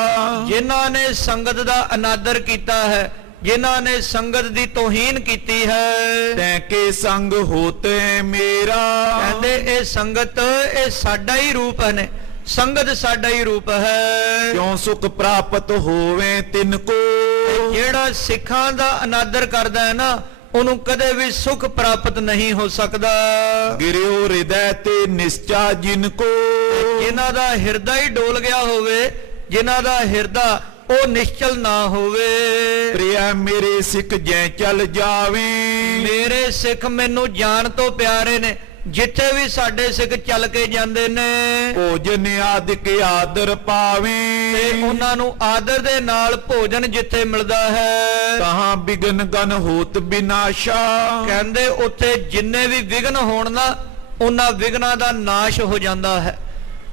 ਜਿਨ੍ਹਾਂ ਨੇ ਸੰਗਤ ਦਾ ਅਨਾਦਰ ਕੀਤਾ ਹੈ, ਜਿਨ੍ਹਾਂ ਨੇ ਸੰਗਤ ਦੀ ਤੋਹੀਨ ਕੀਤੀ ਹੈ, ਤੈ ਕੇ ਸੰਗ ਹੋਤੇ ਮੇਰਾ। ਕਹਿੰਦੇ ਇਹ ਸੰਗਤ ਇਹ ਸਾਡਾ ਹੀ ਰੂਪ ਨੇ, ਸੰਗਤ ਸਾਡਾ ਹੀ ਰੂਪ ਹੈ। ਕਿਉ ਸੁਖ ਪ੍ਰਾਪਤ ਹੋਵੇ ਤਿਨ ਕੋ। ਜਿਹੜਾ ਸਿੱਖਾਂ ਦਾ ਅਨਾਦਰ ਕਰਦਾ ਹੈ ਨਾ, ਉਹਨੂੰ ਕਦੇ ਵੀ ਸੁਖ ਪ੍ਰਾਪਤ ਨਹੀਂ ਹੋ ਸਕਦਾ। ਗਿਰਿਓ ਹਿਰਦੈ ਤੇ ਨਿਸ਼ਚਾ ਜਿਨ ਕੋ। ਜਿਨ੍ਹਾਂ ਦਾ ਹਿਰਦਾ ਹੀ ਡੋਲ ਗਿਆ ਹੋਵੇ, ਜਿਨ੍ਹਾਂ ਦਾ ਹਿਰਦਾ ਉਹ ਨਿਸ਼ਚਲ ਨਾ ਹੋਵੇ। ਪ੍ਰਿਆ ਮੇਰੇ ਸਿੱਖ ਜੈ ਚੱਲ ਜਾਵੇ। ਮੇਰੇ ਸਿੱਖ ਮੈਨੂੰ ਜਾਨ ਤੋਂ ਪਿਆਰੇ ਨੇ, ਜਿੱਥੇ ਵੀ ਸਾਡੇ ਸਿੱਖ ਚੱਲ ਕੇ ਜਾਂਦੇ ਨੇ ਭੋਜਨ ਆਦਿਕ ਆਦਰ ਪਾਵੇ। ਤੇ ਉਹਨਾਂ ਨੂੰ ਆਦਰ ਦੇ ਨਾਲ ਭੋਜਨ ਜਿੱਥੇ ਮਿਲਦਾ ਹੈ, ਕਹਾਂ ਬਿਗਨ ਗਨ ਹੋਤ ਬਿਨਾਸ਼ਾ। ਕਹਿੰਦੇ ਉੱਥੇ ਜਿੰਨੇ ਵੀ ਵਿਘਨ ਹੋਣ ਨਾ, ਉਹਨਾਂ ਵਿਘਨਾਂ ਦਾ ਨਾਸ਼ ਹੋ ਜਾਂਦਾ ਹੈ।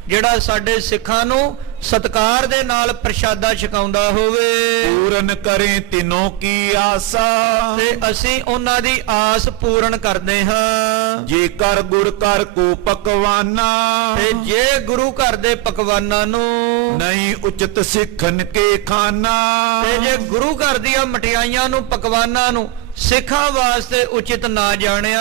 ਜਿਹੜਾ ਸਾਡੇ ਸਿੱਖਾਂ ਨੂੰ ਸਤਿਕਾਰ ਦੇ ਨਾਲ ਪ੍ਰਸ਼ਾਦਾ ਛਕਾਉਂਦਾ ਹੋਵੇ, ਪੂਰਨ ਕਰੇ ਤਿਨੋਂ ਕੀ ਆਸਾ। ਤੇ ਅਸੀਂ ਉਹਨਾਂ ਦੀ ਆਸ ਪੂਰਨ ਕਰਦੇ ਹਾਂ। ਜੇ ਕਰ ਗੁਰ ਕਰ ਕੋ ਪਕਵਾਨਾ। ਤੇ ਜੇ ਗੁਰੂ ਘਰ ਦੇ ਪਕਵਾਨਾਂ ਨੂੰ ਨਹੀਂ ਉਚਿਤ ਸਿੱਖਨ ਕੇ ਖਾਨਾ। ਤੇ ਜੇ ਗੁਰੂ ਘਰ ਦੀਆਂ ਮਠਿਆਈਆਂ ਨੂੰ ਪਕਵਾਨਾਂ ਨੂੰ ਸਿੱਖਾਂ ਵਾਸਤੇ ਉਚਿਤ ਨਾ ਜਾਣਿਆ,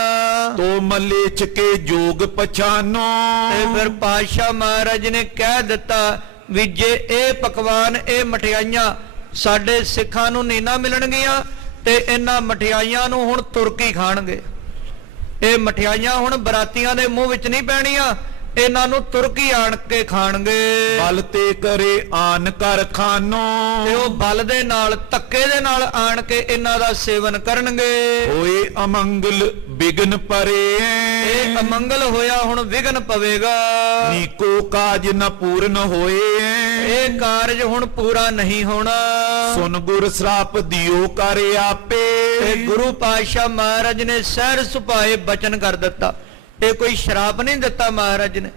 ਤੋ ਮਲੇਚ ਕੇ ਜੋਗ ਪਛਾਨੋ। ਤੇ ਫਿਰ ਪਾਤਸ਼ਾਹ ਮਹਾਰਾਜ ਨੇ ਕਹਿ ਦਿੱਤਾ ਵੀ ਜੇ ਇਹ ਪਕਵਾਨ ਇਹ ਮਠਿਆਈਆਂ ਸਾਡੇ ਸਿੱਖਾਂ ਨੂੰ ਨਹੀਂ ਨਾ ਮਿਲਣਗੀਆਂ, ਤੇ ਇਹਨਾਂ ਮਠਿਆਈਆਂ ਨੂੰ ਹੁਣ ਤੁਰਕੀ ਖਾਣਗੇ। ਇਹ ਮਠਿਆਈਆਂ ਹੁਣ ਬਰਾਤੀਆਂ ਦੇ ਮੂੰਹ ਵਿੱਚ ਨਹੀਂ ਪੈਣੀਆਂ, ਇਹਨਾਂ ਨੂੰ ਤੁਰਕੀ ਆਣ ਕੇ ਖਾਣਗੇ। ਬਲ ਤੇ ਕਰੇ ਆਨ ਕਰ ਖਾਨੋ। ਤੇ ਉਹ ਬਲ ਦੇ ਨਾਲ ਧੱਕੇ ਦੇ ਨਾਲ ਆਣ ਕੇ ਇਹਨਾਂ ਦਾ ਸੇਵਨ ਕਰਨਗੇ। ਹੋਏ ਅਮੰਗਲ ਬਿਗਨ ਪਰੇ। ਇਹ ਅਮੰਗਲ ਹੋਇਆ, ਹੁਣ ਵਿਘਨ ਪਵੇਗਾ। ਨੀਕੋ ਕਾਜ ਨ ਪੂਰਨ ਹੋਏ। ਇਹ ਕਾਰਜ ਹੁਣ ਪੂਰਾ ਨਹੀਂ ਹੋਣਾ। ਸੁਨ ਗੁਰ ਸਰਾਪ ਦਿਓ ਕਰ ਆਪੇ। ਤੇ ਗੁਰੂ ਪਾਤਸ਼ਾਹ ਮਹਾਰਾਜ ਨੇ ਸਹਿਰ ਸੁਭਾਏ ਬਚਨ ਕਰ ਦਿੱਤਾ। ਇਹ ਕੋਈ ਸ਼ਰਾਪ ਨਹੀਂ ਦਿੱਤਾ ਮਹਾਰਾਜ ਨੇ,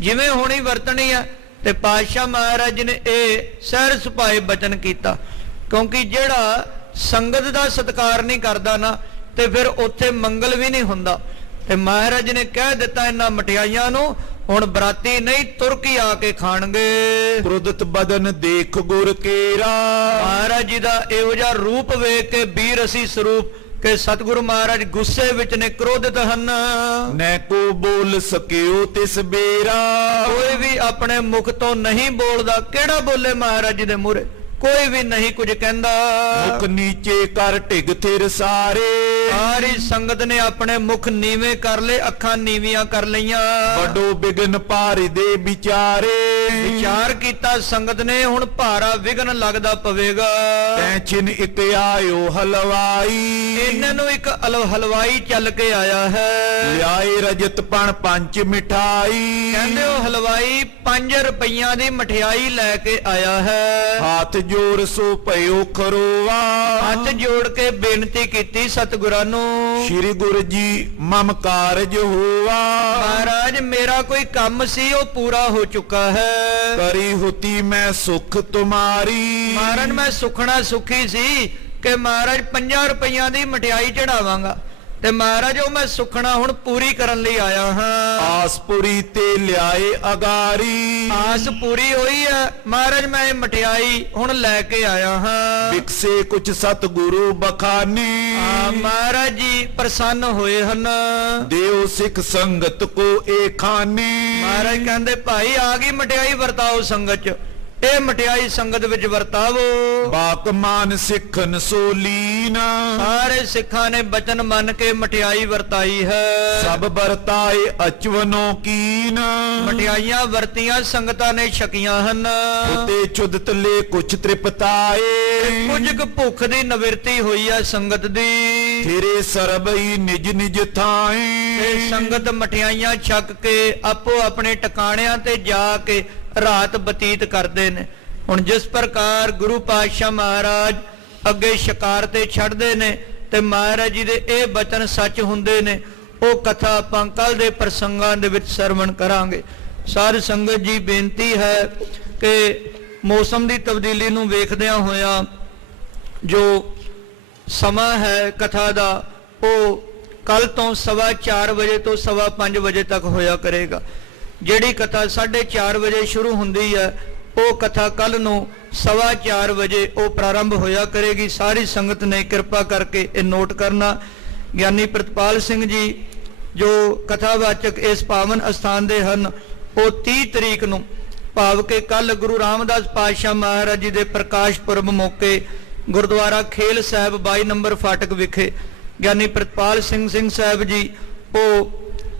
ਜਿਵੇਂ ਹੋਣੀ ਵਰਤਣੀ ਹੈ। ਤੇ ਪਾਤਸ਼ਾਹ ਮਹਾਰਾਜ ਨੇ ਇਹ ਸਹਿਰ ਸੁਭਾਏ ਬਚਨ ਕੀਤਾ, ਕਿਉਂਕਿ ਜਿਹੜਾ ਸੰਗਤ ਦਾ ਸਤਿਕਾਰ ਨਹੀਂ ਕਰਦਾ ਨਾ, ਤੇ ਫਿਰ ਉੱਥੇ ਮੰਗਲ ਵੀ ਨਹੀਂ ਹੁੰਦਾ। ਤੇ ਮਹਾਰਾਜ ਨੇ ਕਹਿ ਦਿੱਤਾ ਇਹਨਾਂ ਮਠਿਆਈਆਂ ਨੂੰ ਹੁਣ ਬਰਾਤੀ ਨਹੀਂ ਤੁਰਕੀ ਆ ਕੇ ਖਾਣਗੇ। ਕ੍ਰੋਧਿਤ ਬਦਨ ਦੇਖ ਗੁਰ ਕੇਰਾ। ਮਹਾਰਾਜ ਜੀ ਦਾ ਇਹੋ ਜਿਹਾ ਰੂਪ ਵੇਖ ਕੇ ਵੀਰ ਅਸੀਂ ਸਰੂਪ ਕਿ ਸਤਿਗੁਰੂ ਮਹਾਰਾਜ ਗੁੱਸੇ ਵਿੱਚ ਨੇ, ਕ੍ਰੋਧਿਤ ਹਨ। ਨੈ ਕੋ ਬੋਲ ਸਕਿਓ ਤਿਸ ਬੇਰਾ। ਕੋਈ ਵੀ ਆਪਣੇ ਮੁਖ ਤੋਂ ਨਹੀਂ ਬੋਲਦਾ। ਕਿਹੜਾ ਬੋਲੇ ਮਹਾਰਾਜ ਜੀ ਦੇ ਮੂਹਰੇ? ਕੋਈ ਵੀ ਨਹੀਂ ਕੁਝ ਕਹਿੰਦਾ। ਮੁਖ ਨੀਚੇ ਕਰ ਢਿਗ ਥਿਰ ਸਾਰੇ। ਸਾਰੀ ਸੰਗਤ ਨੇ ਆਪਣੇ ਮੁਖ ਨੀਵੇਂ ਕਰ ਲਏ, ਅੱਖਾਂ ਨੀਵੀਆਂ ਕਰ ਲਈਆਂ। ਵੱਡੋ ਬਿਗਨ ਭਾਰੀ ਦੇ ਵਿਚਾਰੇ। ਵਿਚਾਰ ਕੀਤਾ ਸੰਗਤ ਨੇ, ਹੁਣ ਭਾਰਾ ਵਿਘਨ ਲੱਗਦਾ ਪਵੇਗਾ। ਤੈ ਛਿਨ ਇੱਕ ਆਇਓ ਹਲਵਾਈ। ਇਹਨਾਂ ਨੂੰ ਇੱਕ ਹਲਵਾਈ ਚੱਲ ਕੇ ਆਇਆ ਹੈ। ਲਿਆਏ ਰਜਤ ਪਣ ਪੰਜ ਮਿਠਾਈ। ਕਹਿੰਦੇ ਉਹ ਹਲਵਾਈ 5 ਰੁਪਈਆਂ ਦੀ ਮਠਿਆਈ ਲੈ ਕੇ ਆਇਆ ਹੈ। ਹੱਥ ਜੋੜ ਸੋ ਭਇਓ ਖਰੋਵਾ। ਹੱਥ ਜੋੜ ਕੇ ਬੇਨਤੀ ਕੀਤੀ ਸਤਿਗੁਰਾਂ ਨੂੰ, ਸ਼੍ਰੀ ਗੁਰੂ ਜੀ ਮਮ ਕਾਰਜ ਹੋਵਾ। ਮਹਾਰਾਜ ਮੇਰਾ ਕੋਈ ਕੰਮ ਸੀ ਉਹ ਪੂਰਾ ਹੋ ਚੁੱਕਾ ਹੈ। ਕਰੀ ਹੁਤੀ ਮੈਂ ਸੁਖ ਤੁਮਾਰੀ। ਮਹਾਰਾਜ ਮੈਂ ਸੁਖਣਾ ਸੁਖੀ ਸੀ ਕਿ ਮਹਾਰਾਜ 5 ਰੁਪਈਆਂ ਦੀ ਮਠਿਆਈ ਚੜਾਵਾਂਗਾ। ਤੇ ਮਹਾਰਾਜ ਉਹ ਮੈਂ ਸੁਖਣਾ ਹੁਣ ਪੂਰੀ ਕਰਨ ਲਈ ਆਇਆ ਹਾਂ। ਆਸਪੁਰੀ ਤੇ ਲਿਆਏ ਅਗਾਰੀ, ਆਸ ਪੂਰੀ ਹੋਈ ਹੈ ਮਹਾਰਾਜ, ਮੈਂ ਇਹ ਮਠਿਆਈ ਹੁਣ ਲੈ ਕੇ ਆਇਆ ਹਾਂ। ਵਿਕਸੇ ਕੁਛ ਸਤਿਗੁਰੂ ਬਖਾਨੀ, ਮਹਾਰਾਜ ਜੀ ਪ੍ਰਸੰਨ ਹੋਏ ਹਨ। ਦਿਓ ਸਿੱਖ ਸੰਗਤ ਕੋ ਏ ਖਾਨੀ। ਮਹਾਰਾਜ ਕਹਿੰਦੇ ਭਾਈ ਆ ਗਈ ਮਠਿਆਈ, ਵਰਤਾਓ ਸੰਗਤ ਚ, ਇਹ ਮਠਿਆਈ ਸੰਗਤ ਵਿੱਚ ਵਰਤਾਵੋ। ਬਾਕ ਮਾਨ ਸਿੱਖਨ ਸੋਲੀਨ, ਸਾਰੇ ਸਿੱਖਾਂ ਨੇ ਬਚਨ ਮੰਨ ਕੇ ਮਠਿਆਈ ਵਰਤਾਈ ਹੈ। ਸਭ ਵਰਤਾਏ ਅਚਵਨੋ ਕੀਨ, ਮਠਿਆਈਆਂ ਵਰਤੀਆਂ ਸੰਗਤਾਂ ਨੇ ਛਕੀਆਂ ਹਨ। ਉਤੇ ਚੁਦਤ ਲੈ ਕੁਛ ਤ੍ਰਿਪਤਾਏ, ਕੁਝ ਕੁ ਭੁੱਖ ਦੀ ਨਿਵਰਤੀ ਹੋਈ ਹੈ ਸੰਗਤ ਦੀ। ਤੇਰੇ ਸਰਬਈ ਨਿਜ ਨਿਜ ਤੇ ਥਾਏ, ਸੰਗਤ ਮਠਿਆਈਆਂ ਛਕ ਕੇ ਆਪੋ ਆਪਣੇ ਟਿਕਾਣਿਆਂ ਤੇ ਜਾ ਕੇ ਰਾਤ ਬਤੀਤ ਕਰਦੇ ਨੇ। ਹੁਣ ਜਿਸ ਪ੍ਰਕਾਰ ਗੁਰੂ ਪਾਤਸ਼ਾਹ ਮਹਾਰਾਜ ਅੱਗੇ ਸ਼ਿਕਾਰ ਤੇ ਛੱਡਦੇ ਨੇ ਤੇ ਮਹਾਰਾਜ ਜੀ ਦੇ ਇਹ ਬਚਨ ਸੱਚ ਹੁੰਦੇ ਨੇ, ਉਹ ਕਥਾ ਆਪਾਂ ਕੱਲ ਦੇ ਪ੍ਰਸੰਗਾਂ ਦੇ ਵਿੱਚ ਸਰਵਣ ਕਰਾਂਗੇ। ਸਾਧ ਸੰਗਤ ਜੀ ਬੇਨਤੀ ਹੈ ਕਿ ਮੌਸਮ ਦੀ ਤਬਦੀਲੀ ਨੂੰ ਵੇਖਦਿਆਂ ਹੋਇਆਂ ਜੋ ਸਮਾਂ ਹੈ ਕਥਾ ਦਾ ਉਹ ਕੱਲ ਤੋਂ 4:15 ਵਜੇ ਤੋਂ 5:15 ਵਜੇ ਤੱਕ ਹੋਇਆ ਕਰੇਗਾ। ਜਿਹੜੀ ਕਥਾ 4:30 ਵਜੇ ਸ਼ੁਰੂ ਹੁੰਦੀ ਹੈ ਉਹ ਕਥਾ ਕੱਲ ਨੂੰ 4:15 ਵਜੇ ਉਹ ਪ੍ਰਾਰੰਭ ਹੋਇਆ ਕਰੇਗੀ। ਸਾਰੀ ਸੰਗਤ ਨੇ ਕਿਰਪਾ ਕਰਕੇ ਇਹ ਨੋਟ ਕਰਨਾ। ਗਿਆਨੀ ਪ੍ਰਿਤਪਾਲ ਸਿੰਘ ਜੀ ਜੋ ਕਥਾਵਾਚਕ ਇਸ ਪਾਵਨ ਅਸਥਾਨ ਦੇ ਹਨ, ਉਹ 30 ਤਰੀਕ ਨੂੰ ਭਾਵ ਕਿ ਕੱਲ ਗੁਰੂ ਰਾਮਦਾਸ ਪਾਤਸ਼ਾਹ ਮਹਾਰਾਜ ਜੀ ਦੇ ਪ੍ਰਕਾਸ਼ ਪੁਰਬ ਮੌਕੇ ਗੁਰਦੁਆਰਾ ਖੇਲ ਸਾਹਿਬ 22 ਨੰਬਰ ਫਾਟਕ ਵਿਖੇ ਗਿਆਨੀ ਪ੍ਰਿਤਪਾਲ ਸਿੰਘ ਸਾਹਿਬ ਜੀ ਉਹ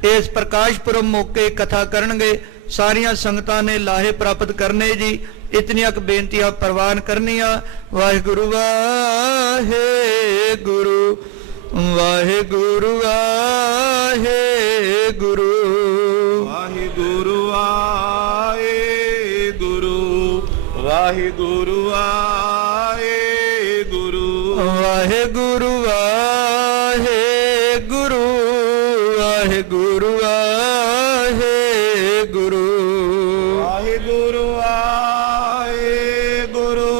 ਇਸ ਪ੍ਰਕਾਸ਼ ਪੁਰਬ ਮੌਕੇ ਕਥਾ ਕਰਨਗੇ। ਸਾਰੀਆਂ ਸੰਗਤਾਂ ਨੇ ਲਾਹੇ ਪ੍ਰਾਪਤ ਕਰਨੇ ਜੀ। ਇਤਨੀਆਂ ਕੁ ਬੇਨਤੀਆਂ ਪ੍ਰਵਾਨ ਕਰਨੀਆਂ। ਵਾਹਿਗੁਰੂ ਵਾਹਿਗੁਰੂ ਵਾਹਿਗੁਰੂ ਵਾਹਿਗੁਰੂ ਵਾਹਿਗੁਰੂ ਵਾਹਿਗੁਰੂ ਵਾਹਿਗੁਰੂ ਵਾਹਿਗੁਰੂ ਵਾਹਿਗੁਰੂ ਵਾਹਿਗੁਰੂ ਵਾਹਿਗੁਰੂ ਵਾਹਿਗੁਰੂ ਵਾਹਿਗੁਰੂ ਵਾਹਿਗੁਰੂ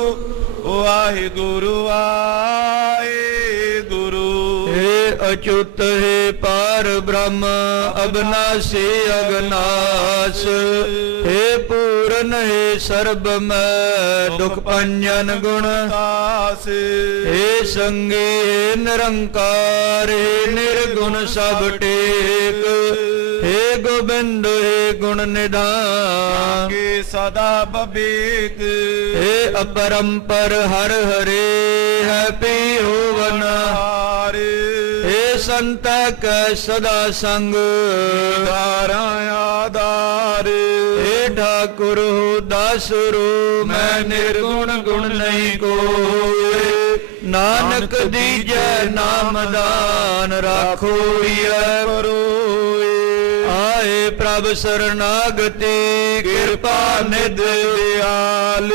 ਵਾਹਿਗੁਰੂ ਵਾਹਿਗੁਰੂ। हे अच्युत हे पार ब्रह्म अविनाशी अगनाश, हे पूरन हे सर्व में दुख पंजन गुण दास, हे संगी हे निरंकार हे निर्गुण सब टेक, हे गोबिंद हे गुण निधान के सदा बबेक, हे अपरंपर हर हरे है पीहोवन, हे संत कै सदा संग दारा आधार, हे ठाकुर हो दासुरो मैं निर्गुण गुण नहीं कोय, नानक दीजै नाम दान राखो हिय परोए। आए प्रभ शरणागति कृपा निध दयाल,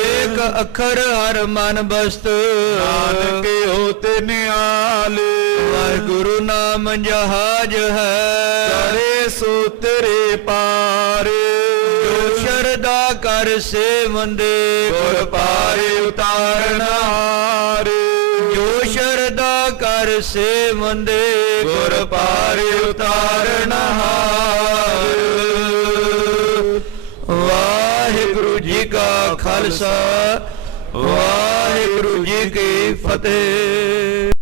एक अखर हर मन बस्त नानक होते निहाल, वाहिगुरु नाम जहाज है करे सो तेरे पार, जो शरदा कर से वंदे गुर पारे उतारनार, जो शरदा कर से वंदे गुर पारे उतारनहार। वाहिगुरु जी का खालसा वाहिगुरु जी की फतेह।